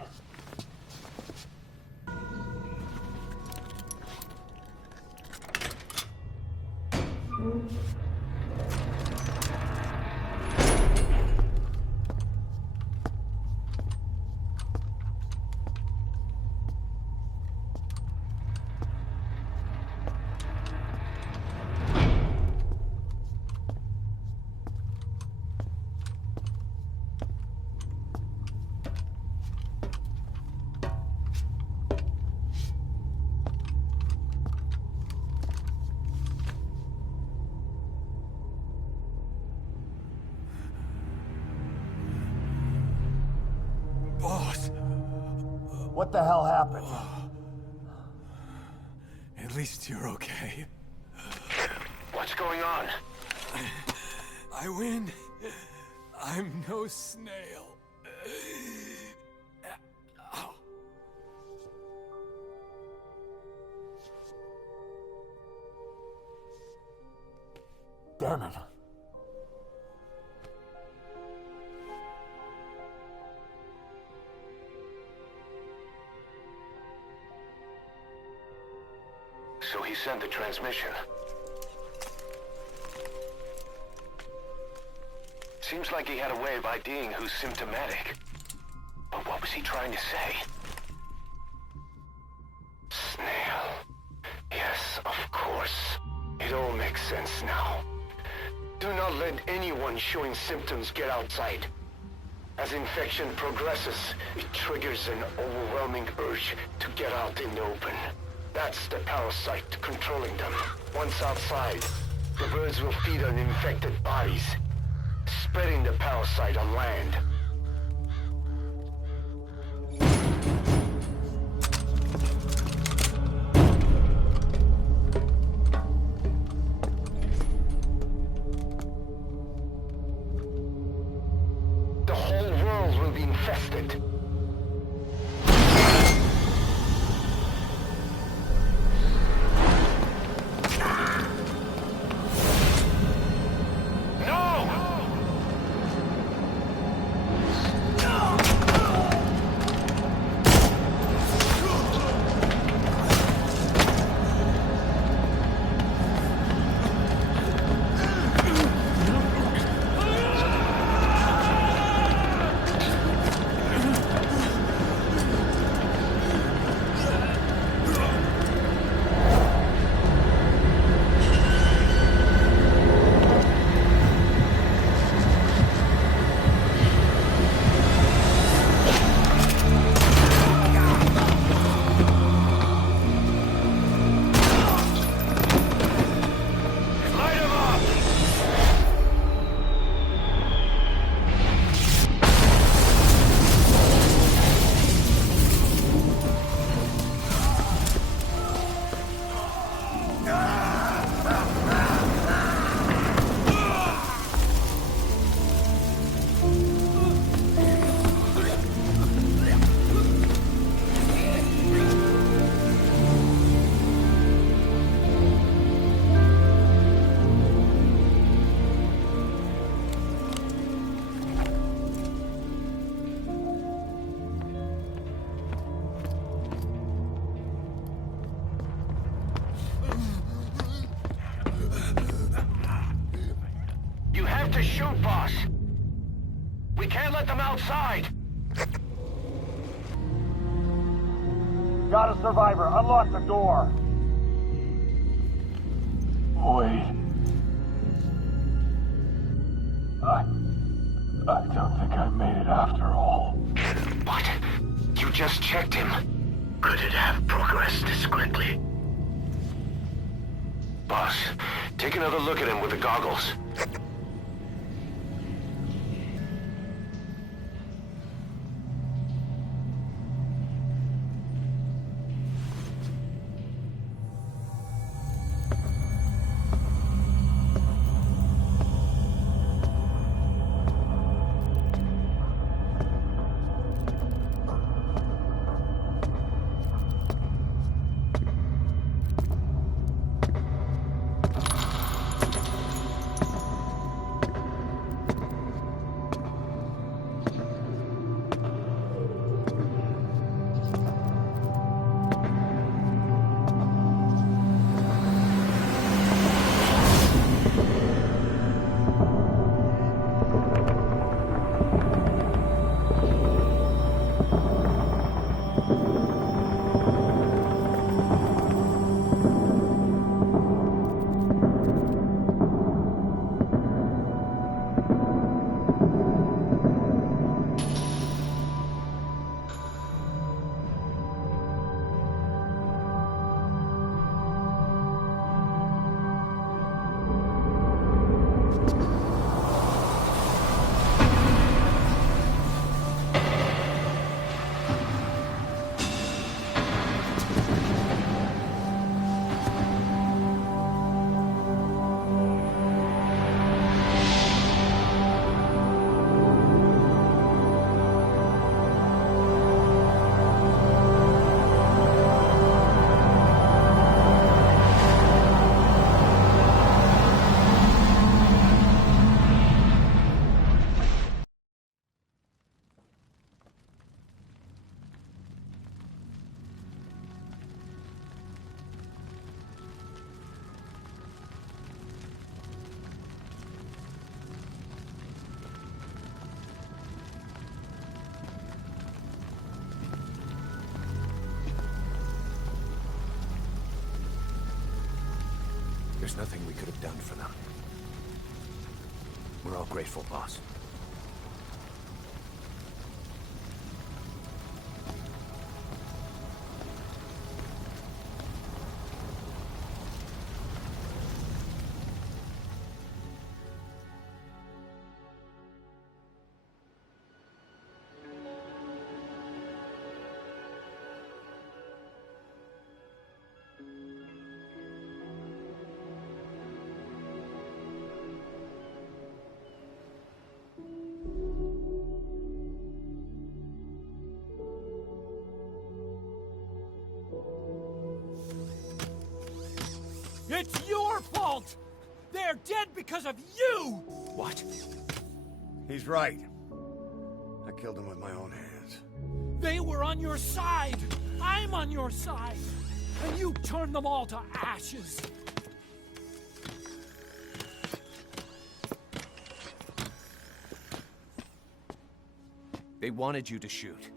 What the hell happened? At least you're okay. What's going on? I win. I'm no snail. Damn it. So he sent the transmission. Seems like he had a way of IDing who's symptomatic. But what was he trying to say? Snail. Yes, of course. It all makes sense now. Do not let anyone showing symptoms get outside. As infection progresses, it triggers an overwhelming urge to get out in the open. That's the parasite controlling them. Once outside, the birds will feed on infected bodies, spreading the parasite on land. The whole world will be infested. to shoot, boss. We can't let them outside. Got a survivor. Unlock the door. Wait. I don't think I made it after all. What? You just checked him. Could it have progressed this quickly? Boss, take another look at him with the goggles. There's nothing we could have done for them. We're all grateful, boss. It's your fault! They're dead because of you! What? He's right. I killed him with my own hands. They were on your side! I'm on your side! And you turned them all to ashes! They wanted you to shoot.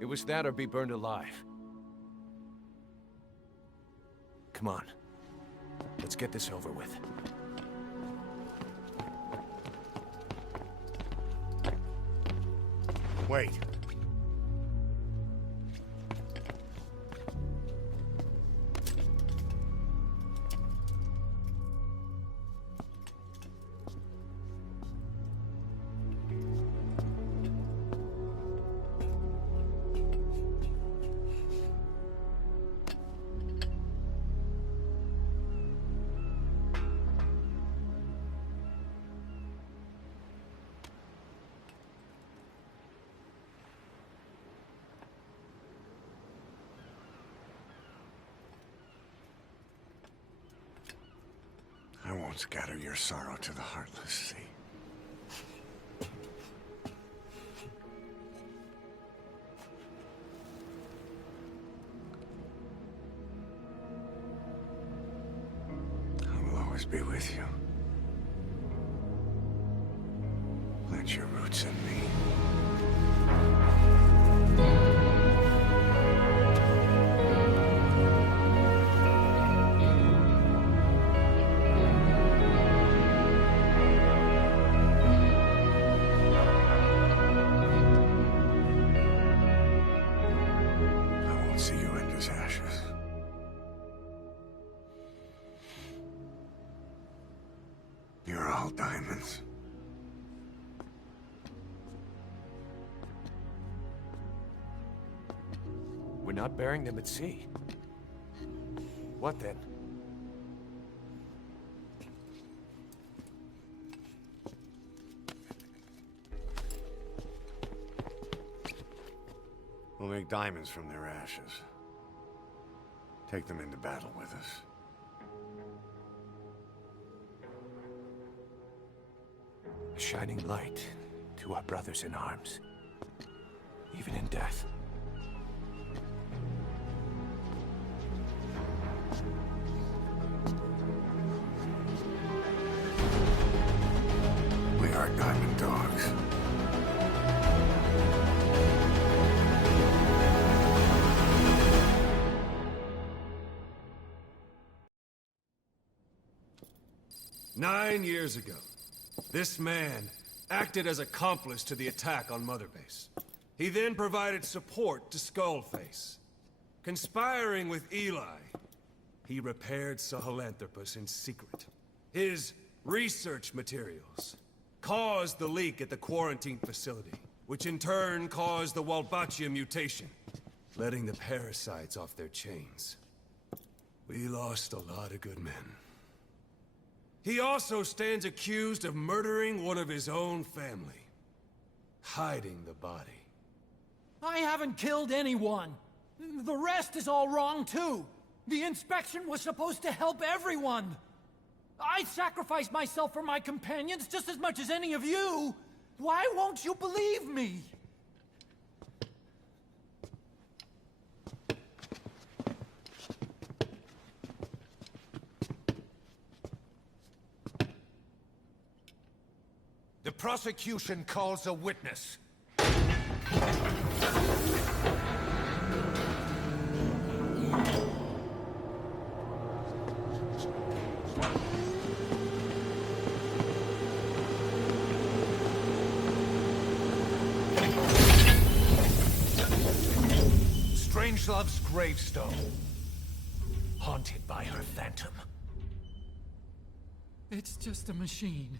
It was that or be burned alive. Come on. Let's get this over with. Wait. I won't scatter your sorrow to the heartless sea. I will always be with you. roots in me. I won't see you in his ashes. You're all diamonds. We're not burying them at sea. What then? We'll make diamonds from their ashes. Take them into battle with us. A shining light to our brothers in arms, even in death. We are diamond dogs. Nine years ago, this man acted as accomplice to the attack on Mother Base. He then provided support to Skullface. Conspiring with Eli, he repaired Sahelanthropus in secret. His research materials caused the leak at the quarantine facility, which in turn caused the Walbachia mutation, letting the parasites off their chains. We lost a lot of good men. He also stands accused of murdering one of his own family, hiding the body. I haven't killed anyone. The rest is all wrong, too. The inspection was supposed to help everyone. I sacrificed myself for my companions just as much as any of you. Why won't you believe me? The prosecution calls a witness. Strangelove's gravestone, haunted by her phantom. It's just a machine.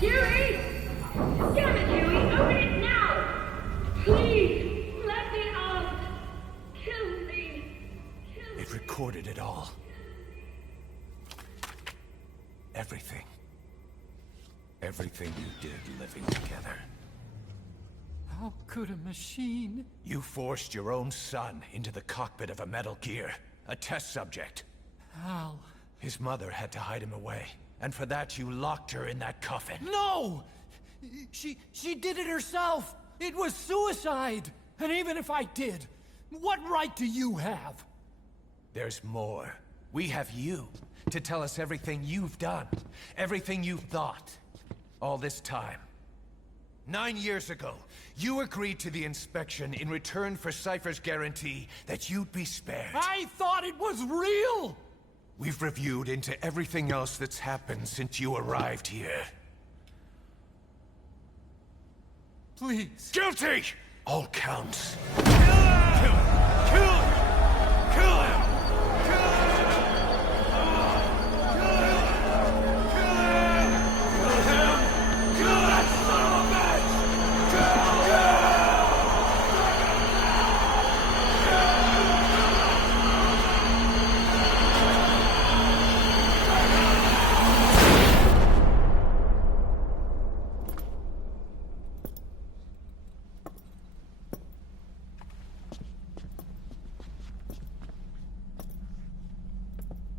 Huey! Damn it, Huey! Open it now! Please! Let me out! Kill me! It recorded it all. Everything. Everything you did living together. How could a machine? You forced your own son into the cockpit of a Metal Gear, a test subject. How? His mother had to hide him away, and for that you locked her in that coffin. No! She did it herself! It was suicide! And even if I did, what right do you have? There's more. We have you to tell us everything you've done, everything you've thought, all this time. 9 years ago, you agreed to the inspection in return for Cypher's guarantee that you'd be spared. I thought it was real! We've reviewed into everything else that's happened since you arrived here. Please. Guilty! All counts. Kill him! Kill him! Kill him!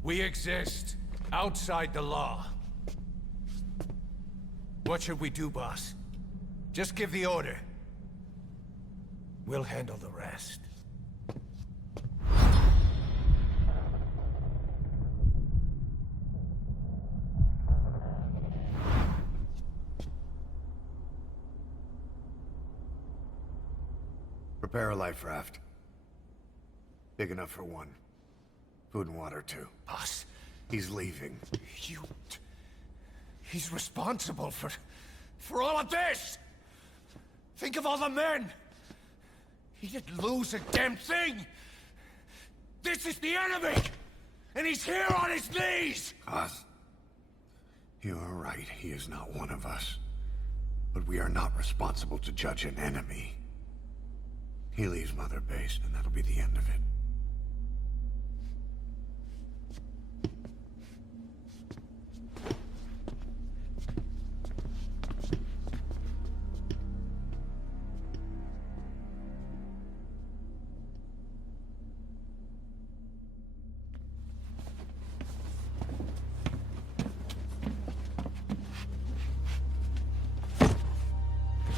We exist outside the law. What should we do, boss? Just give the order. We'll handle the rest. Prepare a life raft. Big enough for one. Food and water, too. Boss. He's leaving. He's responsible for all of this! Think of all the men! He didn't lose a damn thing! This is the enemy! And he's here on his knees! Us. You are right, he is not one of us. But we are not responsible to judge an enemy. He leaves Mother Base, and that'll be the end of it.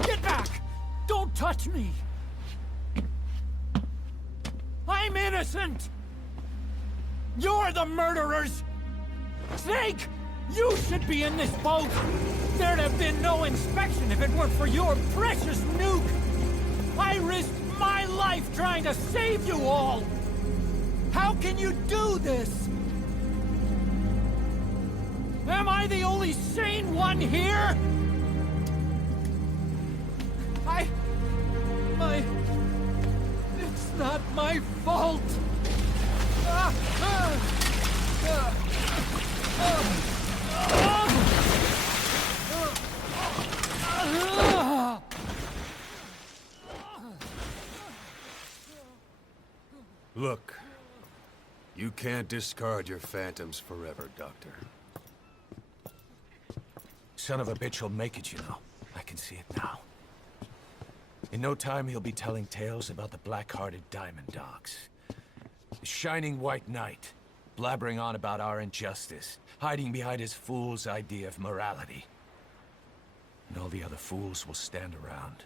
Get back! Don't touch me! I'm innocent! You're the murderers! Snake! You should be in this boat! There'd have been no inspection if it weren't for your precious nuke! I risked my life trying to save you all! How can you do this? Am I the only sane one here? It's not my fault! Look, you can't discard your phantoms forever, Doctor. Son of a bitch will make it, you know. I can see it now. In no time, he'll be telling tales about the black-hearted Diamond Dogs. The Shining White Knight, blabbering on about our injustice, hiding behind his fool's idea of morality. And all the other fools will stand around,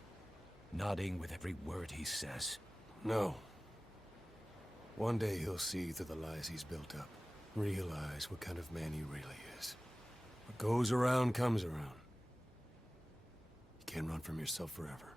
nodding with every word he says. No. One day he'll see through the lies he's built up, realize what kind of man he really is. What goes around comes around. You can't run from yourself forever.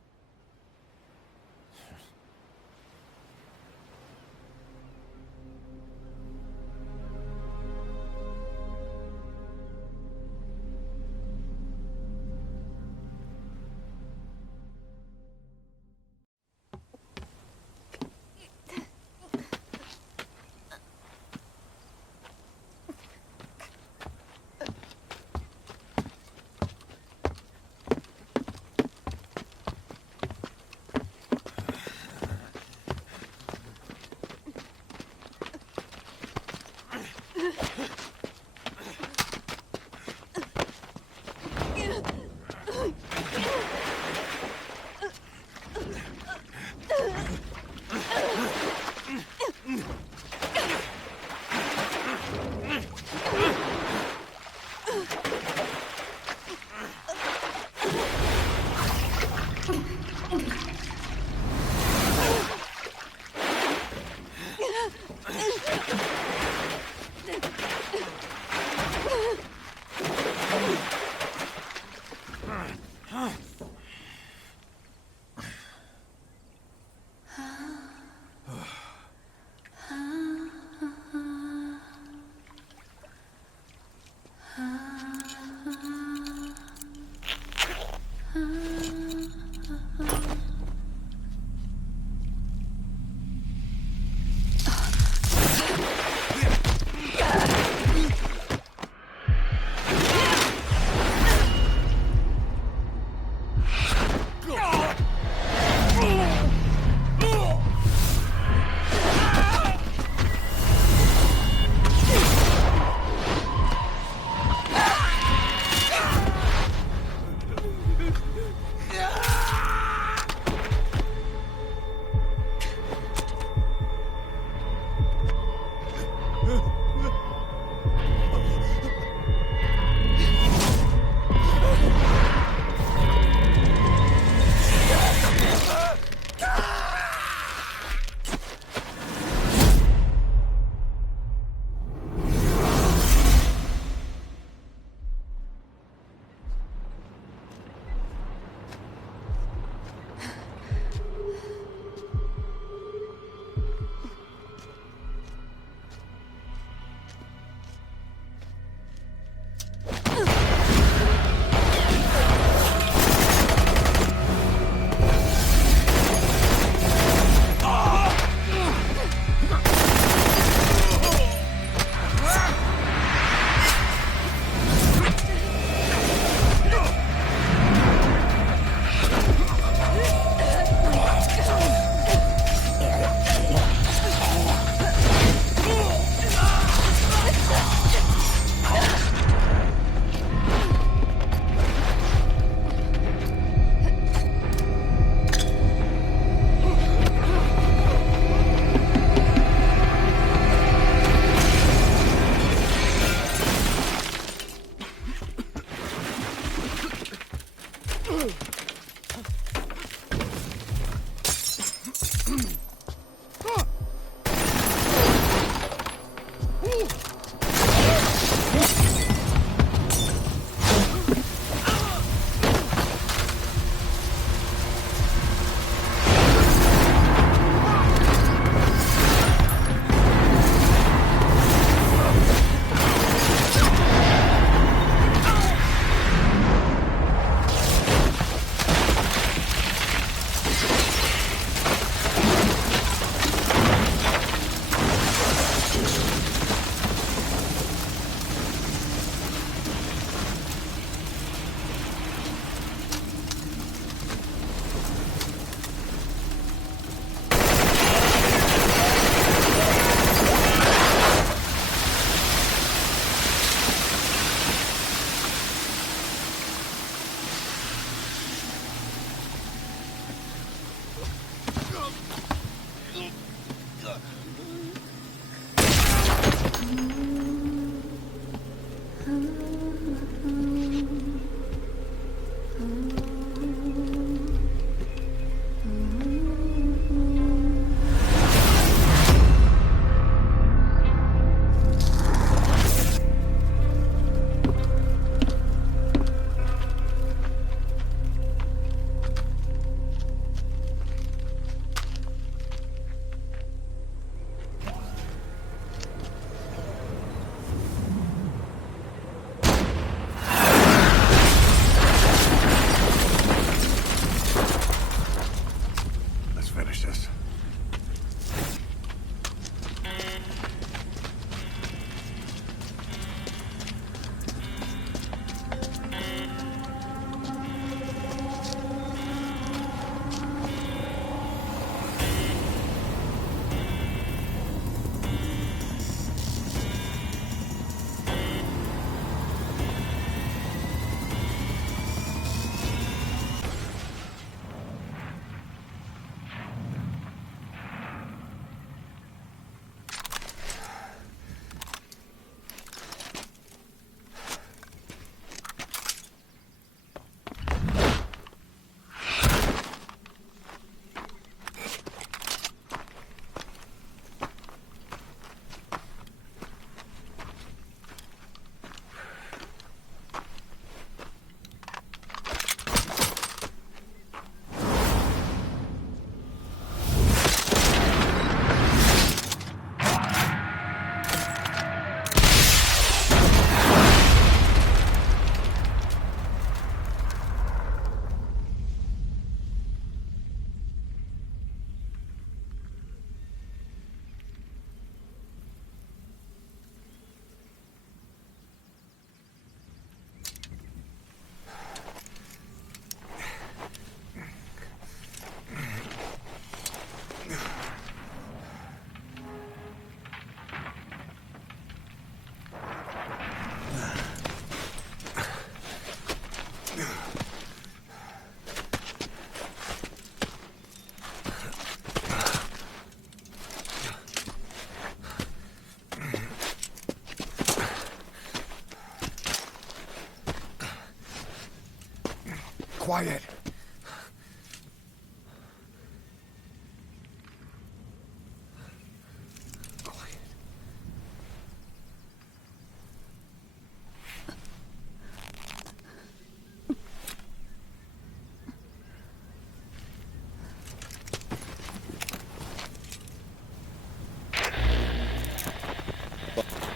quiet.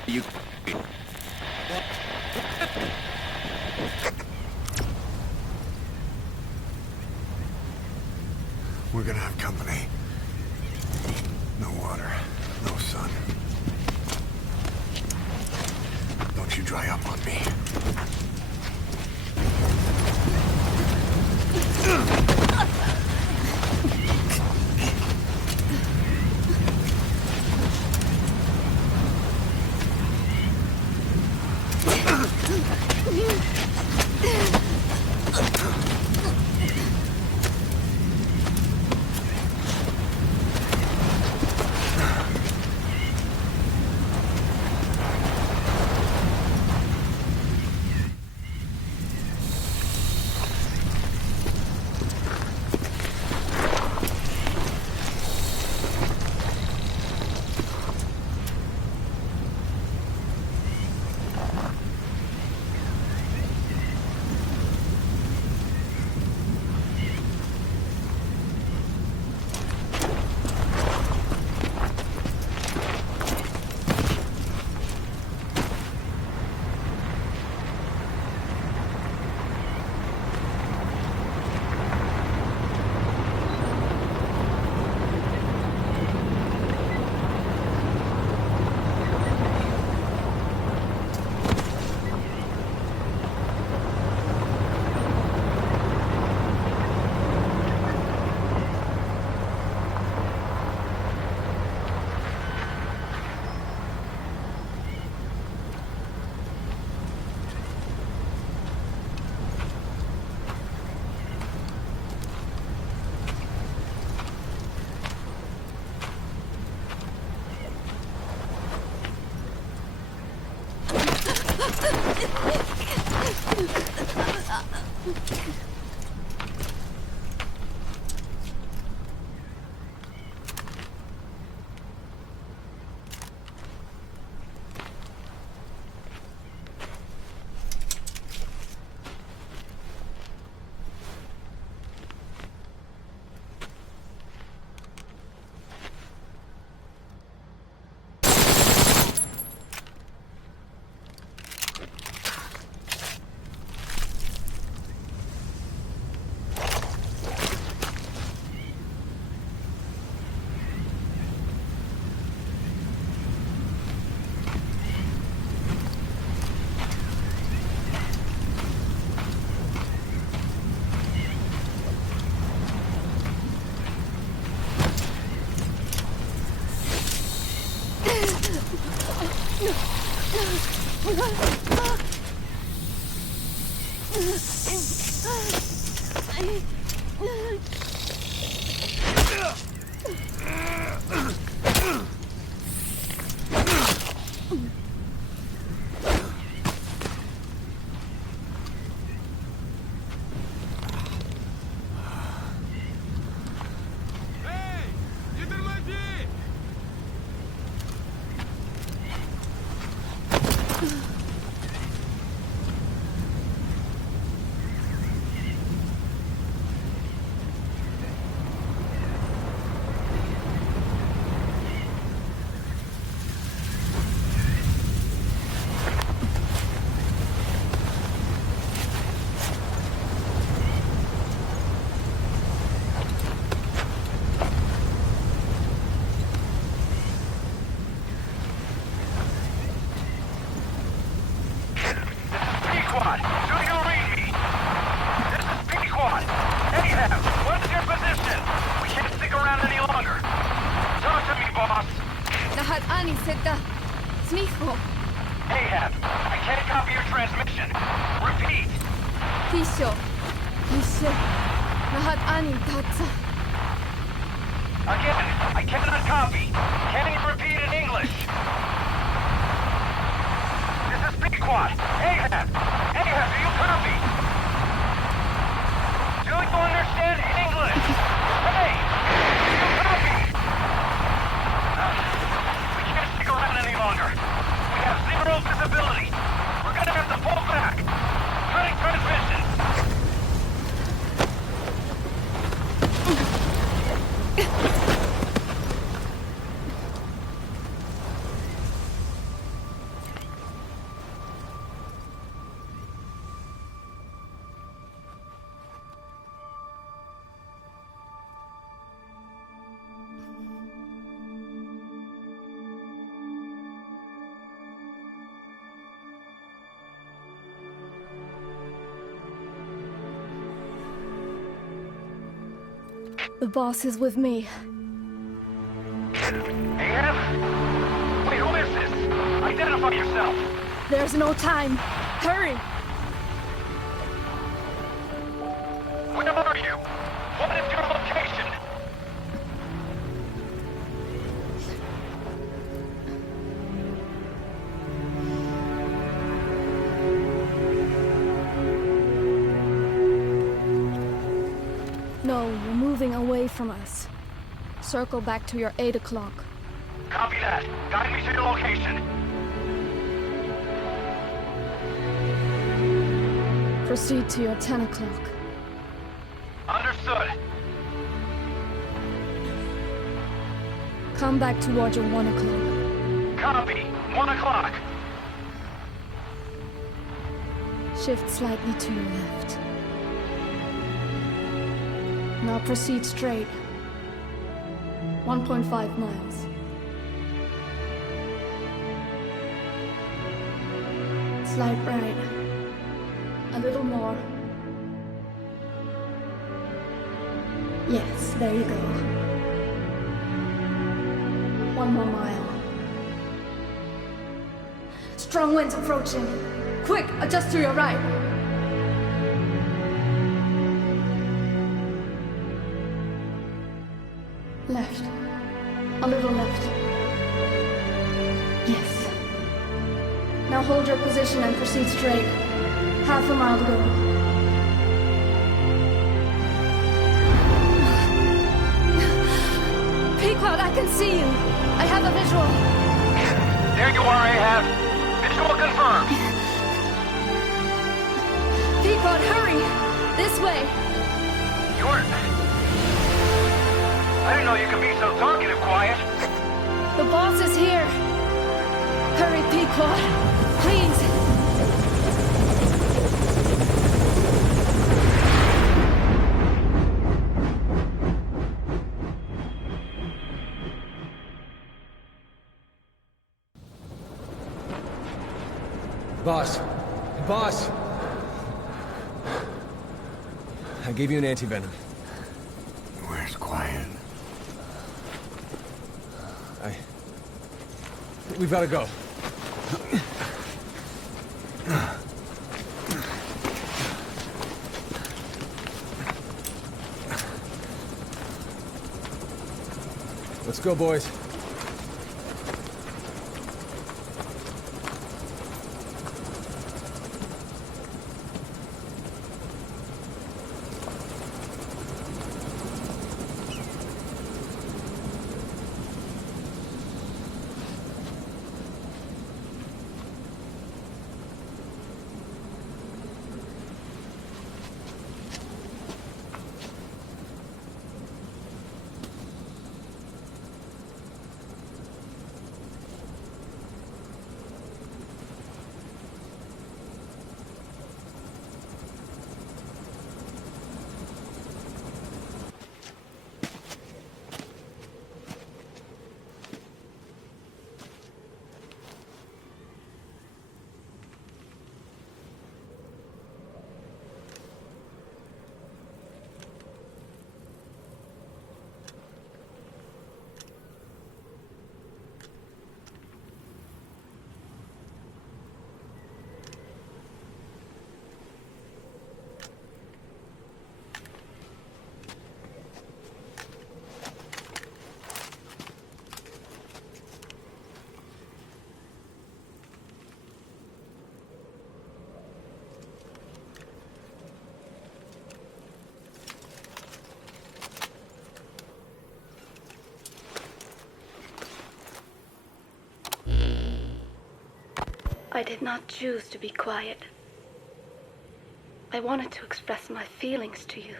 You... We're gonna have company. No water, no sun. Don't you dry up on me. The boss is with me. AM? Wait, who is this? Identify yourself! There's no time. Hurry! Where are you? What is your location? No, you're moving away from us. Circle back to your 8 o'clock. Copy that. Guide me to your location. Proceed to your 10 o'clock. Understood. Come back towards your 1 o'clock. Copy. 1 o'clock. Shift slightly to your left. Now proceed straight. 1.5 miles. Slide right. A little more. Yes, there you go. 1 more mile. Strong winds approaching. Quick, adjust to your right. Left. A little left. Yes. Now hold your position and proceed straight. Half a mile to go. Pequod, I can see you. I have a visual. There you are, Ahab. Visual confirmed. Pequod, hurry! This way. I didn't know you could be so talkative, Quiet. The boss is here. Hurry, Pequod. Please. Boss. Boss! I gave you an anti-venom. Where's Quiet? We've got to go. Let's go, boys. I did not choose to be quiet. I wanted to express my feelings to you.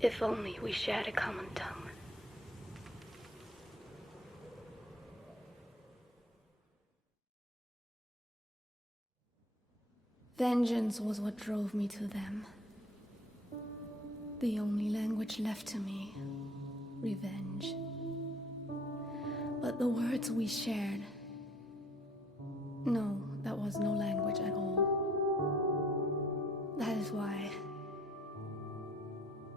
If only we shared a common tongue. Vengeance was what drove me to them. The only language left to me, revenge. But the words we shared, no, that was no language at all. That is why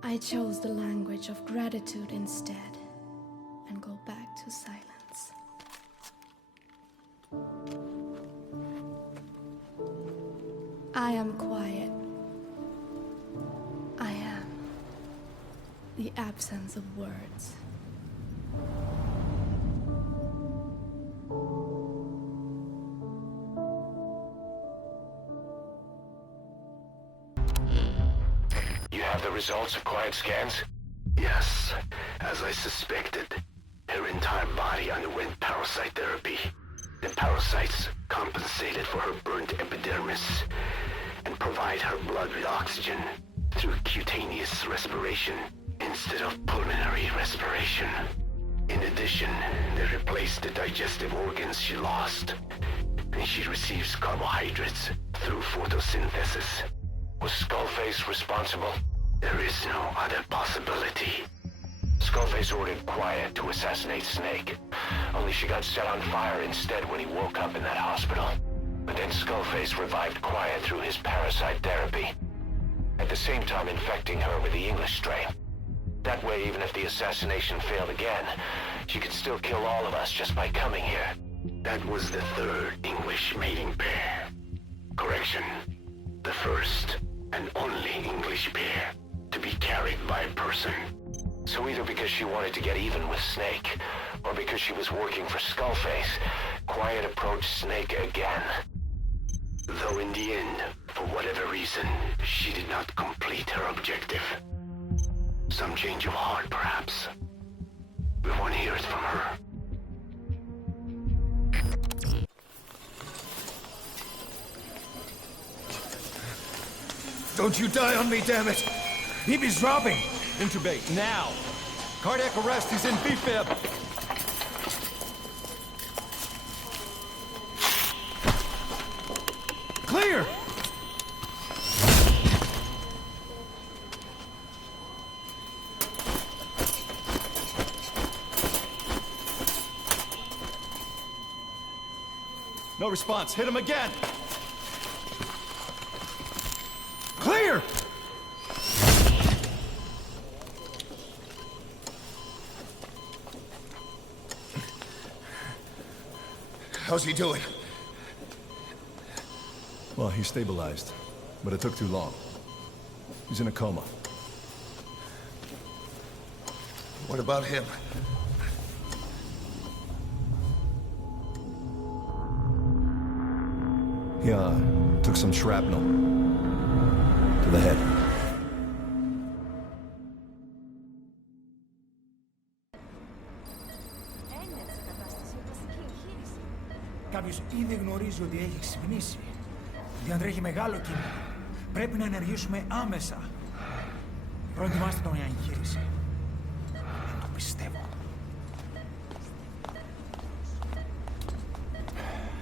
I chose the language of gratitude instead, and go back to silence. I am quiet. I am the absence of words. You have the results of quiet scans? Yes, as I suspected. Her entire body underwent parasite therapy. The parasites compensated for her burnt epidermis and provide her blood with oxygen through cutaneous respiration instead of pulmonary respiration. In addition, they replaced the digestive organs she lost, and she receives carbohydrates through photosynthesis. Was Skullface responsible? There is no other possibility. Skullface ordered Quiet to assassinate Snake. Only she got set on fire instead when he woke up in that hospital. But then Skullface revived Quiet through his parasite therapy, at the same time infecting her with the English strain. That way, even if the assassination failed again, she could still kill all of us just by coming here. That was the third English mating pair. Correction. The first and only English pair to be carried by a person. So either because she wanted to get even with Snake, or because she was working for Skullface, Quiet approached Snake again. Though in the end, for whatever reason, she did not complete her objective. Some change of heart, perhaps. We won't hear it from her. Don't you die on me, damn it! He be dropping! Intubate, now! Cardiac arrest, he's in B-fib! Clear! No response, hit him again! Clear! How's he doing? Well, he stabilized, but it took too long. He's in a coma. What about him? Yeah, took some shrapnel. To the head. Κάποιος ήδη γνωρίζει ότι έχει ξυπνήσει. Διαντρέχει μεγάλο κίνδυνο. Πρέπει να ενεργήσουμε άμεσα. Προετοιμάστε τον για εγχείρηση. Δεν το πιστεύω.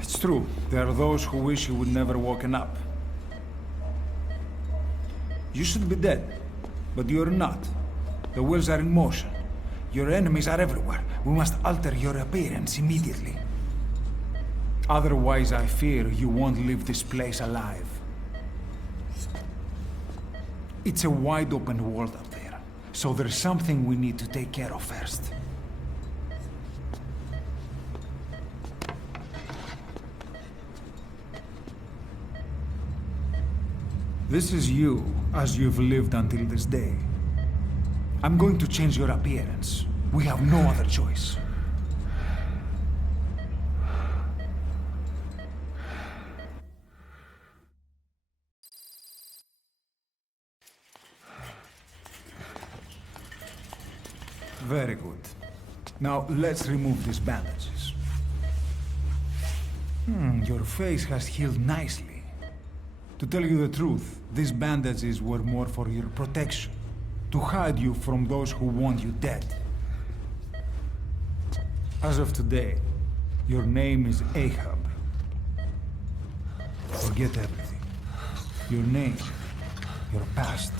It's true. There are those who wish you would never woken up. You should be dead, but you're not. The wheels are in motion. Your enemies are everywhere. We must alter your appearance immediately. Otherwise, I fear you won't leave this place alive. It's a wide open world up there, so there's something we need to take care of first. This is you, as you've lived until this day. I'm going to change your appearance. We have no other choice. Very good. Now, let's remove these bandages. Your face has healed nicely. To tell you the truth, these bandages were more for your protection, to hide you from those who want you dead. As of today, your name is Ahab. Forget everything. Your name, your past.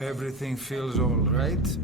Everything feels all right?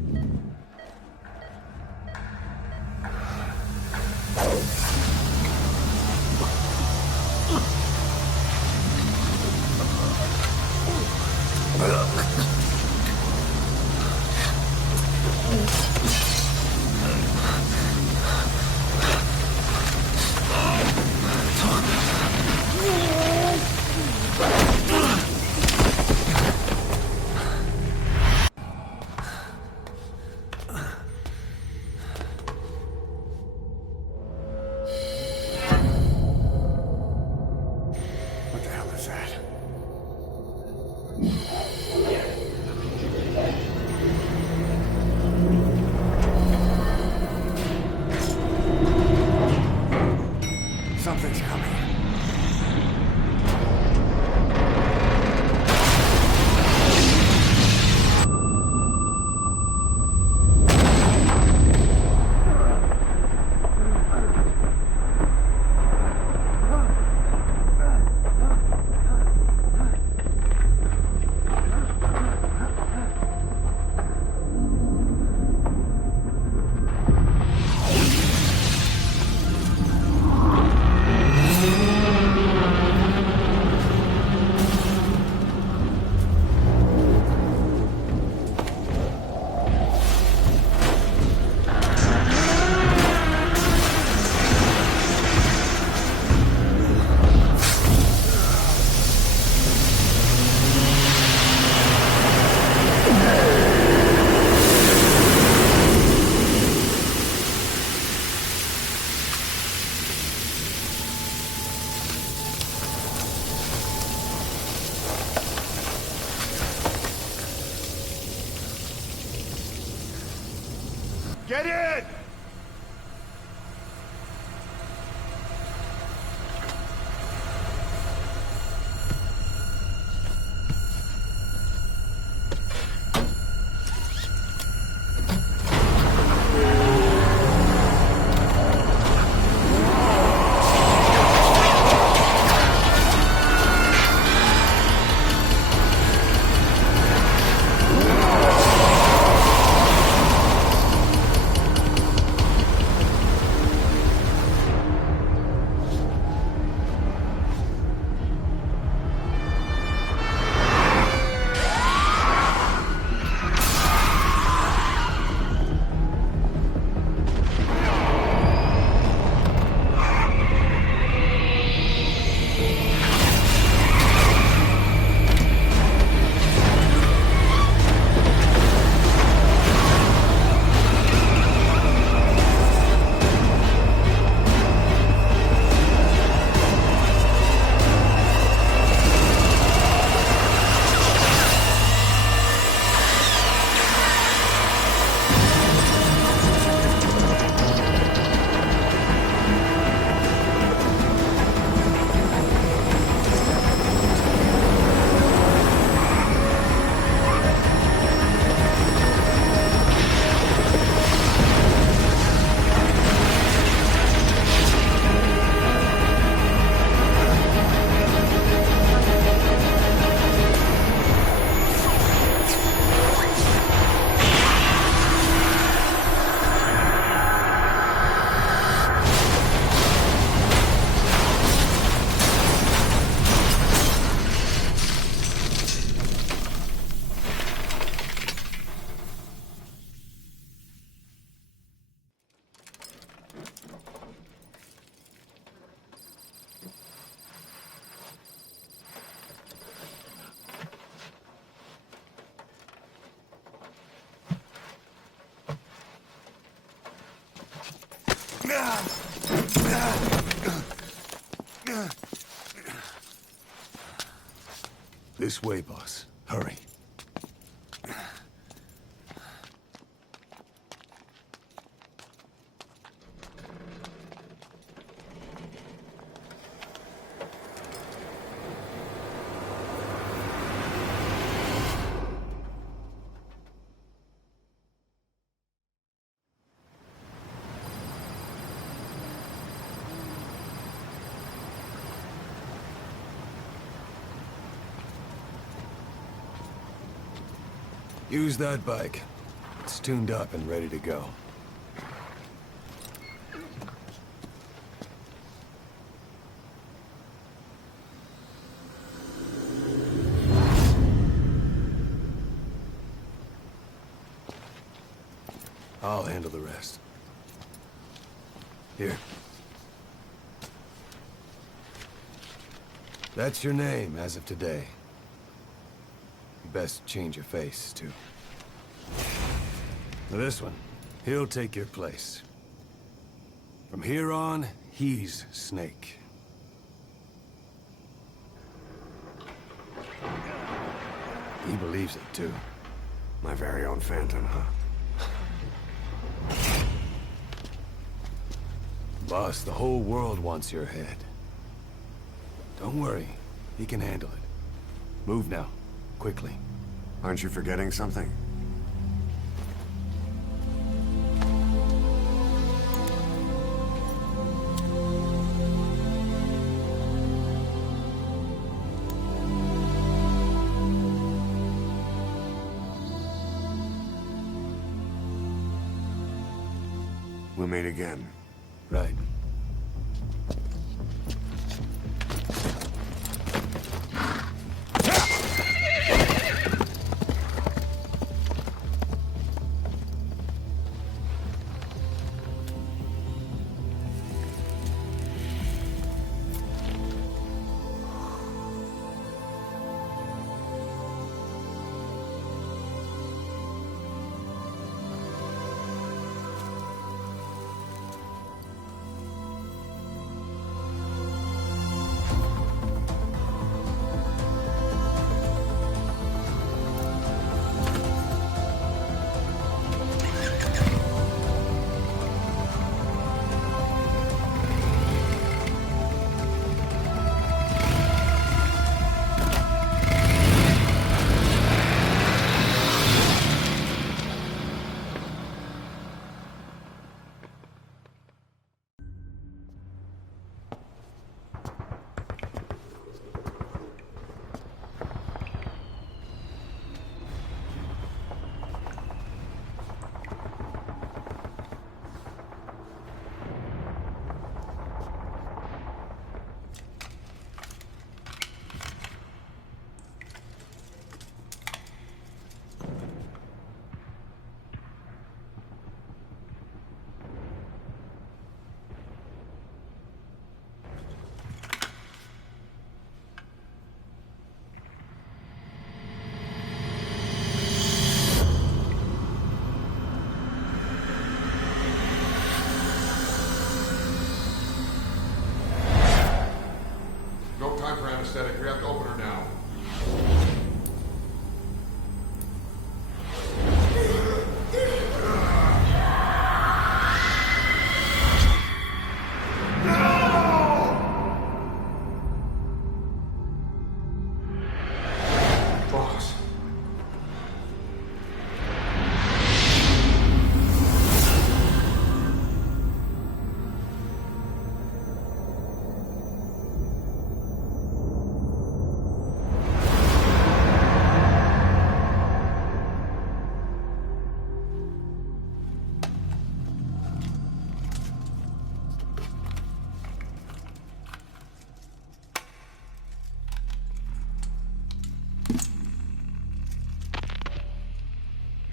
Something's coming. Get in! This way, boss. Hurry. Use that bike. It's tuned up and ready to go. I'll handle the rest. Here. That's your name as of today. You best change your face, too. Now this one, he'll take your place. From here on, he's Snake. He believes it, too. My very own Phantom, huh? Boss, the whole world wants your head. Don't worry, he can handle it. Move now, quickly. Aren't you forgetting something? We'll meet again. Right. anesthetic. We have to open her now.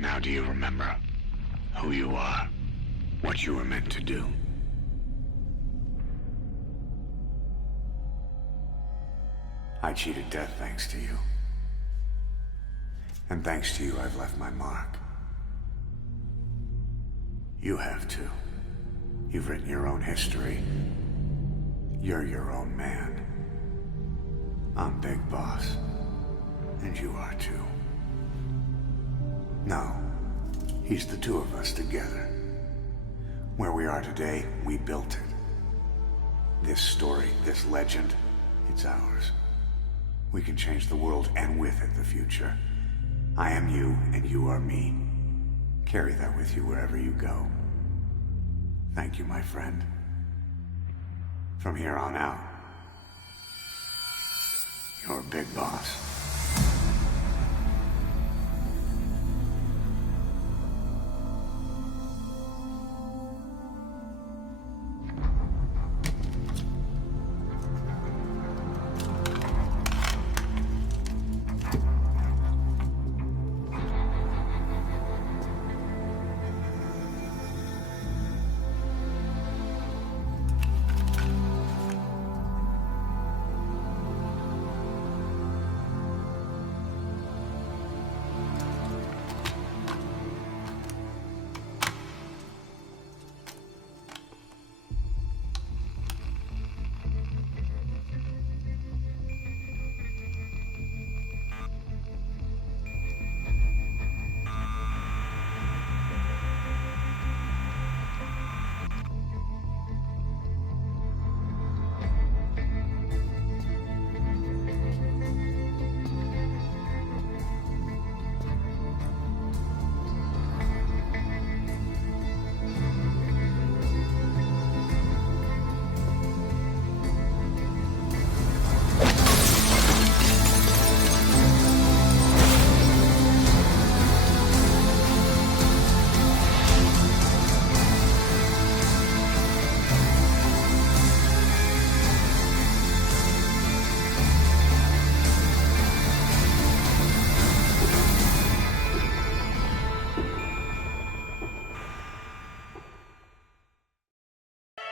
Now do you remember who you are, what you were meant to do? I cheated death thanks to you. And thanks to you, I've left my mark. You have too. You've written your own history. You're your own man. I'm Big Boss. And you are too. No. He's the two of us together. Where we are today, we built it. This story, this legend, it's ours. We can change the world and with it the future. I am you and you are me. Carry that with you wherever you go. Thank you, my friend. From here on out, you're Big Boss.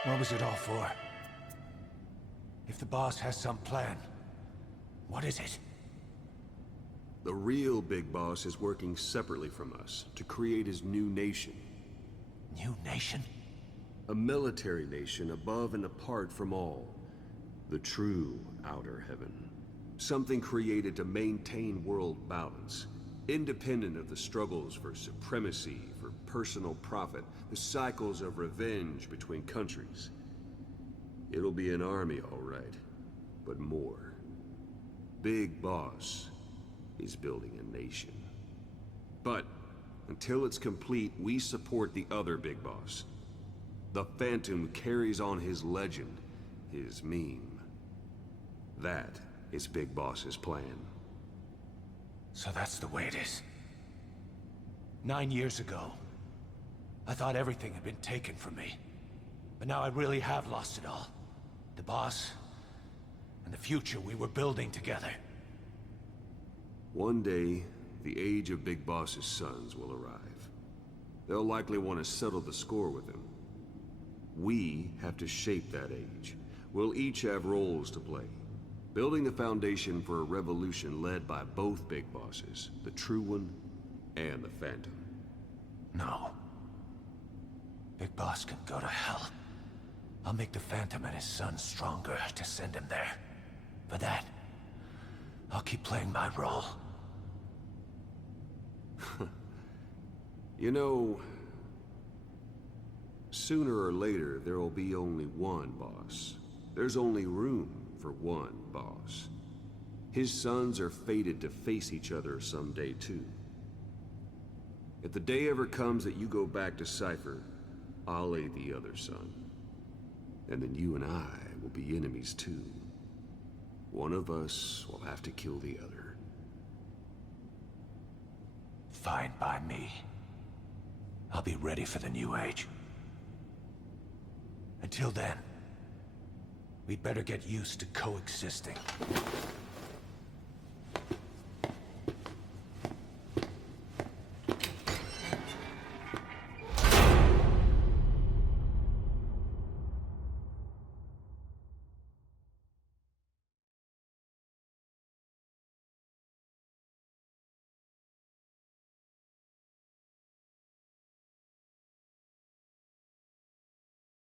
What was it all for? If the boss has some plan, what is it? The real big boss is working separately from us to create his new nation. New nation? A military nation above and apart from all. The true outer heaven. Something created to maintain world balance, independent of the struggles for supremacy, for personal profit, the cycles of revenge between countries. It'll be an army, all right, but more. Big Boss is building a nation. But until it's complete, we support the other Big Boss. The Phantom carries on his legend, his meme. That is Big Boss's plan. So that's the way it is. 9 years ago, I thought everything had been taken from me. But now I really have lost it all. The boss, and the future we were building together. One day, the age of Big Boss's sons will arrive. They'll likely want to settle the score with him. We have to shape that age. We'll each have roles to play. Building the foundation for a revolution led by both Big Bosses, the True One and the Phantom. No. Big Boss can go to hell. I'll make the Phantom and his son stronger to send him there. For that, I'll keep playing my role. You know, sooner or later, there will be only one boss. There's only room for one boss. His sons are fated to face each other someday, too. If the day ever comes that you go back to Cypher, I'll aid the other son. And then you and I will be enemies, too. One of us will have to kill the other. Fine by me. I'll be ready for the new age. Until then, we'd better get used to coexisting.